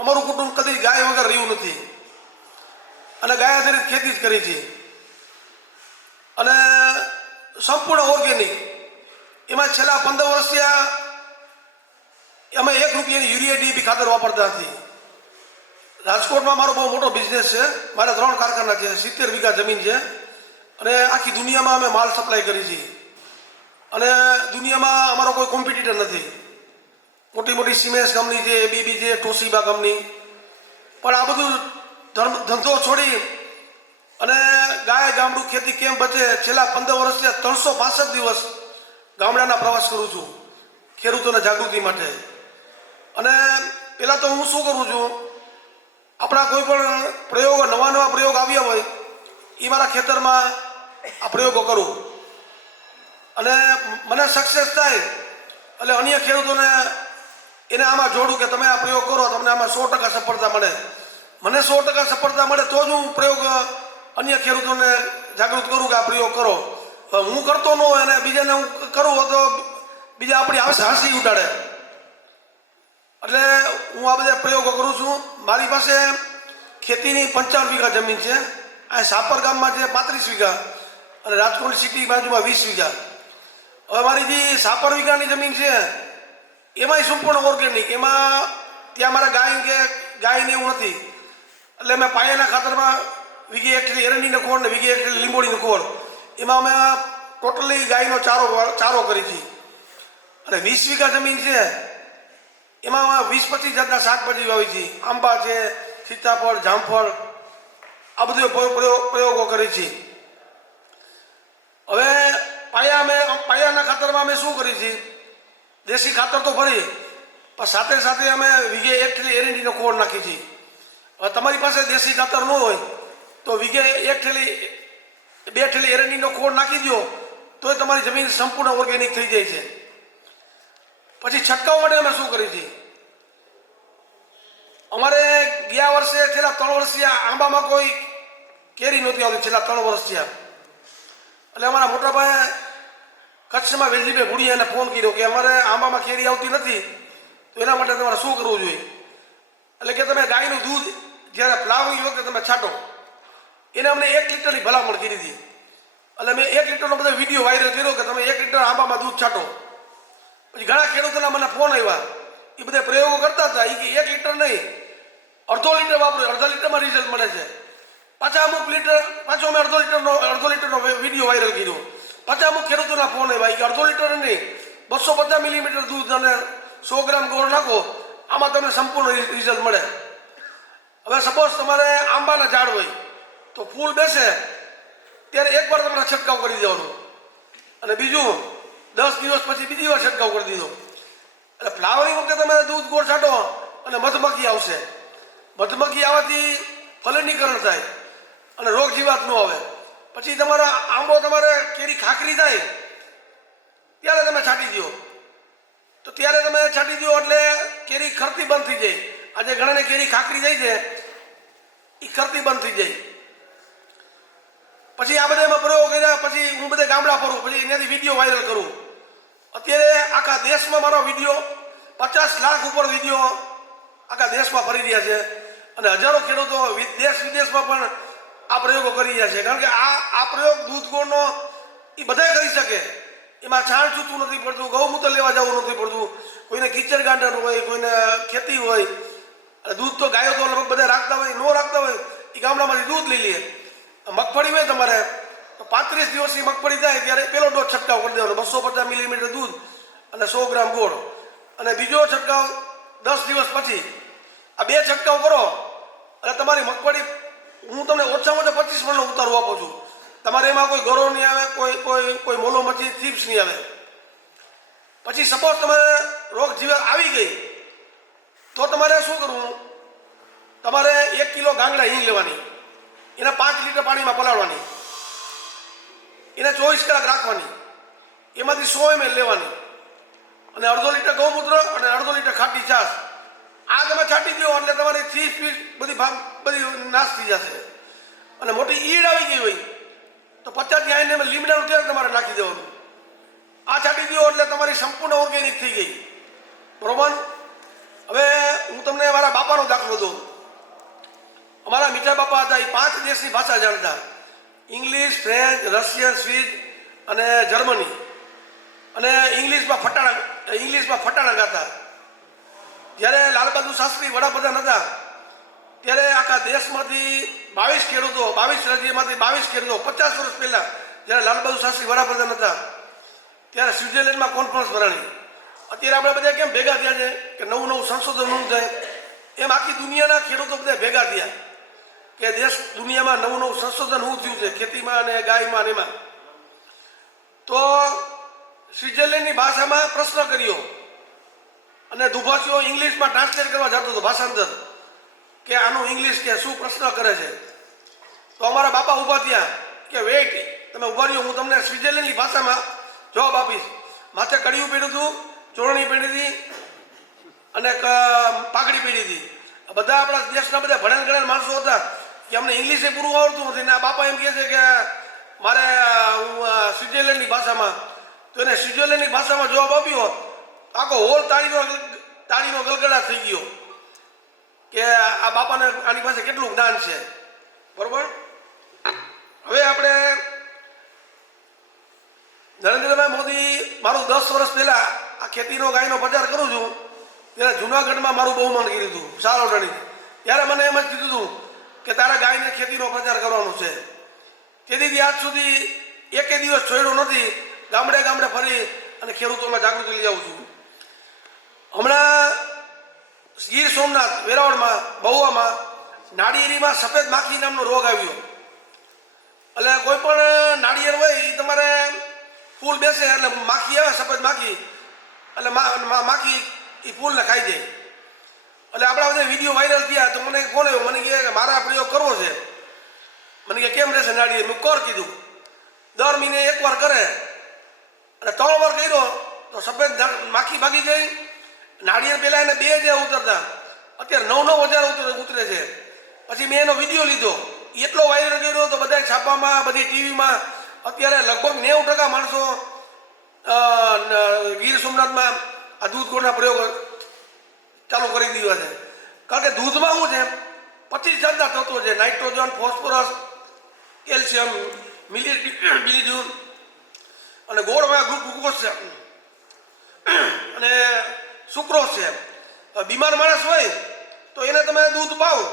અમારું કુટુંબ કદી ગાય વગર રહ્યું નથી, અને ગાય આધારિત ખેતી જ કરી છે, અને સંપૂર્ણ ઓર્ગેનિક. એમાં છેલ્લા 15 વર્ષ ત્યાં અમે 1 રૂપિયાની યુરિયા ડીપી ખાતર વાપરતા નથી. રાજકોટમાં મારો બહુ મોટો બિઝનેસ છે. મારે 3 કારખાના છે, 70 વીઘા જમીન છે, અને આખી દુનિયામાં અમે માલ સપ્લાય કરી છે. અને દુનિયામાં અમારો કોઈ કોમ્પિટિટર નથી. મોટી મોટી સિમેન્સ કંપની છે, એબીબી છે, ટોશીબા કંપની. પણ આ બધું ધંધો છોડી અને ગાય ગામડું ખેતી કેમ બચે, છેલ્લા 15 વર્ષથી 365 દિવસ ગામડાના પ્રવાસ કરું છું ખેડૂતોને જાગૃતિ માટે. અને પહેલાં તો હું શું કરું છું, આપણા કોઈ પણ પ્રયોગો, નવા પ્રયોગ આવ્યા હોય એ મારા ખેતરમાં આ પ્રયોગો કરું, અને મને સક્સેસ થાય એટલે અન્ય ખેડૂતોને એને આમાં જોડું કે તમે આ પ્રયોગ કરો, તમને આમાં 100% સફળતા મળે. મને 100% સફળતા મળે તો જ હું પ્રયોગ અન્ય ખેડૂતોને જાગૃત કરું કે આ પ્રયોગ કરો. હું કરતો ન હોય અને બીજાને હું કરું તો બીજા આપણી હાંસી ઉડાડે. એટલે હું આ બધા પ્રયોગો કરું છું. મારી પાસે ખેતીની 55 વીઘા જમીન છે. આ સાપર ગામમાં છે 35 વીઘા, અને રાજકોટ સિટી બાજુમાં 20 વીઘા. હવે મારી જે સાપર વીઘાની જમીન છે એમાંય સંપૂર્ણ ઓર્ગેનિક. એમાં ત્યાં મારા ગાયને એવું નથી, એટલે મેં પાયાના ખાતરમાં વીઘે 1 થેલી એરંડીનો ખોળ ને વીઘે 1 થેલી લીંબોળીનો ખોળ, એમાં અમે ટોટલી ગાયનો ચારો કરી છે. અને 20 વીઘા જમીન છે, એમાં 20-25 જાતના શાકભાજી વાવી છે. આંબા છે, સીતાફળ, જામફળ, આ બધું પ્રયોગો કરી છે. હવે પાયાના ખાતરમાં અમે શું કરી છે, દેશી ખાતર તો ભરી પણ સાથે સાથે અમે વીઘે 1 થેલી એરંડીનો ખોળ નાખી છે. હવે તમારી પાસે દેશી ખાતર ન હોય તો વીઘે 1 થેલી 2 થેલી એરંડીનો ખોળ નાખી દો તો તમારી જમીન સંપૂર્ણ ઓર્ગેનિક થઈ જાય છે. પછી છંટકાવ માટે અમે શું કરી છે, અમારે ગયા વર્ષે છેલ્લા 3 વર્ષથી આંબામાં કોઈ કેરી નહોતી આવતી, છેલ્લા 3 વર્ષથી. એટલે અમારા મોટા ભાઈ કચ્છમાં વેલજીભાઈ ભુડિયાને ફોન કર્યો કે અમારે આંબામાં કેરી આવતી નથી, તો એના માટે તમારે શું કરવું જોઈએ. એટલે કે તમે ગાયનું દૂધ જ્યારે પ્લાવની વખતે તમે છાંટો, એને અમને 1 લીટરની ભલામણ કરી હતી. એટલે મેં 1 લીટરનો બધો વિડીયો વાયરલ કર્યો કે તમે 1 લીટર આંબામાં દૂધ છાંટો. પછી ઘણા ખેડૂતોના મને ફોન આવ્યા, એ બધા પ્રયોગો કરતા હતા. એ કે 1 લીટર નહીં, અડધો લીટર વાપરો, અડધા લીટરમાં રિઝલ્ટ મળે છે. પાછા અમુક લીટર પાછો અમે અડધો લીટરનો વિડીયો વાયરલ કર્યો. પાછા અમુક ખેડૂતોના ફોન આવ્યા કે અડધો લીટર નહીં, 250 મિલીમીટર દૂધ અને 100 ગ્રામ ગોળ નાખો, આમાં તમને સંપૂર્ણ રિઝલ્ટ મળે. હવે સપોઝ તમારે આંબાના ઝાડ હોય તો ફૂલ બેસે ત્યારે એકવાર તમારે છંટકાવ કરી દેવાનો, અને બીજું 10 દિવસ પછી બીજી વાર છંટકાવ કરી દીધો. એટલે ફ્લાવરિંગ વખતે તમે દૂધ ગોળ છાંટો અને મધમાખી આવશે. મધમાખી આવવાથી ફલનીકરણ થાય અને રોગ જીવાત ન આવે. પછી તમારો આંબો તમારે કેરી ખાખરી થાય ત્યારે તમે છાંટી દો. તો ત્યારે તમે છાંટી દો એટલે કેરી ખરતી બંધ થઈ જાય. આજે ઘણાને કેરી ખાખરી જાય છે, એ ખરતી બંધ થઈ જાય. પછી આ બધા એમાં પ્રયોગ કર્યા. પછી હું બધા ગામડા ફરું, પછી એનાથી વિડીયો વાયરલ કરું. અત્યારે આખા દેશમાં મારો વિડીયો 50 લાખ ઉપર વિડીયો આખા દેશમાં ફરી રહ્યા છે, અને હજારો ખેડૂતો દેશ વિદેશમાં પણ આ પ્રયોગો કરી રહ્યા છે. કારણ કે આ પ્રયોગ દૂધ ગોળનો એ બધા કરી શકે. એમાં છાણ છૂટવું નથી પડતું, ગૌમૂત્ર લેવા જવું નથી પડતું, કોઈને કીચડ ગાંઠણ હોય, કોઈને ખેતી હોય. દૂધ તો ગાયો તો લગભગ બધા રાખતા હોય, ન રાખતા હોય એ ગામડામાંથી દૂધ લઈ લે. મગફળી હોય તમારે તો 35 દિવસની મગફળી થાય ત્યારે પહેલો ડોઝ છંટકાવ કરી દેવાનો, 250 મિલીમીટર દૂધ અને 100 ગ્રામ ગોળ. અને બીજો છંટકાવ 10 દિવસ પછી. આ 2 છંટકાવ કરો એટલે તમારી મગફળી હું તમને ઓછામાં ઓછા 25 મણનો ઉતારો આપું છું. તમારે એમાં કોઈ ગરો નહીં આવે, કોઈ મોલો મચી થીપ્સ નહીં આવે. પછી સપોઝ તમારે રોગ જીવાત આવી ગઈ તો તમારે શું કરવું, તમારે 1 કિલો ગાંગડા હિંગ લેવાની, એને 5 લીટર પાણીમાં પલાળવાની, એને 24 કલાક રાખવાની, એમાંથી 100 ml લેવાની, અને અડધો લીટર ગૌમૂત્ર અને અડધો લીટર ખાટી છાશ આ તમે છાંટી દો એટલે તમારી થીસ બધી નાશ થઈ જશે. અને મોટી ઈડ આવી ગઈ હોય તો 50 ml લીમડાનું તેલ તમારે નાખી દેવાનું. આ છાંટી દો એટલે તમારી સંપૂર્ણ ઓર્ગેનિક થઈ ગઈ. બરોબર. હવે હું તમને મારા બાપાનો દાખલો દઉં. અમારા મીઠા બાપા હતા, એ 5 દેશની ભાષા જાણતા, ઇંગ્લિશ, ફ્રેન્ચ, રશિયન, સ્વીડ અને જર્મની. અને ઇંગ્લિશમાં ફટાણા ગાતા. જ્યારે લાલ બહાદુર શાસ્ત્રી વડાપ્રધાન હતા ત્યારે આખા દેશમાંથી 22 ખેડૂતો, 22 રાજ્યમાંથી 22 ખેડૂતો 50 વર્ષ પહેલા જ્યારે લાલ બહાદુર શાસ્ત્રી વડાપ્રધાન હતા ત્યારે સ્વિટ્ઝરલેન્ડમાં કોન્ફરન્સ ભરાણી. અત્યારે આપણે બધા કેમ ભેગા થયા છે કે નવું સંશોધન થાય, એમ આખી દુનિયાના ખેડૂતો બધા ભેગા થયા કે દેશ દુનિયામાં નવું સંશોધન શું થયું છે ખેતીમાં અને ગાયમાં અને એમાં. તો સ્વિટ્ઝરલેન્ડની ભાષામાં પ્રશ્ન કર્યો અને દુભાષીઓ ઇંગ્લિશમાં ટ્રાન્સલેટ કરવા જતો હતો ભાષાંતર, કે આનું ઇંગ્લિશ કે શું પ્રશ્ન કરે છે. તો અમારા બાપા ઊભા થયા કે વેઇટ, તમે ઊભા રહ્યો, હું તમને સ્વિટ્ઝરલેન્ડની ભાષામાં જવાબ આપીશ. માથે કડિયું પહેર્યું હતું, ચોરણી પહેરી હતી અને પાઘડી પહેરી હતી. બધા આપણા દેશના બધા ભણેલ ગણેલ માણસો હતા કે અમને ઇંગ્લિશે પૂરું આવડતું નથી. ને આ બાપા એમ કહે છે કે મારે હું સ્વિટ્ઝરલેન્ડની ભાષામાં, તો એને સ્વિટ્ઝરલેન્ડની ભાષામાં જવાબ આપ્યો. આખો હોલ તાળીનો ગલગલાટ થઈ ગયો કે આ બાપાને આની પાસે કેટલું જ્ઞાન છે. બરોબર. હવે આપણે નરેન્દ્રભાઈ મોદી, મારું 10 વર્ષ પહેલા આ ખેતીનો ગાયનો પ્રચાર કરું છું ત્યારે જુનાગઢમાં મારું બહુમાન કર્યું હતું સારોટણી. ત્યારે મને એમ જ કીધું હતું કે તારા ગાયને ખેતીનો પ્રચાર કરવાનો છે. તેથી આજ સુધી એકે દિવસ છોડ્યો નથી. ગામડે ગામડે ફરી અને ખેડૂતોમાં જાગૃતિ લઈ આવું છું. હમણાં ગીર સોમનાથ, વેરાવળમાં, બહુવામાં નાળિયેરીમાં સફેદ માખી નામનો રોગ આવ્યો. એટલે કોઈ પણ નાળિયેર હોય એ તમારે ફૂલ બેસે એટલે માખી આવે, સફેદ માખી, એટલે માખી એ ફૂલને ખાઈ જાય. એટલે આપણા બધા વિડીયો વાયરલ થયા તો મને ફોન આવ્યો, મને કહે કે મારા પ્રયોગ કરવો છે. મને કે કેમ રહેશે નાળિયેર? મેં કર કીધું. દર મહિને એકવાર કરે અને 3 વાર કર્યો તો સફેદ માખી ભાગી ગઈ. નાળિયેર પહેલાં એને 2000 ઉતરતા, અત્યારે 9,000 ઉતરે છે. પછી મેં એનો વિડીયો લીધો, એટલો વાયરલ કર્યો તો બધા છાપામાં, બધી ટીવીમાં. અત્યારે લગભગ 90% માણસો ગીર સોમનાથમાં આ દૂધ ગોળના પ્રયોગ ચાલુ કરી દીધા છે. કારણ કે દૂધમાં શું છે, 25 જાતના તત્વો છે: નાઇટ્રોજન, ફોસ્ફરસ, કેલ્શિયમ, મિલિટ્યુન અને ગોળમાં ગ્લુકોઝ છે અને સુક્રોઝ છે. બીમાર માણસ હોય તો એને તમે દૂધ પાવો,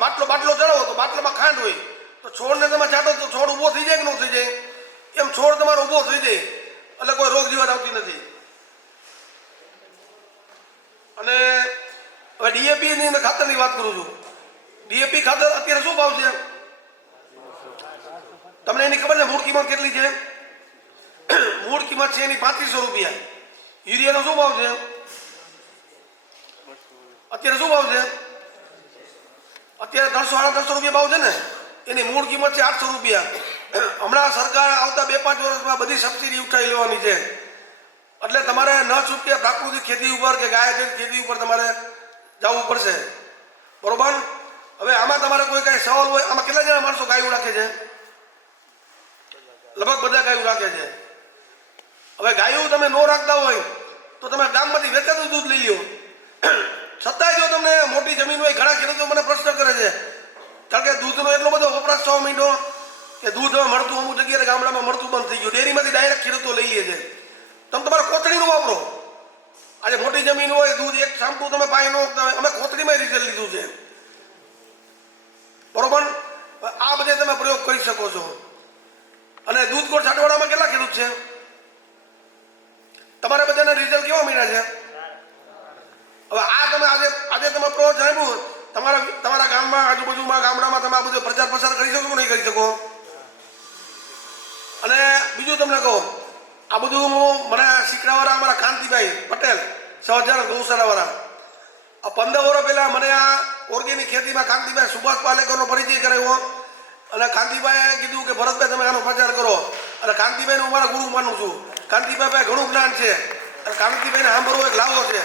બાટલો ચડાવો તો બાટલામાં ખાંડ હોય તો છોડને તમે ચાટો તો છોડ ઊભો થઈ જાય કે ન થઈ જાય? એમ છોડ તમારો ઊભો થઈ જાય એટલે કોઈ રોગ જીવાત આવતી નથી. અને હવે ડીએપી ની ખાતરની વાત કરું છું. ડીએપી ખાતર અત્યારે શું ભાવ છે તમને એની ખબર છે? મૂળ કિંમત કેટલી છે? મૂળ કિંમત છે એની 3500 રૂપિયા. યુરિયાનો શું ભાવ છે અત્યારે? શું ભાવ છે અત્યારે? 300-350 રૂપિયા ભાવ છે ને. એની મૂળ કિંમત છે 800 રૂપિયા. હમણાં સરકાર આવતા 2-5 વર્ષમાં બધી સબસિડી ઉઠાવી લેવાની છે. એટલે તમારે ન છૂટકે પ્રાકૃતિક ખેતી ઉપર કે ગાય ખેતી ઉપર તમારે જવું પડશે. બરોબર? હવે આમાં તમારે કોઈ કાંઈ સવાલ હોય, આમાં કેટલા જણા માણસો ગાયું રાખે છે? લગભગ બધા ગાયું રાખે છે. હવે ગાયું તમે ન રાખતા હોય તો તમે ગામમાંથી વેચાતું દૂધ લઈ લો. છતાંય જો તમને મોટી જમીન હોય, ઘણા ખેડૂતો મને પ્રશ્ન કરે છે કારણ કે દૂધનો એટલો બધો વપરાશ થવા માંડ્યો કે દૂધ હવે મળતું અમુક જગ્યાએ ગામડામાં મળતું બંધ થઈ ગયું. ડેરીમાંથી ડાયરેક્ટ ખેડૂતો લઈ લે છે. તમે તમારે કોથળીનું વાપરો. આજે મોટી જમીન હોય, દૂધ એક શામ્પુ તમે પાઈ ન અમે કોથળીમાં રિઝલ્ટ લીધું છે. બરોબર? આ બધે તમે પ્રયોગ કરી શકો છો. અને દૂધ ગોળ છાંટવાડામાં કેટલા ખેડૂત છે? તમારે બધાને રિઝલ્ટ કેવા મળ્યા છે? હવે આ તમે આજે તમે પ્રયોગ જણાવ્યું, તમારા ગામમાં, આજુબાજુમાં ગામડામાં તમે આ બધો પ્રચાર પ્રસાર કરી શકો કે નહીં કરી શકો? અને બીજું તમને કહું, આ બધું મને શીખડાવાળા અમારા કાંતિભાઈ પટેલ સહજાનંદ ગૌશાળાવાળા, આ 15 વર્ષ પહેલા મને આ ઓર્ગેનિક ખેતીમાં કાંતિભાઈ સુભાષ પાલેકરનો પરિચય કરાવ્યો. અને કાંતિભાઈએ કીધું કે ભરતભાઈ તમે આનો પ્રચાર કરો. અને કાંતિભાઈને હું મારા ગુરુ માનું છું. કાંતિભાઈ પાસે ઘણું જ્ઞાન છે અને કાંતિભાઈને સાંભળવો એક લાવો છે.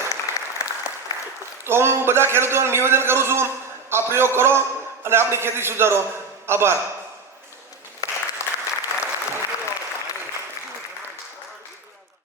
તો હું બધા ખેડૂતોને નિવેદન કરું છું, આ પ્રયોગ કરો અને આપણી ખેતી સુધારો. આભાર.